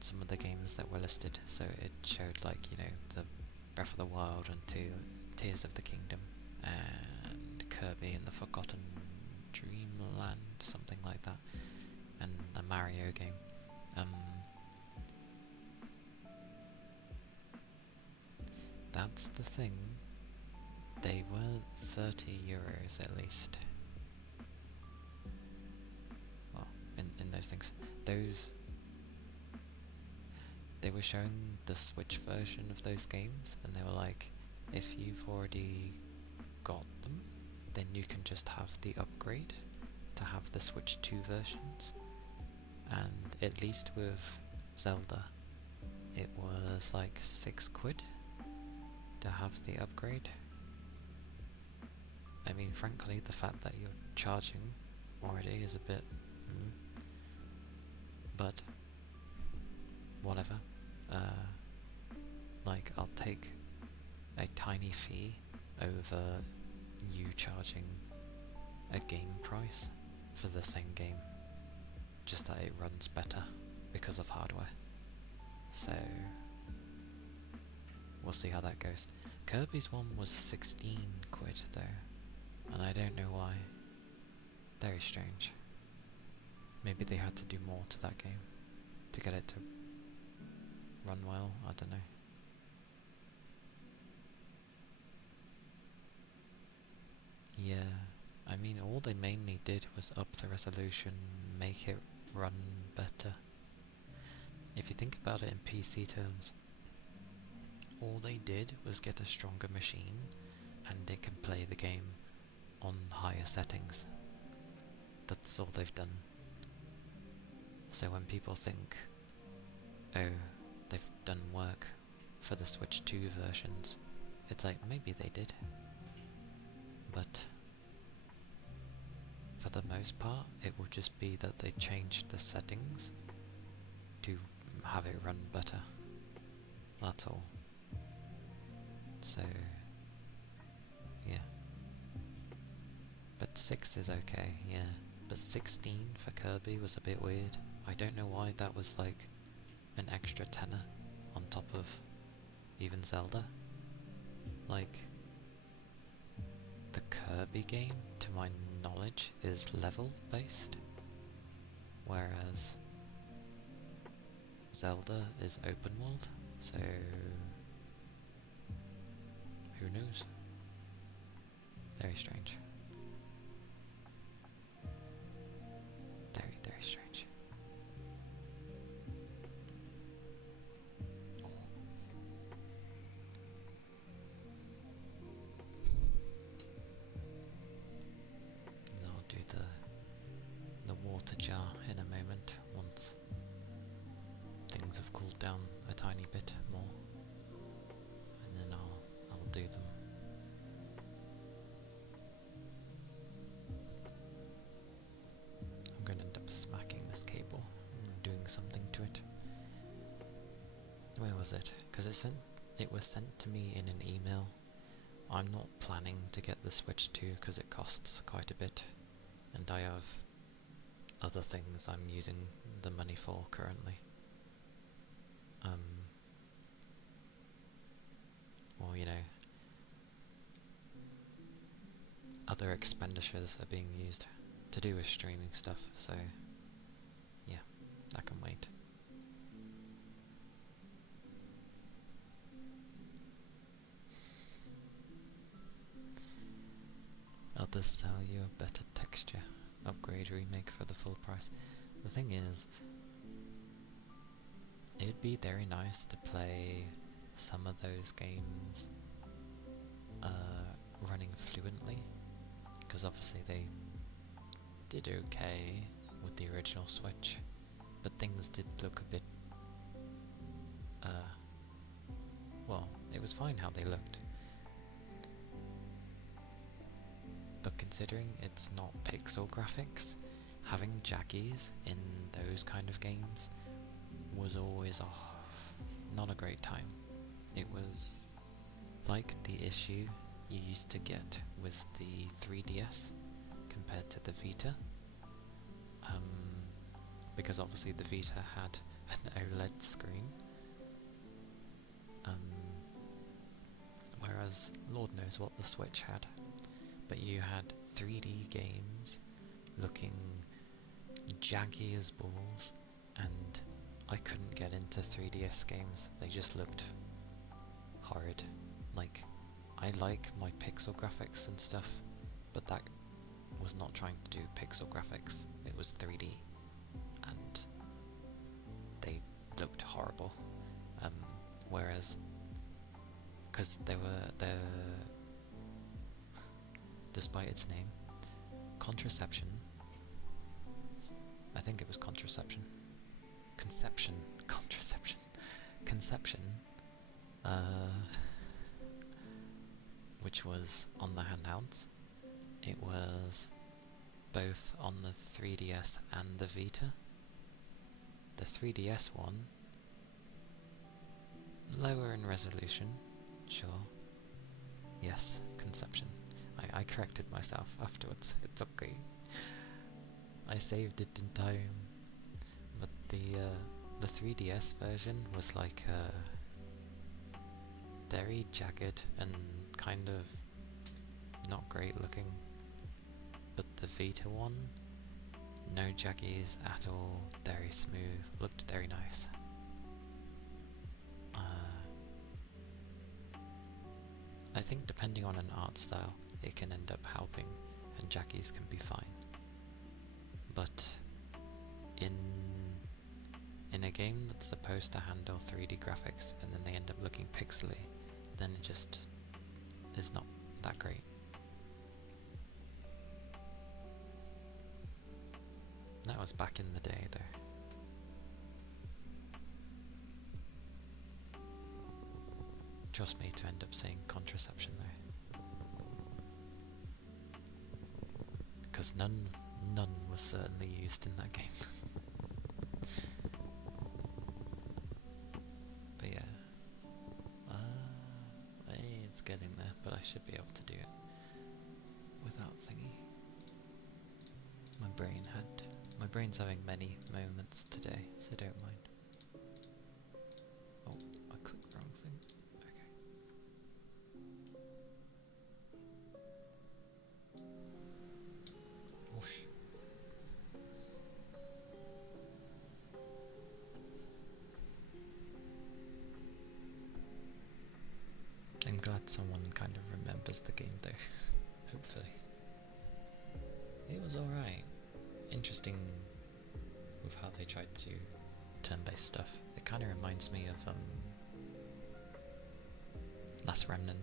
some of the games that were listed, so it showed like, you know, the Breath of the Wild and Tears of the Kingdom and Kirby and the Forgotten Dreamland, something like that, and a Mario game. That's the thing, they weren't €30 at least. Well, in those things. They were showing the Switch version of those games, and they were like, if you've already got them, then you can just have the upgrade to have the Switch 2 versions. And at least with Zelda, it was like 6 quid to have the upgrade. I mean, frankly, the fact that you're charging already is a bit... but whatever. Like, I'll take a tiny fee over you charging a game price for the same game, just that it runs better because of hardware. So we'll see how that goes. Kirby's one was 16 quid though, and I don't know why. Very strange. Maybe they had to do more to that game to get it to run well, I don't know. Yeah, I mean all they mainly did was up the resolution, make it run better. If you think about it in PC terms, all they did was get a stronger machine and it can play the game on higher settings. That's all they've done. So when people think, oh, they've done work for the Switch 2 versions, it's like, maybe they did. But for the most part, it will just be that they changed the settings to have it run better. That's all. So, yeah. But 6 is okay, yeah. But 16 for Kirby was a bit weird. I don't know why that was like an extra tenner on top of even Zelda. Like, the Kirby game, to my knowledge, is level based, whereas Zelda is open world, so who knows? Very strange. Very, very strange. I'll do the water jar in a moment once things have cooled down a tiny bit more, and then I'll do them. was it? Because it was sent to me in an email. I'm not planning to get the Switch 2 because it costs quite a bit, and I have other things I'm using the money for currently. Or, you know, other expenditures are being used to do with streaming stuff, so yeah, that can wait. Others sell you a better texture upgrade remake for the full price. The thing is, it'd be very nice to play some of those games running fluently, because obviously they did okay with the original Switch, but things did look a bit, well, it was fine how they looked. But considering it's not pixel graphics, having jaggies in those kind of games was always not a great time. It was like the issue you used to get with the 3DS compared to the Vita. Because obviously the Vita had an OLED screen, whereas Lord knows what the Switch had. But you had 3D games looking jaggy as balls, and I couldn't get into 3DS games. They just looked horrid. Like, I like my pixel graphics and stuff, but that was not trying to do pixel graphics. It was 3D, and they looked horrible. Whereas, because despite its name, Contraception, I think it was Contraception, Conception, Contraception, Conception, which was on the handhelds. It was both on the 3DS and the Vita. The 3DS one, lower in resolution, sure. Yes, Conception. I corrected myself afterwards, it's okay. I saved it in time. But the 3DS version was like very jagged and kind of not great looking. But the Vita one, no jaggies at all, very smooth, looked very nice. I think depending on an art style, it can end up helping, and jaggies can be fine. But in a game that's supposed to handle 3D graphics and then they end up looking pixely, then it just is not that great. That was back in the day though. Trust me to end up saying Contraception though. Because none was certainly used in that game. But yeah. It's getting there, but I should be able to do it without thingy. My brain's having many moments today, so don't mind. Oh, I clicked the wrong thing. Okay. Whoosh. I'm glad someone kind of remembers the game though, hopefully. It was alright. Interesting with how they tried to turn-based stuff. It kind of reminds me of Last Remnant.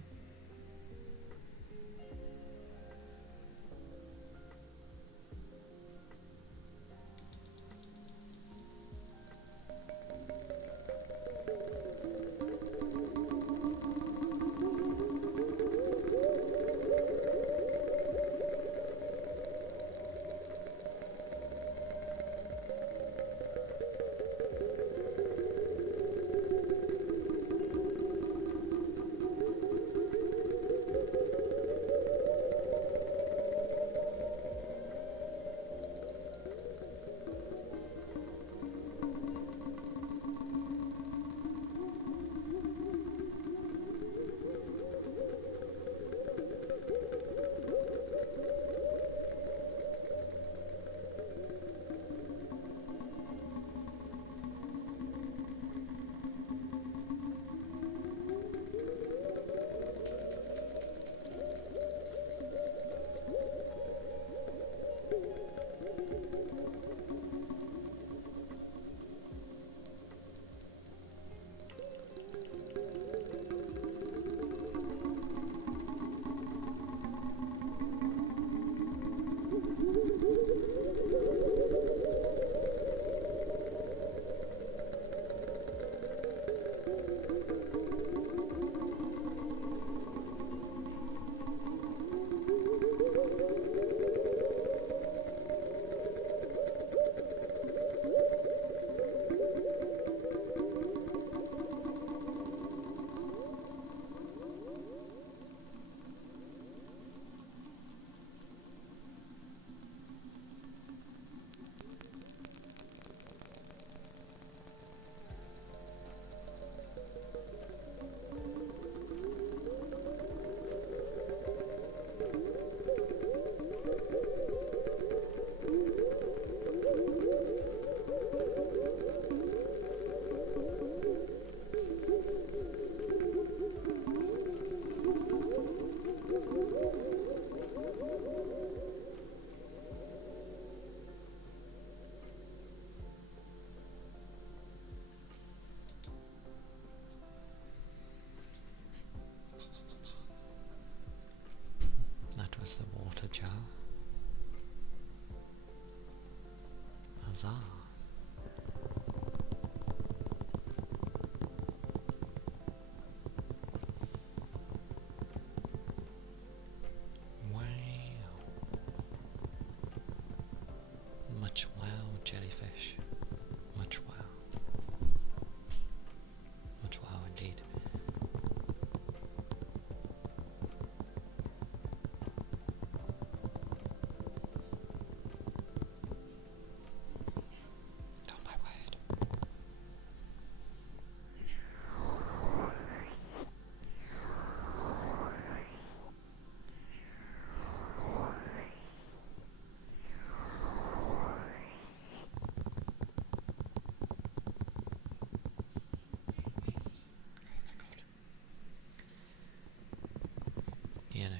goes the water jar. Huzzah! Wow! Much wow, jellyfish. Much wow. Much wow indeed. Oh my word. You know,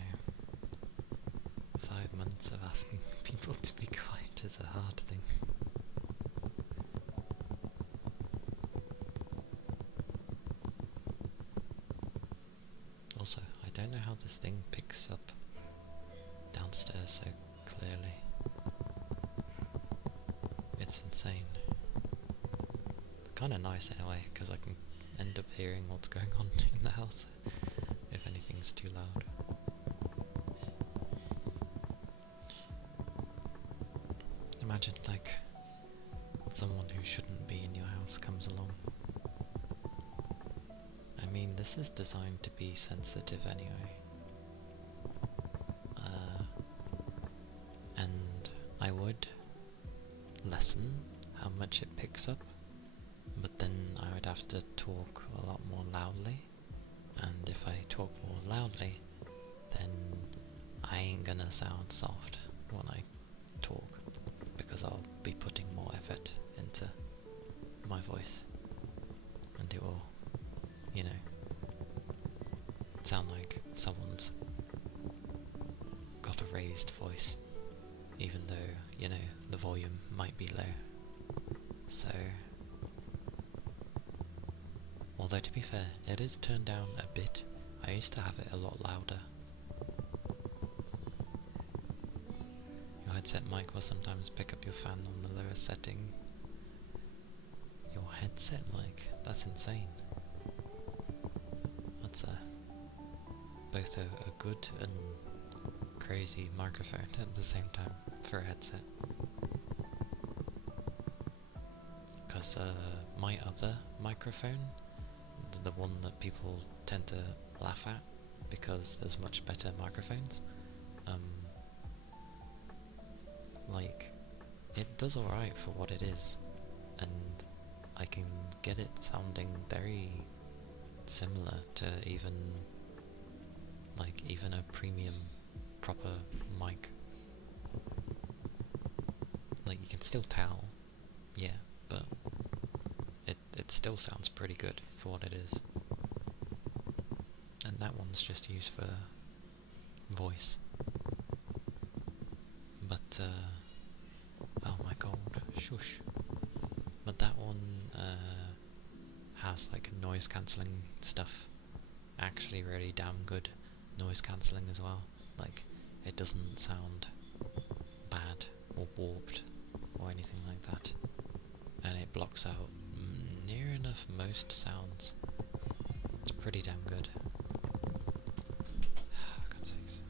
5 months of asking people to be quiet is a hard thing. Also, I don't know how this thing picks up downstairs so clearly. It's insane. Kinda nice in a way, because I can end up hearing what's going on in the house if anything's too loud. Imagine, like, someone who shouldn't be in your house comes along. I mean, this is designed to be sensitive anyway. And I would lessen how much it picks up, but then I would have to talk a lot more loudly, and if I talk more loudly, then I ain't gonna sound soft when I talk, because I'll be putting more effort into my voice, and it will, you know, sound like someone's got a raised voice, even though, you know, the volume might be low. So, although to be fair, it is turned down a bit. I used to have it a lot louder. Your headset mic will sometimes pick up your fan on the lower setting. Your headset mic? That's insane. That's both a good and crazy microphone at the same time for a headset. Because my other microphone, the one that people tend to laugh at because there's much better microphones, like, it does alright for what it is, and I can get it sounding very similar to even a premium proper mic. Like, you can still tell, yeah, but it still sounds pretty good for what it is. And that one's just used for voice. But, oh my god, shush. But that one has like noise cancelling stuff. Actually really damn good noise cancelling as well. Like, it doesn't sound bad or warped or anything like that. And it blocks out near enough most sounds. It's pretty damn good. For God's sakes.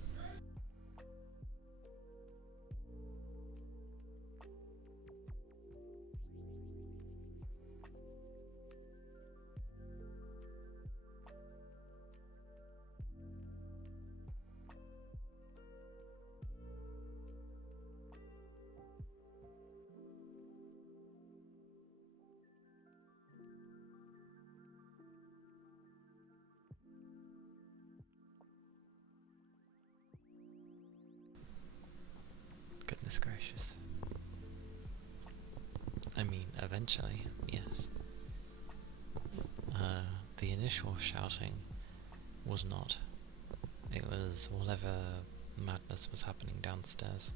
Goodness gracious. I mean, eventually, yes. The initial shouting was not. It was whatever madness was happening downstairs.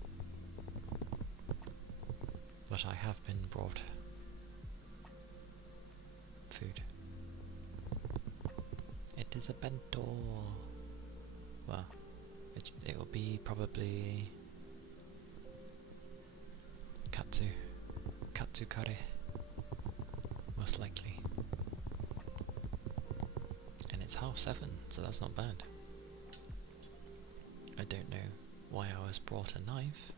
But I have been brought food. It is a bento. Well, It'll be probably Katsukare, most likely. And it's 7:30, so that's not bad. I don't know why I was brought a knife,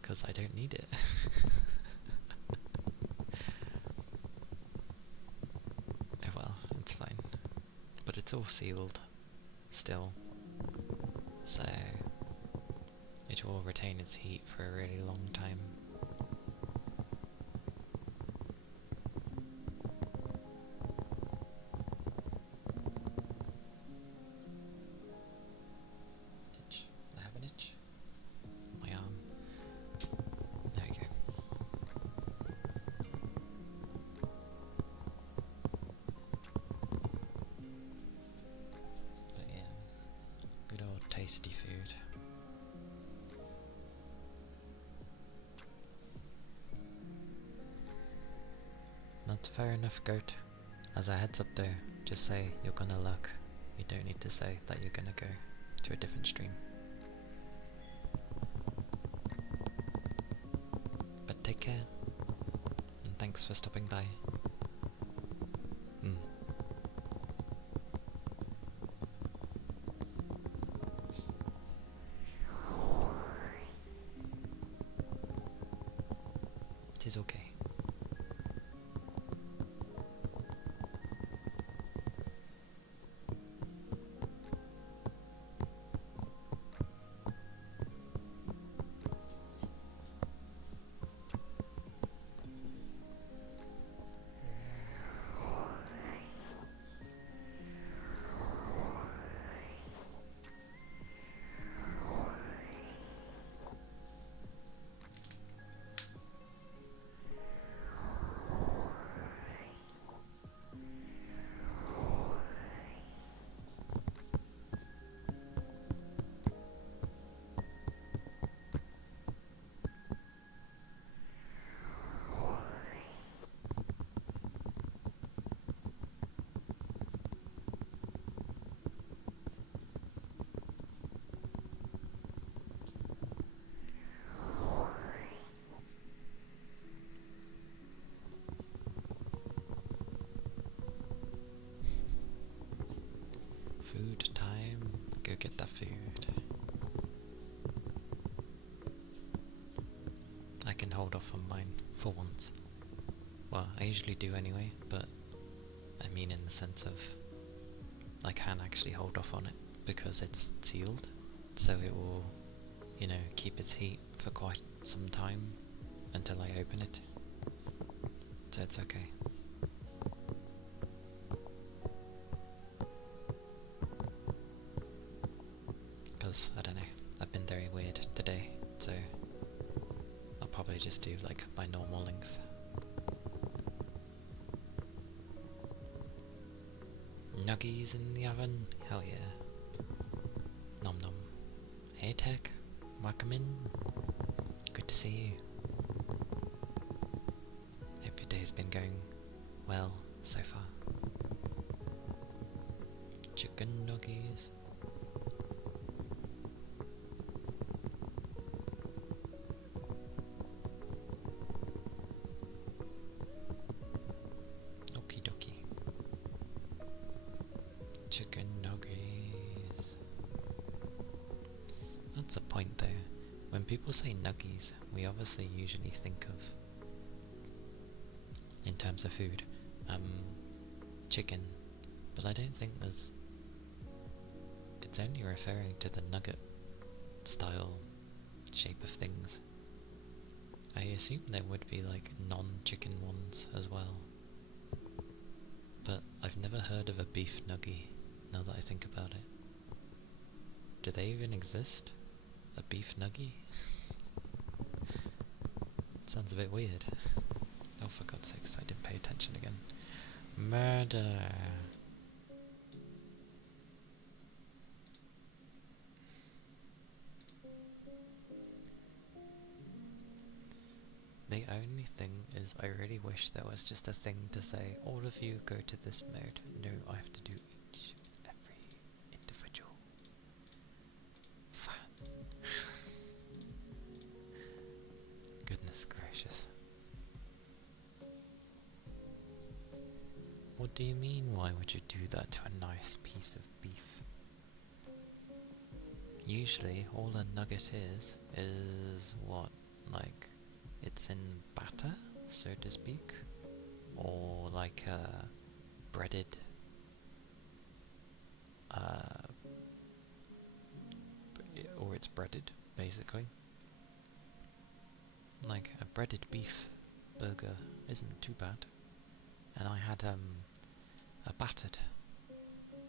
because I don't need it. Oh well, it's fine. But it's all sealed still, so it will retain its heat for a really long time. Itch. I have an itch. My arm. There we go. But yeah, good old tasty food. That's fair enough, goat. As a heads up though, just say you're gonna look. You don't need to say that you're gonna go to a different stream. But take care, and thanks for stopping by. Tis okay. Food time. Go get that food. I can hold off on mine for once. Well, I usually do anyway, but I mean in the sense of I can actually hold off on it because it's sealed, so it will, you know, keep its heat for quite some time until I open it. So it's okay. Because, I don't know, I've been very weird today, so I'll probably just do like my normal length. Nuggies in the oven? Hell yeah. Nom nom. Hey Tech, welcome in. Good to see you. Hope your day's been going well so far. Chicken nuggies. Okie dokie. Chicken nuggies. That's a point though. When people say nuggies, we obviously usually think of, in terms of food, chicken, but I don't think it's only referring to the nugget style shape of things. I assume there would be like non-chicken ones as well, but I've never heard of a beef nuggie now that I think about it. Do they even exist? A beef nuggie? Sounds a bit weird. Oh, for God's sakes, I didn't pay attention again. Murder! The only thing is, I really wish there was just a thing to say, all of you go to this mode. No, I have to do each, every individual gracious. What do you mean, why would you do that to a nice piece of beef? Usually all a nugget is what, like, it's in batter, so to speak, or like a breaded, or it's breaded, basically. Like, a breaded beef burger isn't too bad. And I had a battered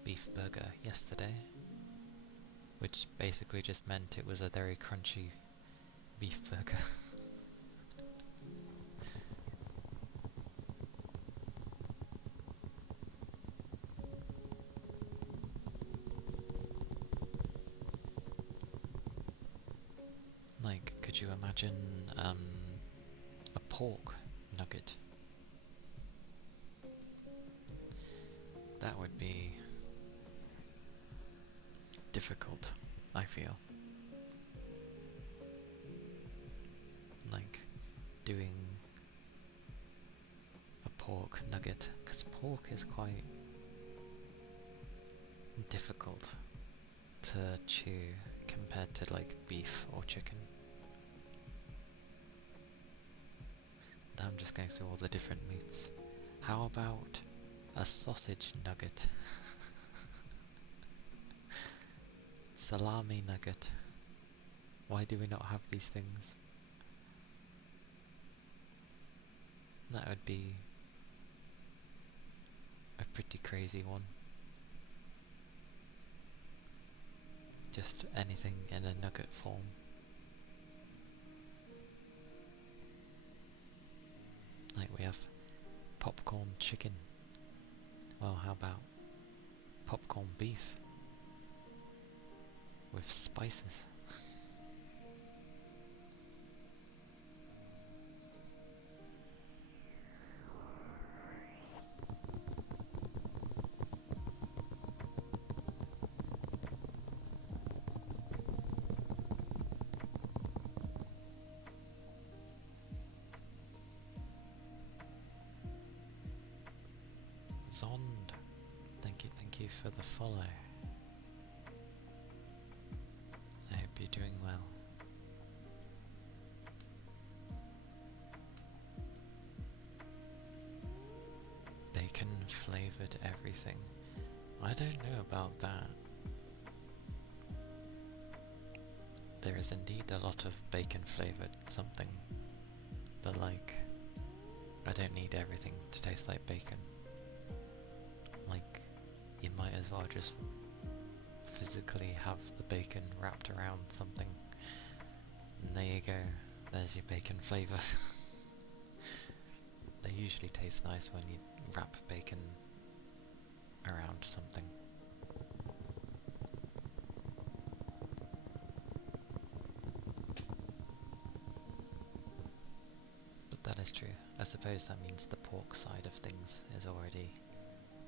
beef burger yesterday, which basically just meant it was a very crunchy beef burger. Like, could you imagine a pork nugget? That would be difficult, I feel. Like, doing a pork nugget, because pork is quite difficult to chew compared to like beef or chicken. Now I'm just going through all the different meats. How about a sausage nugget? Salami nugget. Why do we not have these things? That would be a pretty crazy one. Just anything in a nugget form. Like we have popcorn chicken. Well, how about popcorn beef with spices? Zond, thank you for the follow. I hope you're doing well. Bacon flavoured everything. I don't know about that. There is indeed a lot of bacon flavoured something, but like, I don't need everything to taste like bacon. Like, you might as well just physically have the bacon wrapped around something. And there you go, there's your bacon flavour. They usually taste nice when you wrap bacon around something. But that is true. I suppose that means the pork side of things is already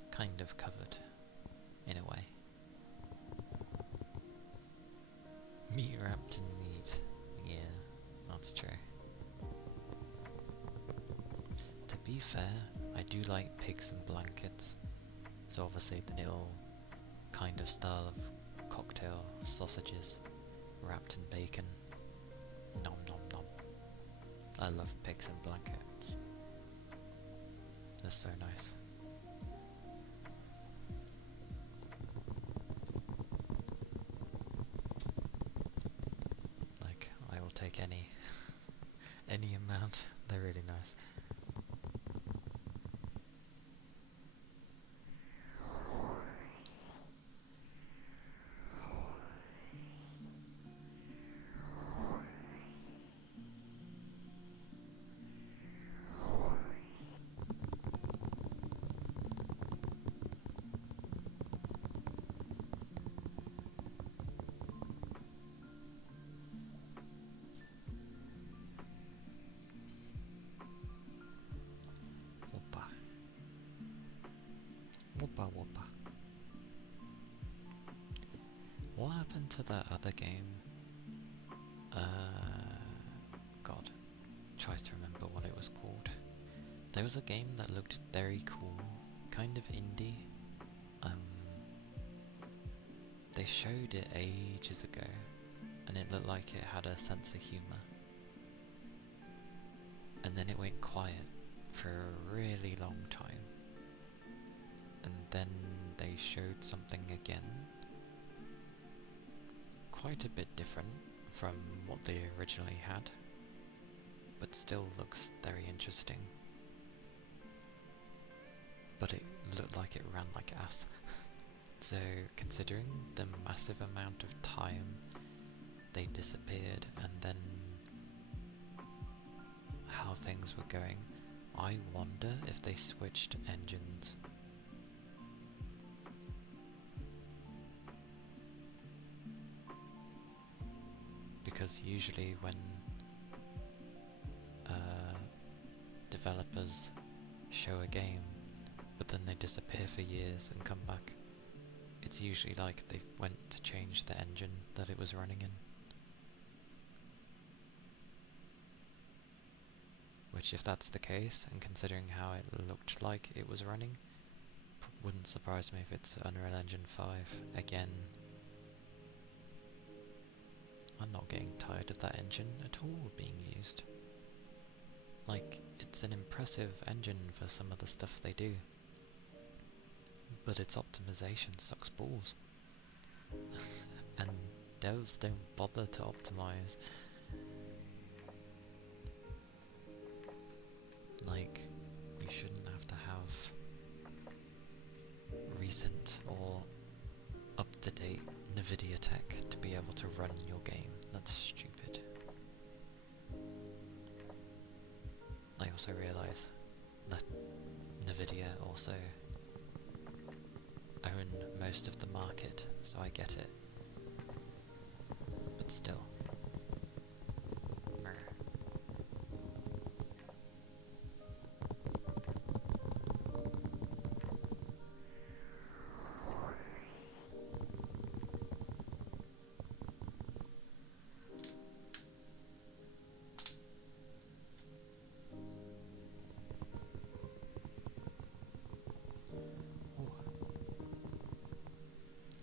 kind of covered, in a way. Meat wrapped in meat. Yeah, that's true. To be fair, I do like pigs in blankets. So obviously the little kind of style of cocktail sausages wrapped in bacon. Nom nom nom. I love pigs in blankets. They're so nice. Like, I will take any amount. They're really nice. Whoopa whoopa. What happened to that other game? God, tries to remember. there was a game that looked very cool, kind of indie. They showed it ages ago, and it looked like it had a sense of humour. And then it went quiet for a really long time. And then they showed something again, quite a bit different from what they originally had, but still looks very interesting. But it looked like it ran like ass. So considering the massive amount of time they disappeared and then how things were going, I wonder if they switched engines. Because usually when developers show a game but then they disappear for years and come back, it's usually like they went to change the engine that it was running in. Which, if that's the case, and considering how it looked like it was running, wouldn't surprise me if it's Unreal Engine 5 again. I'm not getting tired of that engine at all being used. Like, it's an impressive engine for some of the stuff they do, but its optimization sucks balls. And devs don't bother to optimize. Like, you shouldn't have to have recent or up-to-date NVIDIA tech to be able to run your game. That's stupid. I also realise that NVIDIA also own most of the market, so I get it. But still.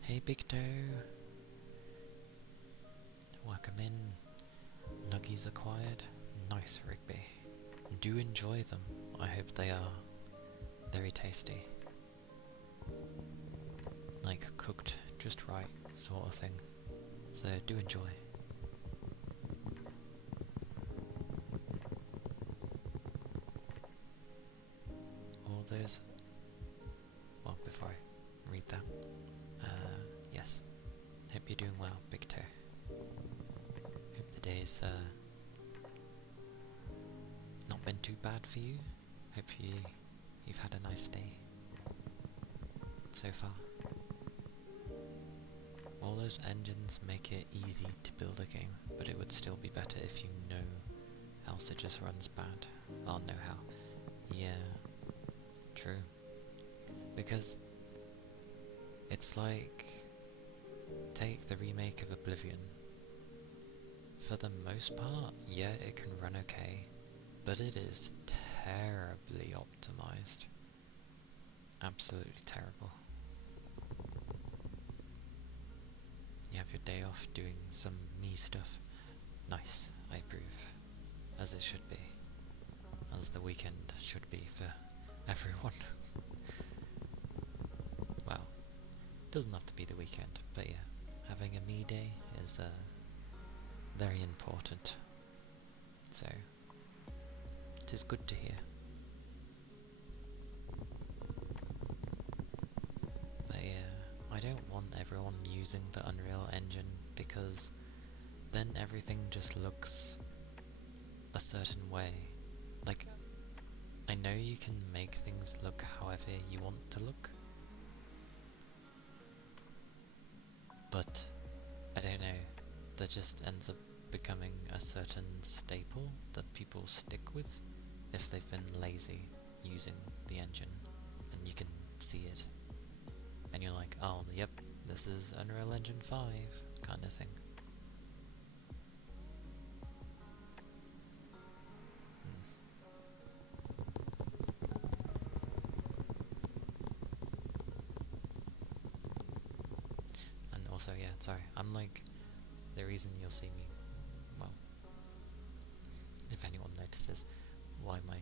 Hey Big Toe, welcome in. Nuggies acquired. Nice, Rigby. Do enjoy them. I hope they are very tasty. Like cooked just right sort of thing. So do enjoy. All those... Well, before I read that, yes. Hope you're doing well, Big Toe. Hope the day's not been too bad for you. Hope you've had a nice day so far. All those engines make it easy to build a game, but it would still be better if you know, else it just runs bad. I'll know how. Yeah, true. Because it's like, take the remake of Oblivion. For the most part, yeah, it can run okay, but it is terribly optimized. Absolutely terrible. You have your day off doing some me stuff. Nice, I approve. As it should be. As the weekend should be for everyone. Well, doesn't have to be the weekend, but yeah, having a me day is very important. So, it is good to hear. But yeah, I don't want everyone using the Unreal Engine because then everything just looks a certain way. Like, I know you can make things look however you want to look, but I don't know, that just ends up becoming a certain staple that people stick with if they've been lazy using the engine, and you can see it and you're like, oh yep, this is Unreal Engine 5 kind of thing. Also, yeah, sorry, I'm like, the reason you'll see me, well, if anyone notices why my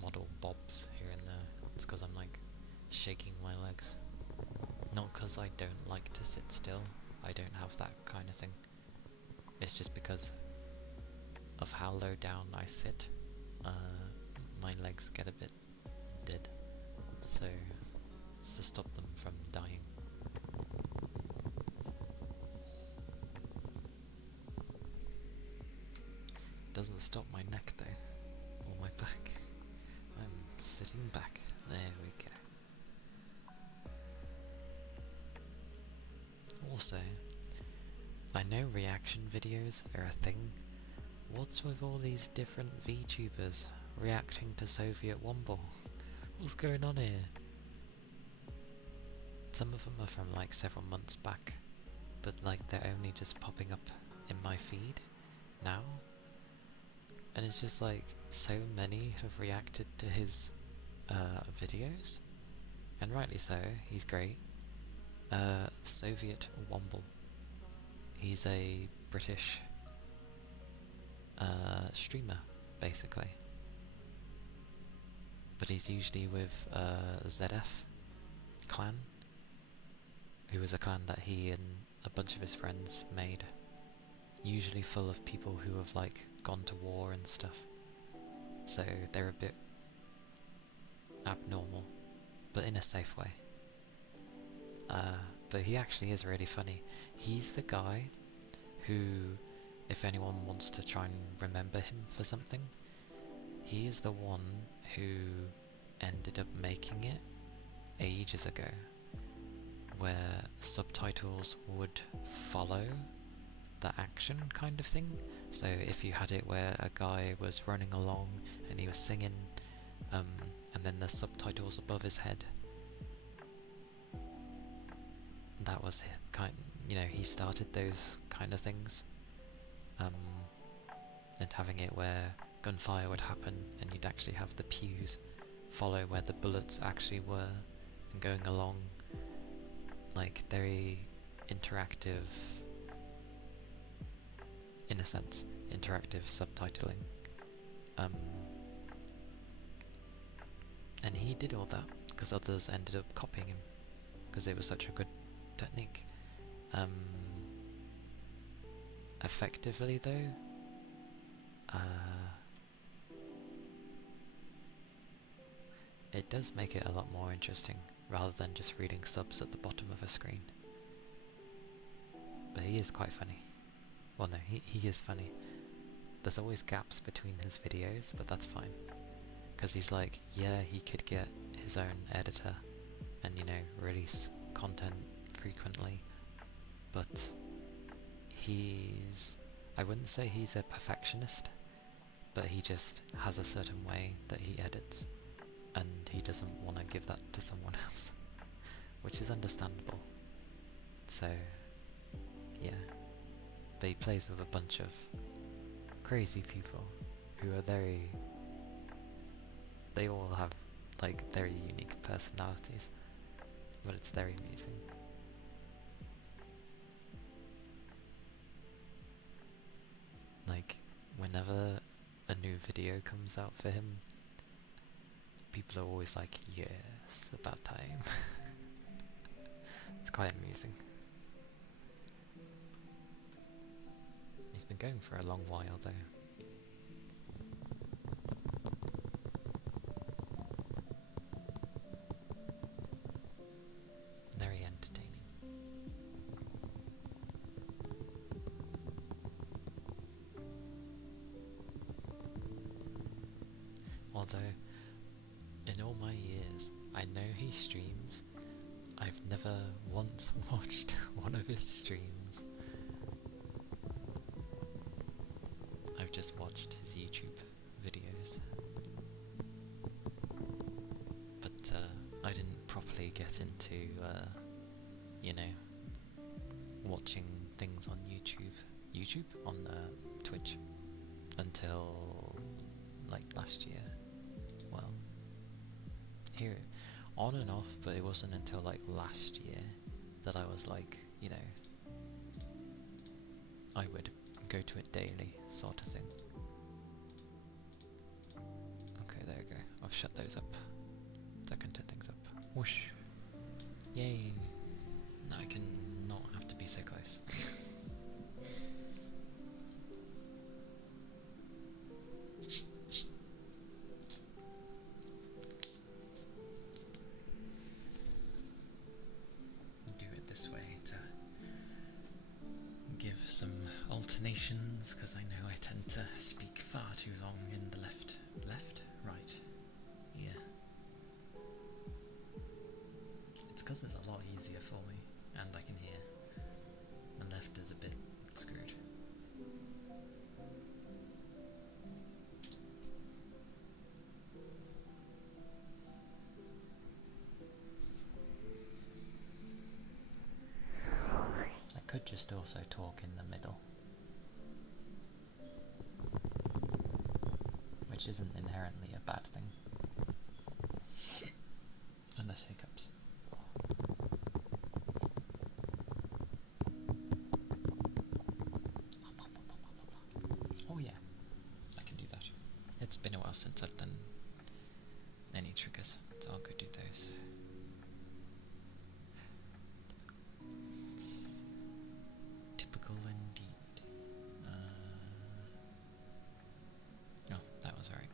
model bobs here and there, it's because I'm like shaking my legs. Not because I don't like to sit still, I don't have that kind of thing. It's just because of how low down I sit, my legs get a bit dead, so it's to stop them from dying. Doesn't stop my neck though, or my back. I'm sitting back. There we go. Also, I know reaction videos are a thing. What's with all these different VTubers reacting to Soviet Womble? What's going on here? Some of them are from like several months back, but like they're only just popping up in my feed now. And it's just like, so many have reacted to his videos, and rightly so, he's great. Soviet Womble. He's a British streamer, basically. But he's usually with ZF clan, who was a clan that he and a bunch of his friends made. Usually full of people who have like gone to war and stuff. So they're a bit abnormal, but in a safe way. But he actually is really funny. He's the guy who, if anyone wants to try and remember him for something, he is the one who ended up making it ages ago, where subtitles would follow the action kind of thing. So if you had it where a guy was running along and he was singing, and then the subtitles above his head, that was he started those kind of things, and having it where gunfire would happen and you'd actually have the pews follow where the bullets actually were, and going along, like very interactive, in a sense, interactive subtitling. And he did all that because others ended up copying him because it was such a good technique. Effectively though, it does make it a lot more interesting rather than just reading subs at the bottom of a screen. But he is quite funny. Well, no, he is funny. There's always gaps between his videos, but that's fine. Because he's like, yeah, he could get his own editor and, release content frequently, but I wouldn't say he's a perfectionist, but he just has a certain way that he edits, and he doesn't want to give that to someone else, which is understandable. So, yeah. But he plays with a bunch of crazy people who are they all have like very unique personalities, but it's very amusing. Like, whenever a new video comes out for him, people are always like, yes, about time. It's quite amusing. He's been going for a long while though. Very entertaining. Although, in all my years, I know he streams. I've never once watched one of his streams. I've just watched his YouTube videos. But I didn't properly get into, watching things on YouTube? On Twitch, until like last year. Well, here, on and off, but it wasn't until like last year that I was like, you know, I would go to it daily, sort of thing. Okay, there we go. I've shut those up. So I can turn things up. Whoosh! Yay! Now I can not have to be so close. Do it this way to give some alternations, because I know I tend to speak far too long in the left. Left? Right. Yeah. It's because it's a lot easier for me, and I can hear. My left is a bit screwed. I could just also talk in the middle, which isn't inherently a bad thing. Unless hiccups. Oh yeah, I can do that. It's been a while since I've done any triggers, so I'll go do those. Typical indeed. Oh, that was alright.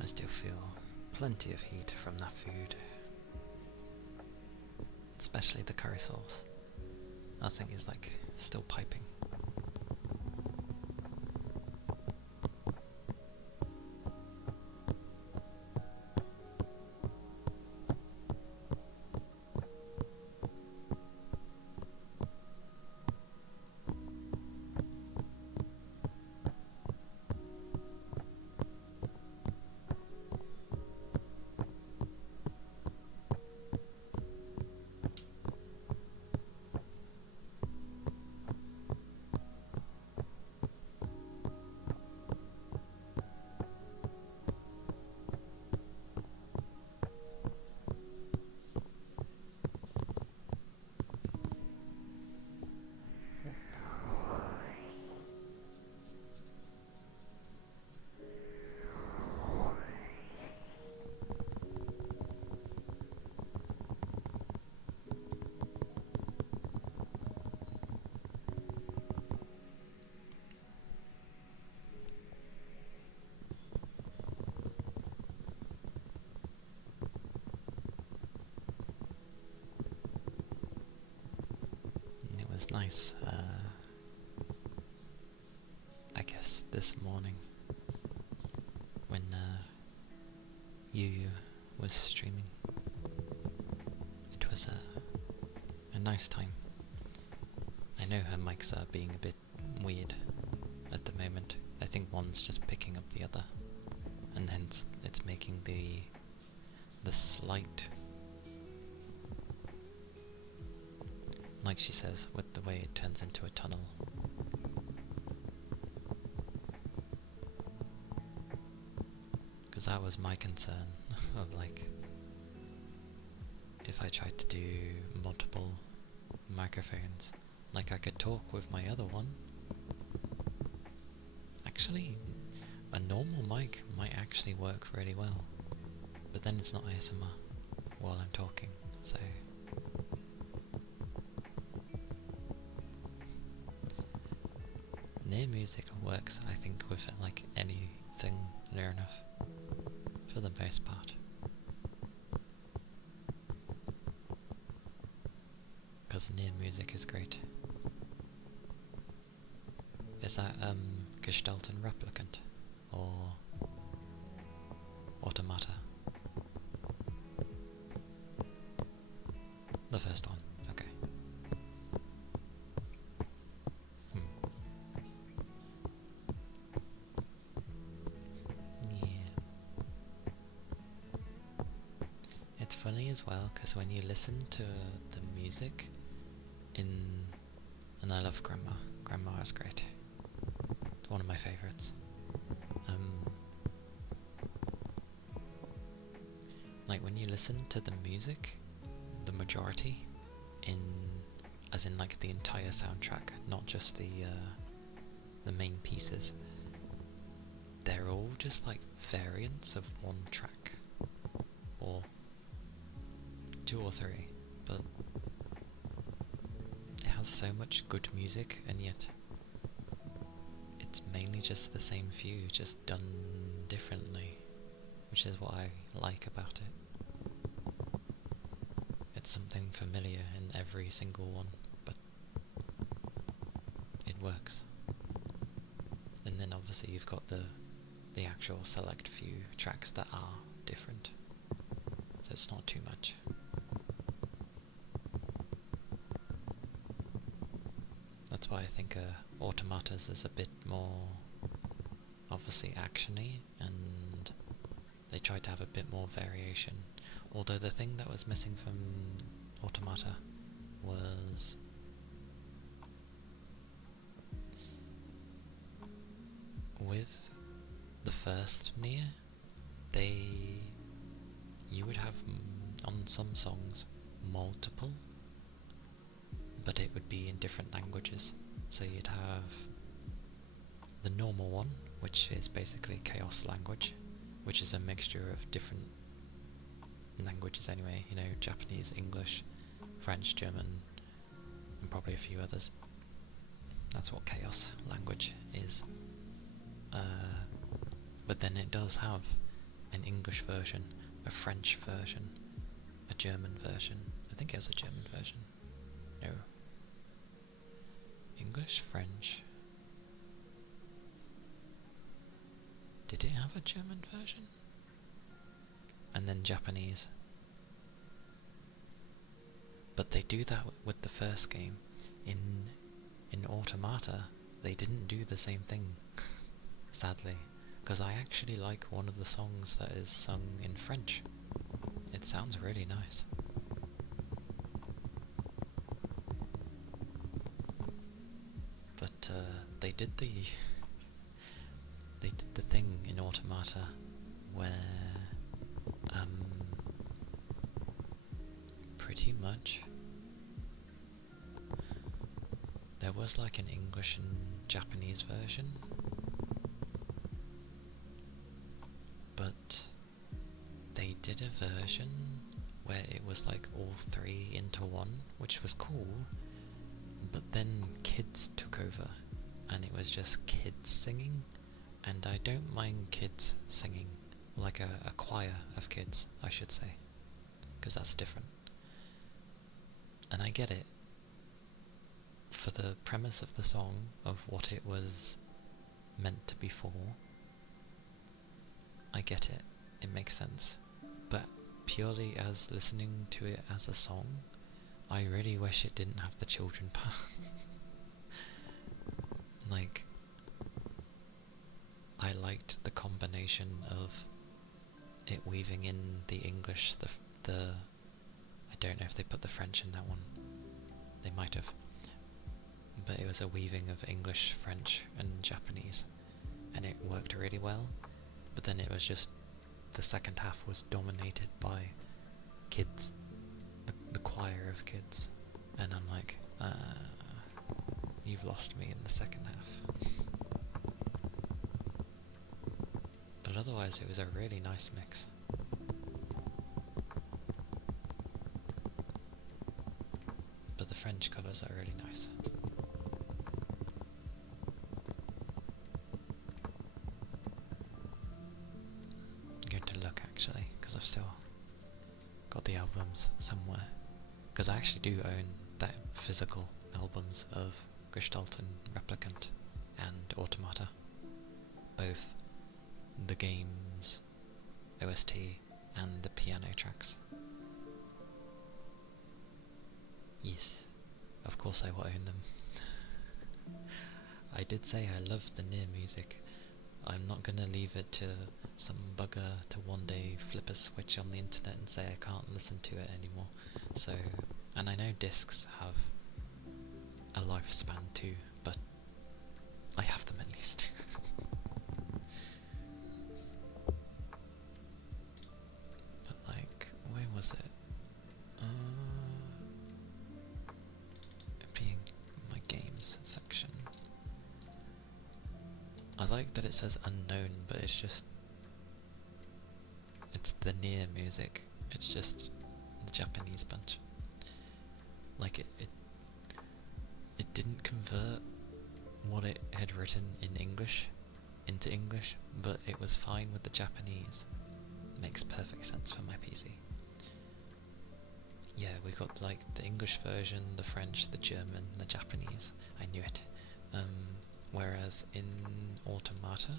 I still feel plenty of heat from that food, especially the curry sauce. That thing is like still piping. It was nice, I guess, this morning when Yu was streaming. It was a nice time. I know her mics are being a bit weird at the moment. I think one's just picking up the other, and hence it's making the slight, like she says, with the way it turns into a tunnel. Because that was my concern, of like, if I tried to do multiple microphones. Like I could talk with my other one. Actually, a normal mic might actually work really well. But then it's not ASMR while I'm talking, so... Near music works, I think, with like anything near enough, for the most part. Because near music is great. Is that Gestalt and Replicant? Or Automata? The first one, okay. Yeah. It's funny as well, because when you listen to the music and I love Grandma. Grandma is great. It's one of my favourites. Like when you listen to the music, the majority, as in like the entire soundtrack, not just the main pieces, they're all just like variants of one track, or two or three, but it has so much good music, and yet it's mainly just the same few, just done differently, which is what I like about it. It's something familiar in every single one, but it works. And then obviously you've got the actual select few tracks that are different, so it's not too much. That's why I think Automatas is a bit more obviously actiony, and they tried to have a bit more variation. Although the thing that was missing from Automata was with the first Nier, you would have on some songs multiple, but it would be in different languages. So you'd have the normal one, which is basically Chaos language, which is a mixture of different languages anyway, you know, Japanese, English, French, German, and probably a few others. That's what Chaos language is. But then it does have an English version, a French version, a German version. I think it has a German version. No. English, French. Did it have a German version? And then Japanese. But they do that with the first game. In Automata, they didn't do the same thing, sadly. Because I actually like one of the songs that is sung in French. It sounds really nice. But they did the thing in Automata where pretty much there was like an English and Japanese version, but they did a version where it was like all three into one, which was cool, but then kids took over and it was just kids singing, and I don't mind kids singing, like a choir of kids, I should say, because that's different. And I get it. For the premise of the song, of what it was meant to be for, I get it. It makes sense. But purely as listening to it as a song, I really wish it didn't have the children part. Like, I liked the combination of it weaving in the English, I don't know if they put the French in that one. They might have. But it was a weaving of English, French, and Japanese, and it worked really well. But then it was just, the second half was dominated by kids, the choir of kids, and I'm like, you've lost me in the second half. But otherwise it was a really nice mix. But the French covers are really nice. I'm going to look actually, because I've still got the albums somewhere. Because I actually do own that physical albums of Gestalt and Replicant and Automata. Both the game's OST and the piano tracks. Yes, of course I will own them. I did say I love the Nier music. I'm not gonna leave it to some bugger to one day flip a switch on the internet and say I can't listen to it anymore. So, and I know discs have a lifespan too, but I have them at least. But like, where was it? Being my games section. I like that it says unknown, but it's the Nier music. It's just the Japanese bunch. Like it didn't convert what it had written in English into English, but it was fine with the Japanese. Makes perfect sense for my PC. Yeah, we got like the English version, the French, the German, the Japanese. I knew it. Whereas in Automata,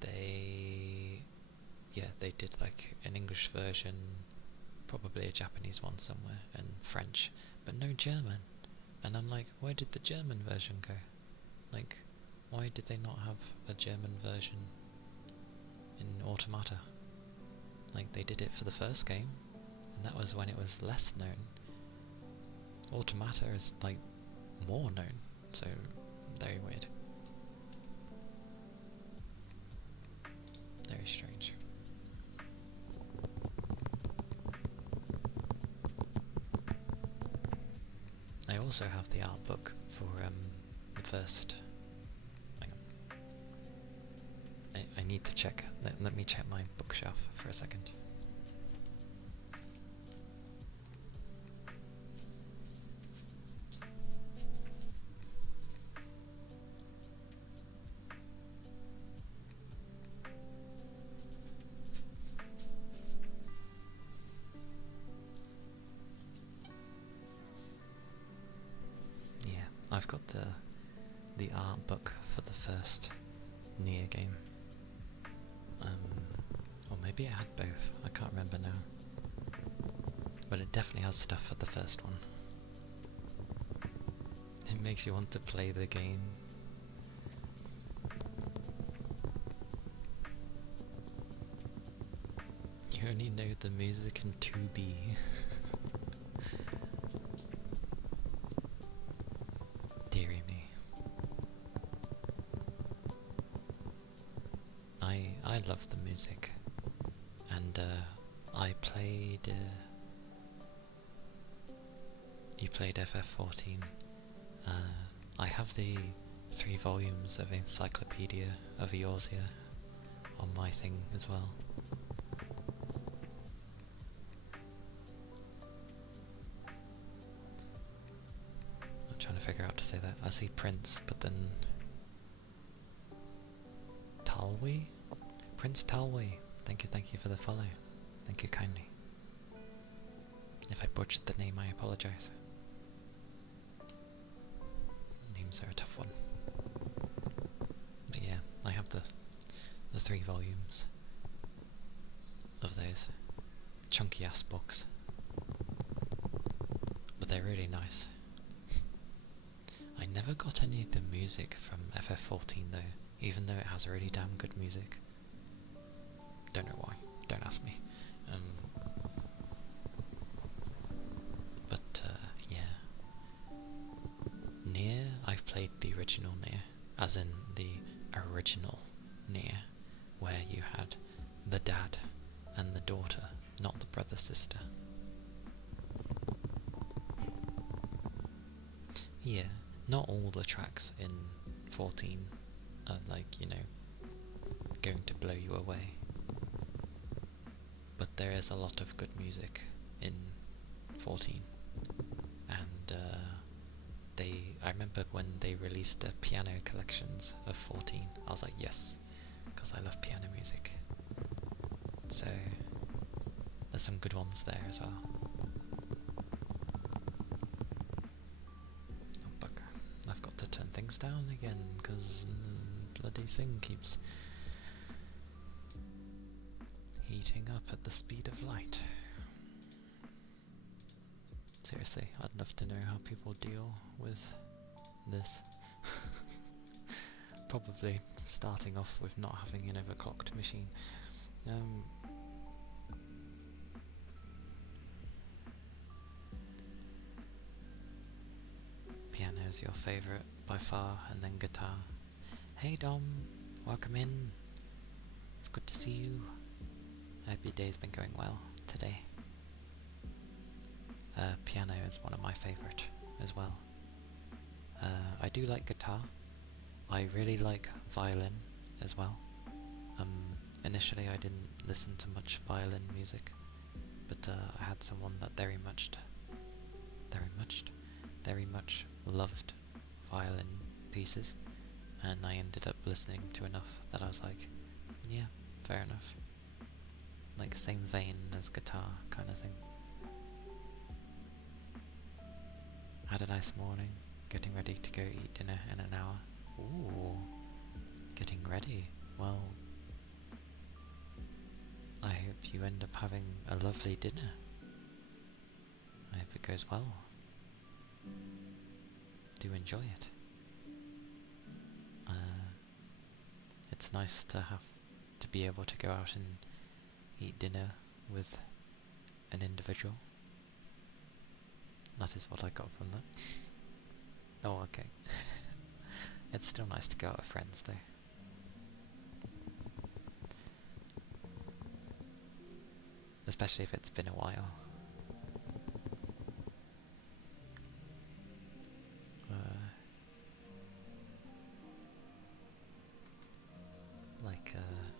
they did like an English version, probably a Japanese one somewhere, and French, but no German. And I'm like, where did the German version go? Like, why did they not have a German version in Automata? Like, they did it for the first game, and that was when it was less known. Automata is like more known, so very weird. Very strange. I also have the art book for the first. Hang on. I need to check. Let me check my bookshelf for a second. I've got the art book for the first Nier game. Or maybe it had both, I can't remember now. But it definitely has stuff for the first one. It makes you want to play the game. You only know the music in 2B. Deary me. I love the music, and I played. You played FF14. I have the 3 volumes of Encyclopedia of Eorzea on my thing as well. I'm trying to figure out how to say that. I see Prince, but then Talwi? Prince Talwi. Thank you for the follow. Thank you kindly. If I butchered the name, I apologise. Names are a tough one. But yeah, I have the 3 volumes of those chunky ass books. But they're really nice. I never got any of the music from FF14 though, even though it has really damn good music. Don't know why, don't ask me. But yeah. Nier, I've played the original Nier, as in the original Nier, where you had the dad and the daughter, not the brother-sister. Yeah, not all the tracks in 14 are like, going to blow you away. But there is a lot of good music in 14. And I remember when they released the piano collections of 14, I was like, yes, because I love piano music. So there's some good ones there as well. Oh bugger, I've got to turn things down again because the bloody thing keeps heating up at the speed of light. Seriously, I'd love to know how people deal with this. Probably starting off with not having an overclocked machine. Piano is your favourite by far, and then guitar. Hey Dom, welcome in. It's good to see you. I hope your day's been going well today. Piano is one of my favourite as well. I do like guitar. I really like violin as well. Initially I didn't listen to much violin music, but I had someone that very much loved violin pieces, and I ended up listening to enough that I was like, yeah, fair enough. Like same vein as guitar kind of thing. Had a nice morning, getting ready to go eat dinner in an hour. Ooh, getting ready. Well, I hope you end up having a lovely dinner. I hope it goes well. Do enjoy it. It's nice to be able to go out and eat dinner with an individual. That is what I got from that. Oh, okay. It's still nice to go out with friends though. Especially if it's been a while.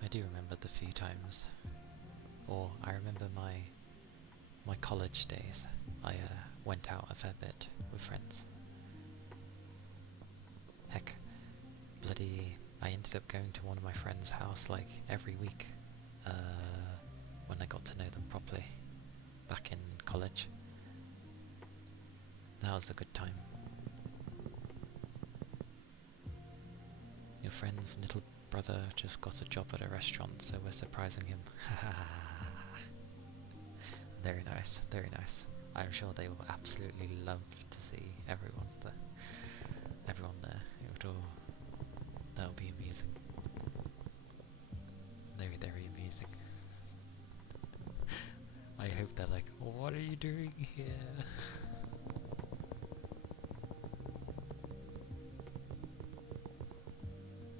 I do remember the few times, or I remember my college days. I went out a fair bit with friends. Heck, I ended up going to one of my friends' house like every week when I got to know them properly back in college. That was a good time. Your friend's little brother just got a job at a restaurant, so we're surprising him. Very nice, very nice. I'm sure they will absolutely love to see everyone there. That'll be amusing. Very, very amusing. I hope they're like, what are you doing here?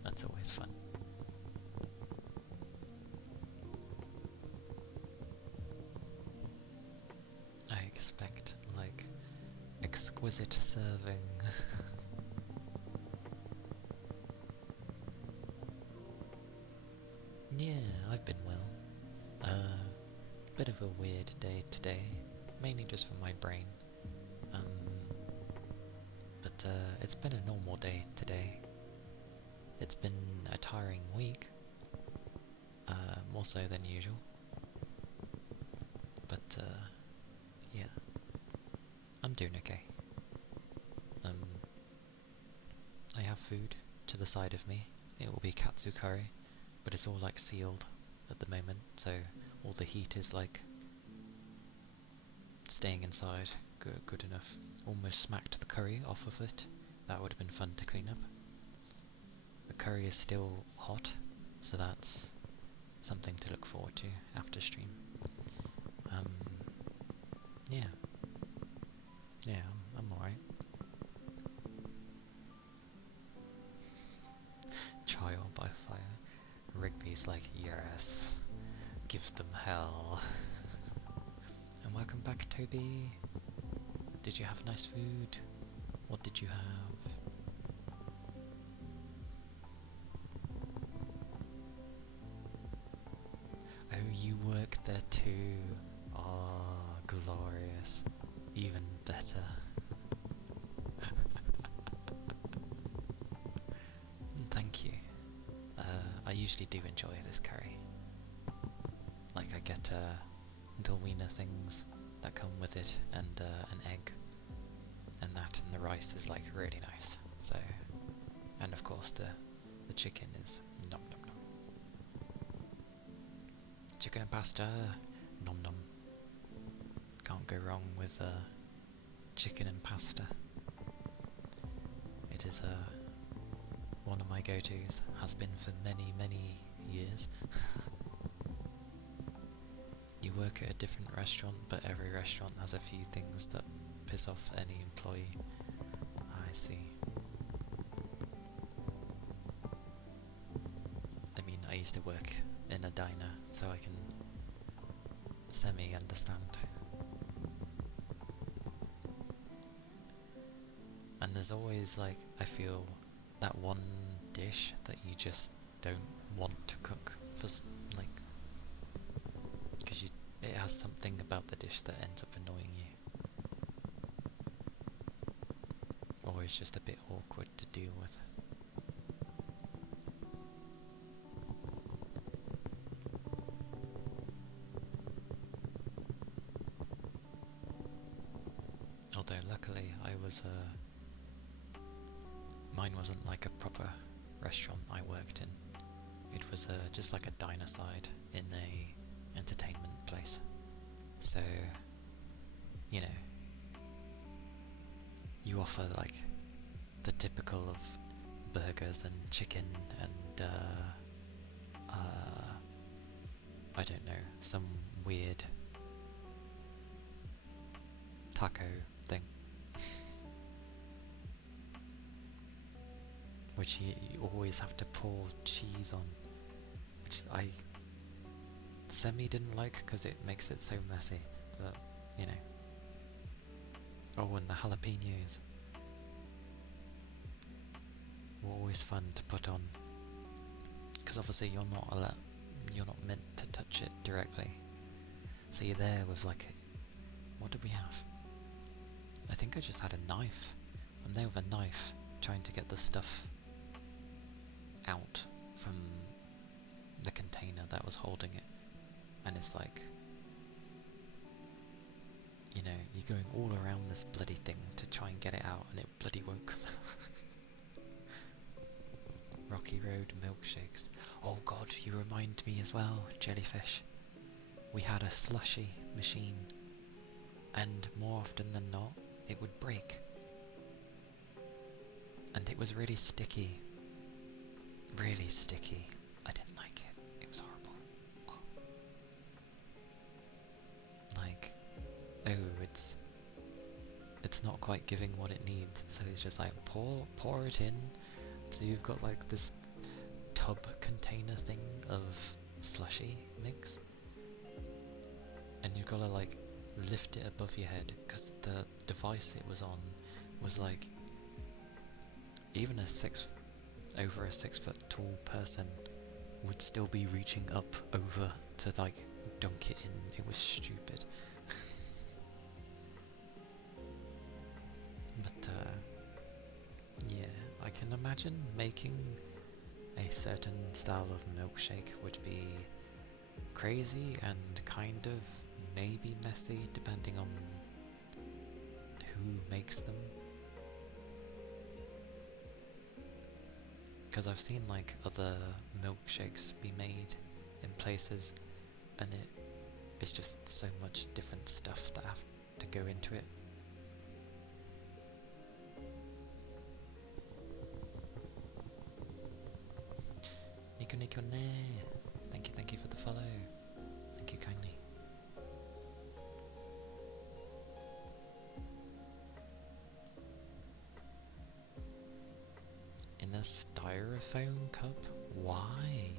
That's always fun. I expect, like, exquisite serving. Yeah, I've been well. Bit of a weird day today, mainly just for my brain. But it's been a normal day today. It's been a tiring week, more so than usual. But yeah, I'm doing okay. I have food to the side of me. It will be katsu curry, but it's all like sealed at the moment, so all the heat is like staying inside. Good enough. Almost smacked the curry off of it. That would have been fun to clean up. The curry is still hot, so that's something to look forward to after stream. Yeah, I'm alright. Trial by fire. Rigby's like, yes, give them hell. And welcome back, Toby. Did you have nice food? What did you have? Oh, you work there too. Ah, glorious. Even better. Thank you. I usually do enjoy this curry. Like, I get little wiener things that come with it, and an egg, and that, and the rice is like really nice. So, and of course the chicken is nom nom nom. Chicken and pasta, nom nom. Can't go wrong with chicken and pasta. It is one of my go-tos, has been for many, many years. You work at a different restaurant, but every restaurant has a few things that piss off any employee. I see. I mean, I used to work in a diner, so I can semi-understand. And there's always, like, I feel that one dish that you just don't want to cook for, like, because it has something about the dish that ends up annoying you. Or it's just a bit awkward to deal with. Although luckily I was mine wasn't like a proper restaurant I worked in. It was just like a diner side in a entertainment place. So, you know, you offer like the typical of burgers and chicken and I don't know, some weird taco thing. Which you always have to pour cheese on, which I didn't like because it makes it so messy, but you know. Oh, and the jalapenos were always fun to put on, because obviously you're not meant to touch it directly, so you're there with like, what did we have? I think I just had a knife. I'm there with a knife trying to get the stuff out from the container that was holding it, and it's like, you know, you're going all around this bloody thing to try and get it out, and it bloody won't come out. Rocky Road milkshakes. Oh god, you remind me as well, jellyfish. We had a slushy machine, and more often than not, it would break. And it was really sticky. Really sticky. I didn't like it. It was horrible. Oh. Like, oh, it's not quite giving what it needs, so it's just like pour it in. So you've got like this tub container thing of slushy mix, and you've got to like lift it above your head, because the device it was on was like, even over a 6 foot tall person would still be reaching up over to like dunk it in. It was stupid. But yeah, I can imagine making a certain style of milkshake would be crazy and kind of maybe messy depending on who makes them. Because I've seen like other milkshakes be made in places, and it's just so much different stuff that have to go into it. Nico ne. Thank you for the follow. Thank you kindly. In a styrofoam cup? Why?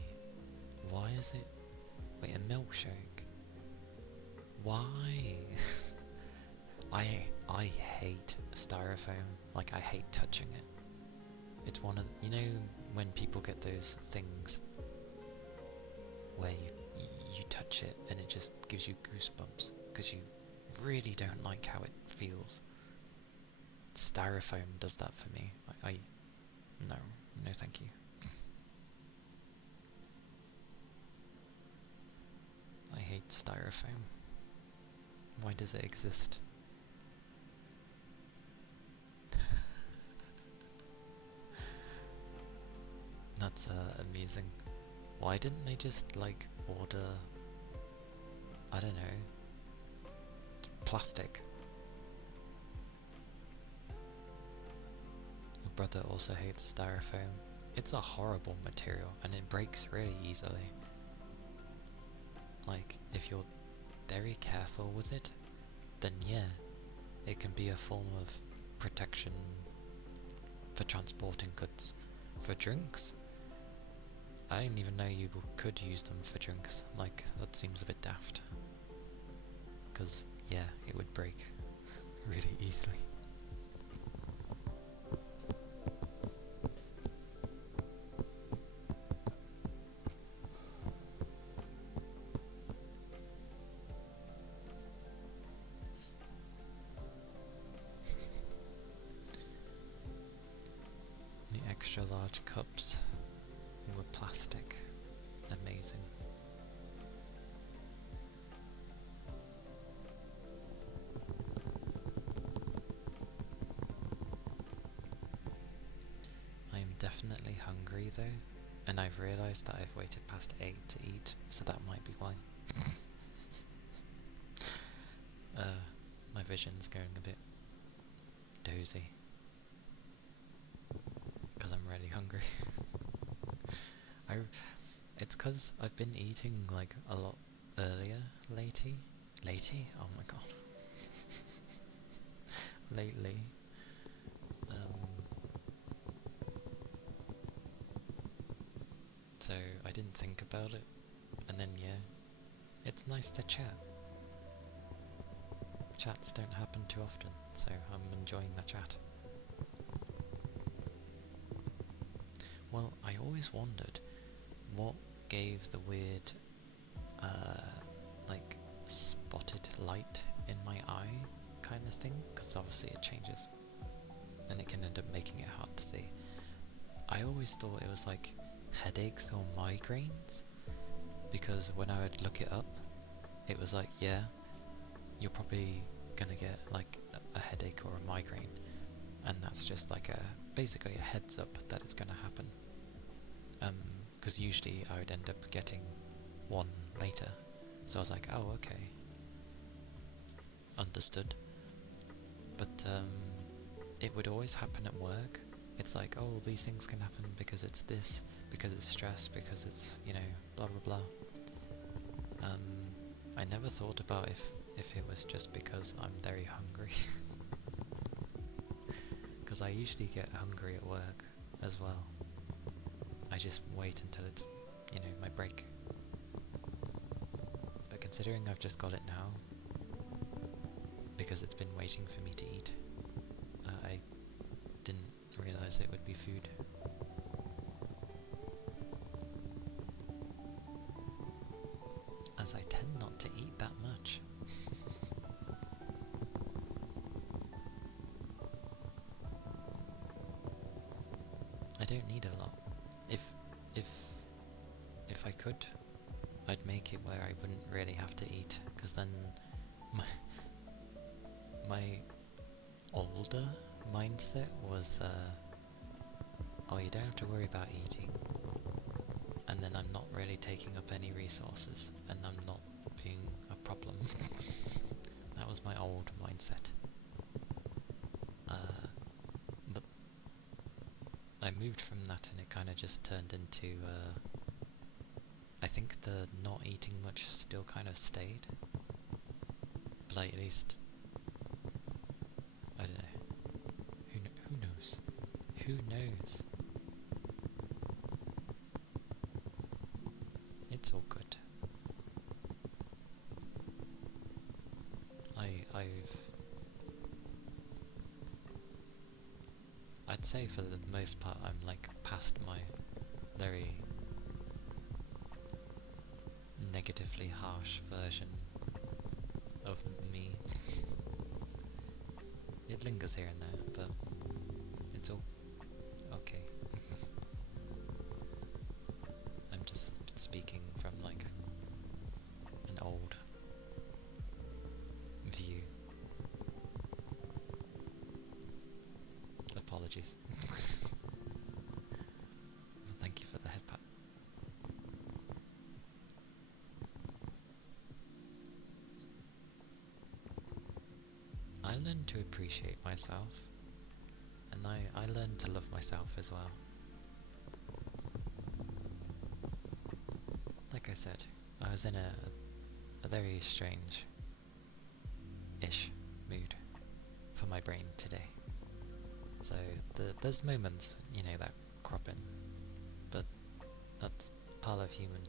Why is it... Wait, a milkshake? Why? I hate styrofoam. Like, I hate touching it. It's one of, you know, when people get those things where you touch it and it just gives you goosebumps because you really don't like how it feels. Styrofoam does that for me. No, no thank you. I hate styrofoam. Why does it exist? That's amusing. Why didn't they just, like, order, I don't know, plastic? My brother also hates styrofoam. It's a horrible material and it breaks really easily. Like, if you're very careful with it, then yeah, it can be a form of protection for transporting goods. For drinks, I didn't even know you could use them for drinks. Like, that seems a bit daft. Because, yeah, it would break really easily. The extra large cups were plastic. Amazing. I am definitely hungry though, and I've realised that I've waited past 8 to eat, so that might be why. My vision's going a bit dozy because I'm really hungry. It's because I've been eating like a lot earlier lately. Oh my god. Lately. So I didn't think about it, and then yeah, it's nice to chat. Chats don't happen too often, so I'm enjoying the chat. Well, I always wondered what gave the weird, like, spotted light in my eye kind of thing, because obviously it changes, and it can end up making it hard to see. I always thought it was like headaches or migraines, because when I would look it up, it was like, yeah, you're probably gonna get like a headache or a migraine, and that's just like basically a heads up that it's gonna happen. Because usually I would end up getting one later, so I was like, oh okay, understood. But it would always happen at work. It's like, oh, these things can happen because it's this, because it's stress, because it's, you know, blah blah blah. I never thought about if it was just because I'm very hungry. Because I usually get hungry at work as well. I just wait until it's, you know, my break. But considering I've just got it now, because it's been waiting for me to eat, I didn't realise it would be food. As I tend not to eat that much. I don't need a lot. If I could, I'd make it where I wouldn't really have to eat, because then my older mindset was, oh, you don't have to worry about eating, and then I'm not really taking up any resources, and I'm not being a problem. That was my old mindset. But I moved from that, and it kind of just turned into, I think the not eating much still kind of stayed, but at least, I don't know, who knows? Who knows? It's all good. I've I'd say for the most part I'm like past my very negatively harsh version of me. It lingers here and there, but it's all okay. I'm just speaking from like an old view. Apologies. Thank you for the head pat. I learned to appreciate myself, and I learned to love myself as well. Like I said, I was in a very strange-ish mood for my brain today. So there's moments, you know, that crop in, but that's part of human.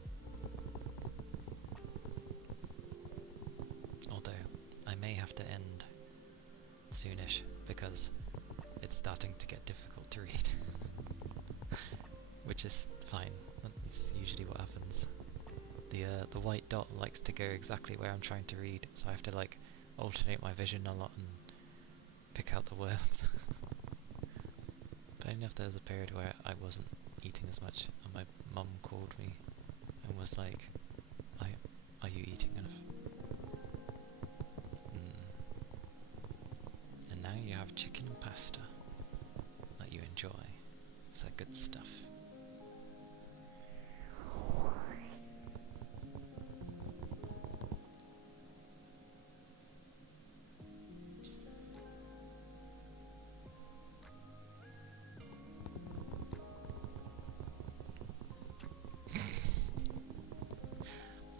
Although, I may have to end soonish, because it's starting to get difficult to read. Which is fine, that's usually what happens. The white dot likes to go exactly where I'm trying to read, so I have to like alternate my vision a lot and pick out the words. But I know if there was a period where I wasn't eating as much, and my mum called me and was like, are you eating enough? And now you have chicken and pasta that you enjoy. It's that good stuff.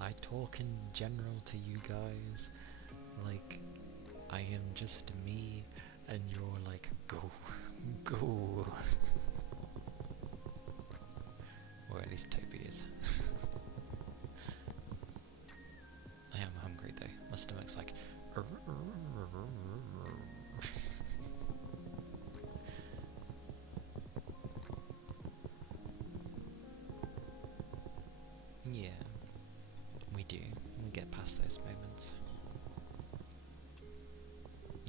I talk in general to you guys like I am just me, and you're like, go, go. Or at least Toby is. I am hungry though. My stomach's like. Yeah, we do. We get past those moments.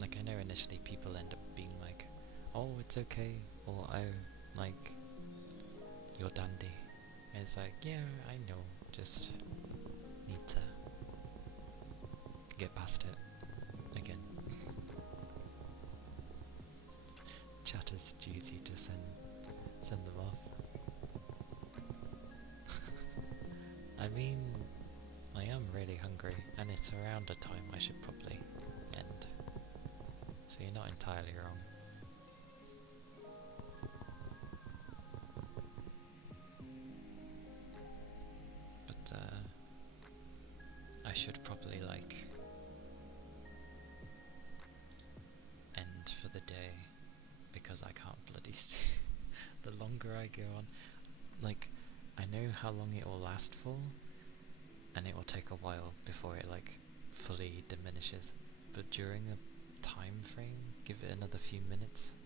Like, I know initially people end up being like, oh, it's okay, or oh, like, you're dandy. And it's like, yeah, I know, just need to get past it again. Chatter's duty to send them off. I mean, I am really hungry, and it's around a time I should probably end. So you're not entirely wrong. But I should probably like end for the day, because I can't bloody see. The longer I go on, like, I know how long it will last for, and it will take a while before it like fully diminishes, but during a time frame, give it another few minutes,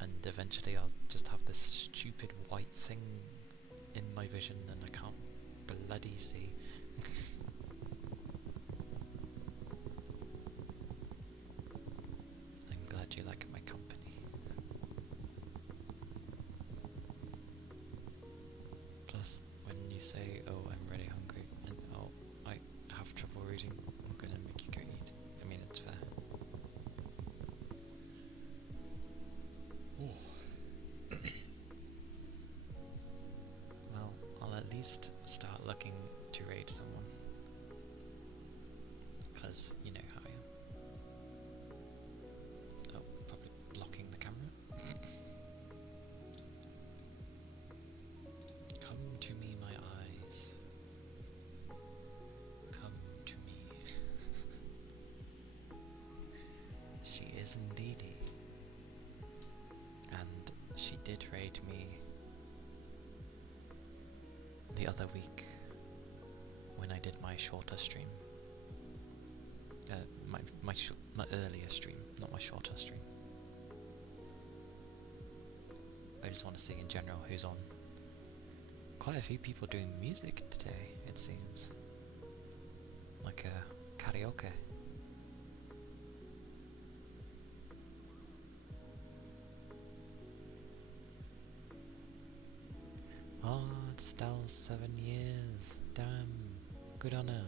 and eventually I'll just have this stupid white thing in my vision and I can't bloody see. I'm glad you like my company. Plus, when you say, oh, I'm really hungry, and oh, I have trouble reading, I'm gonna make you go eat. I mean, it's fair. Well, I'll at least start looking to raid someone. Because you know how I am. Oh, probably blocking the camera. Come to me, my eyes. Come to me. She is indeedy. And she did raid me the other week when I did my shorter stream. My earlier stream, not my shorter stream. just want to see in general who's on. Quite a few people doing music today, it seems. Like karaoke. Oh, it's Stel's 7 years. Damn. Good on her.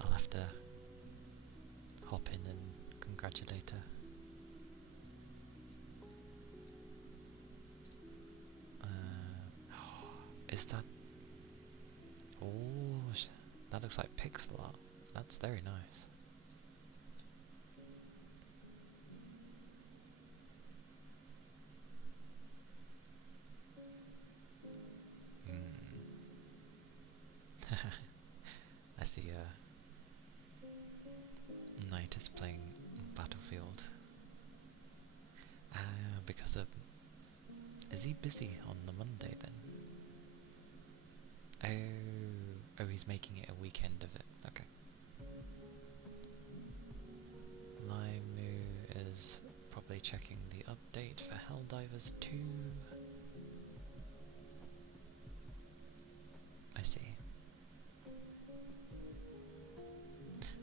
I'll have to hop in and congratulate her. Is that... Oh, that looks like pixel art. That's very nice. I see Knight is playing Battlefield. Because of... Is he busy on the Monday then? Oh, he's making it a weekend of it. Okay. Limu is probably checking the update for Helldivers 2. I see.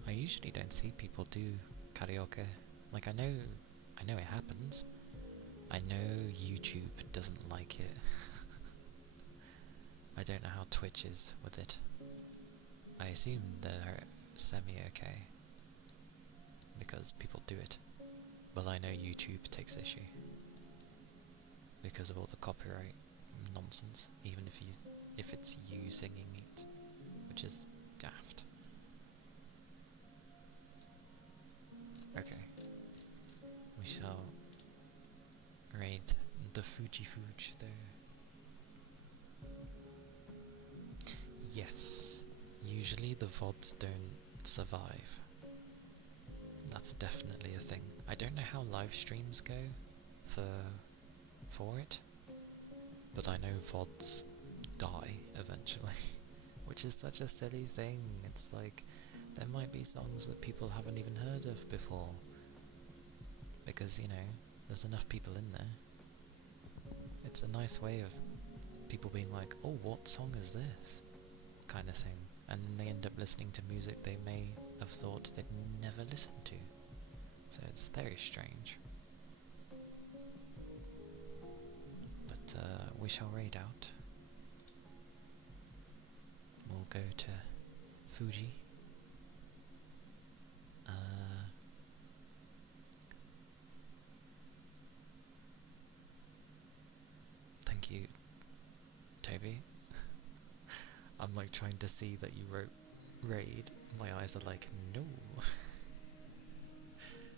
I usually don't see people do karaoke. Like, I know it happens. I know YouTube doesn't like it. I don't know how Twitch is with it. I assume they're semi-okay, because people do it. But I know YouTube takes issue, because of all the copyright nonsense, even if it's you singing it, which is daft. Okay. We shall raid the Fuji there. Yes, usually the VODs don't survive. That's definitely a thing. I don't know how live streams go for it, but I know VODs die eventually, which is such a silly thing. It's like, there might be songs that people haven't even heard of before, because, you know, there's enough people in there. It's a nice way of people being like, oh, what song is this? Kind of thing. And then they end up listening to music they may have thought they'd never listened to. So it's very strange. But we shall raid out. We'll go to Fuji. Thank you, Toby. I'm like trying to see that you wrote raid. My eyes are like, no.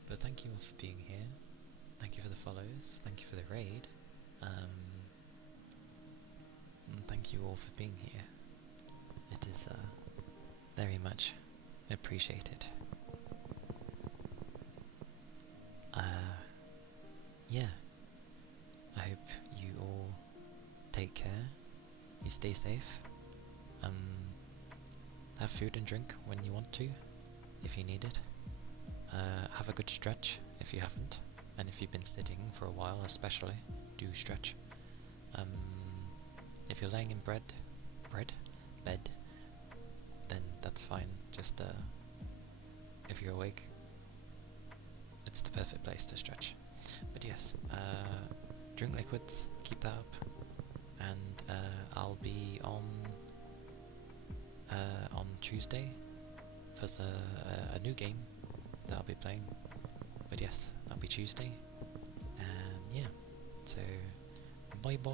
But thank you all for being here. Thank you for the follows. Thank you for the raid. And thank you all for being here. It is very much appreciated. Yeah. I hope you all take care. You stay safe. Have food and drink when you want to, if you need it. Have a good stretch if you haven't, and if you've been sitting for a while especially, do stretch. If you're laying in bed, then that's fine. Just if you're awake, it's the perfect place to stretch. But yes, drink liquids, keep that up, and I'll be on Tuesday for a new game that I'll be playing. But yes, that'll be Tuesday, and yeah, so bye bye.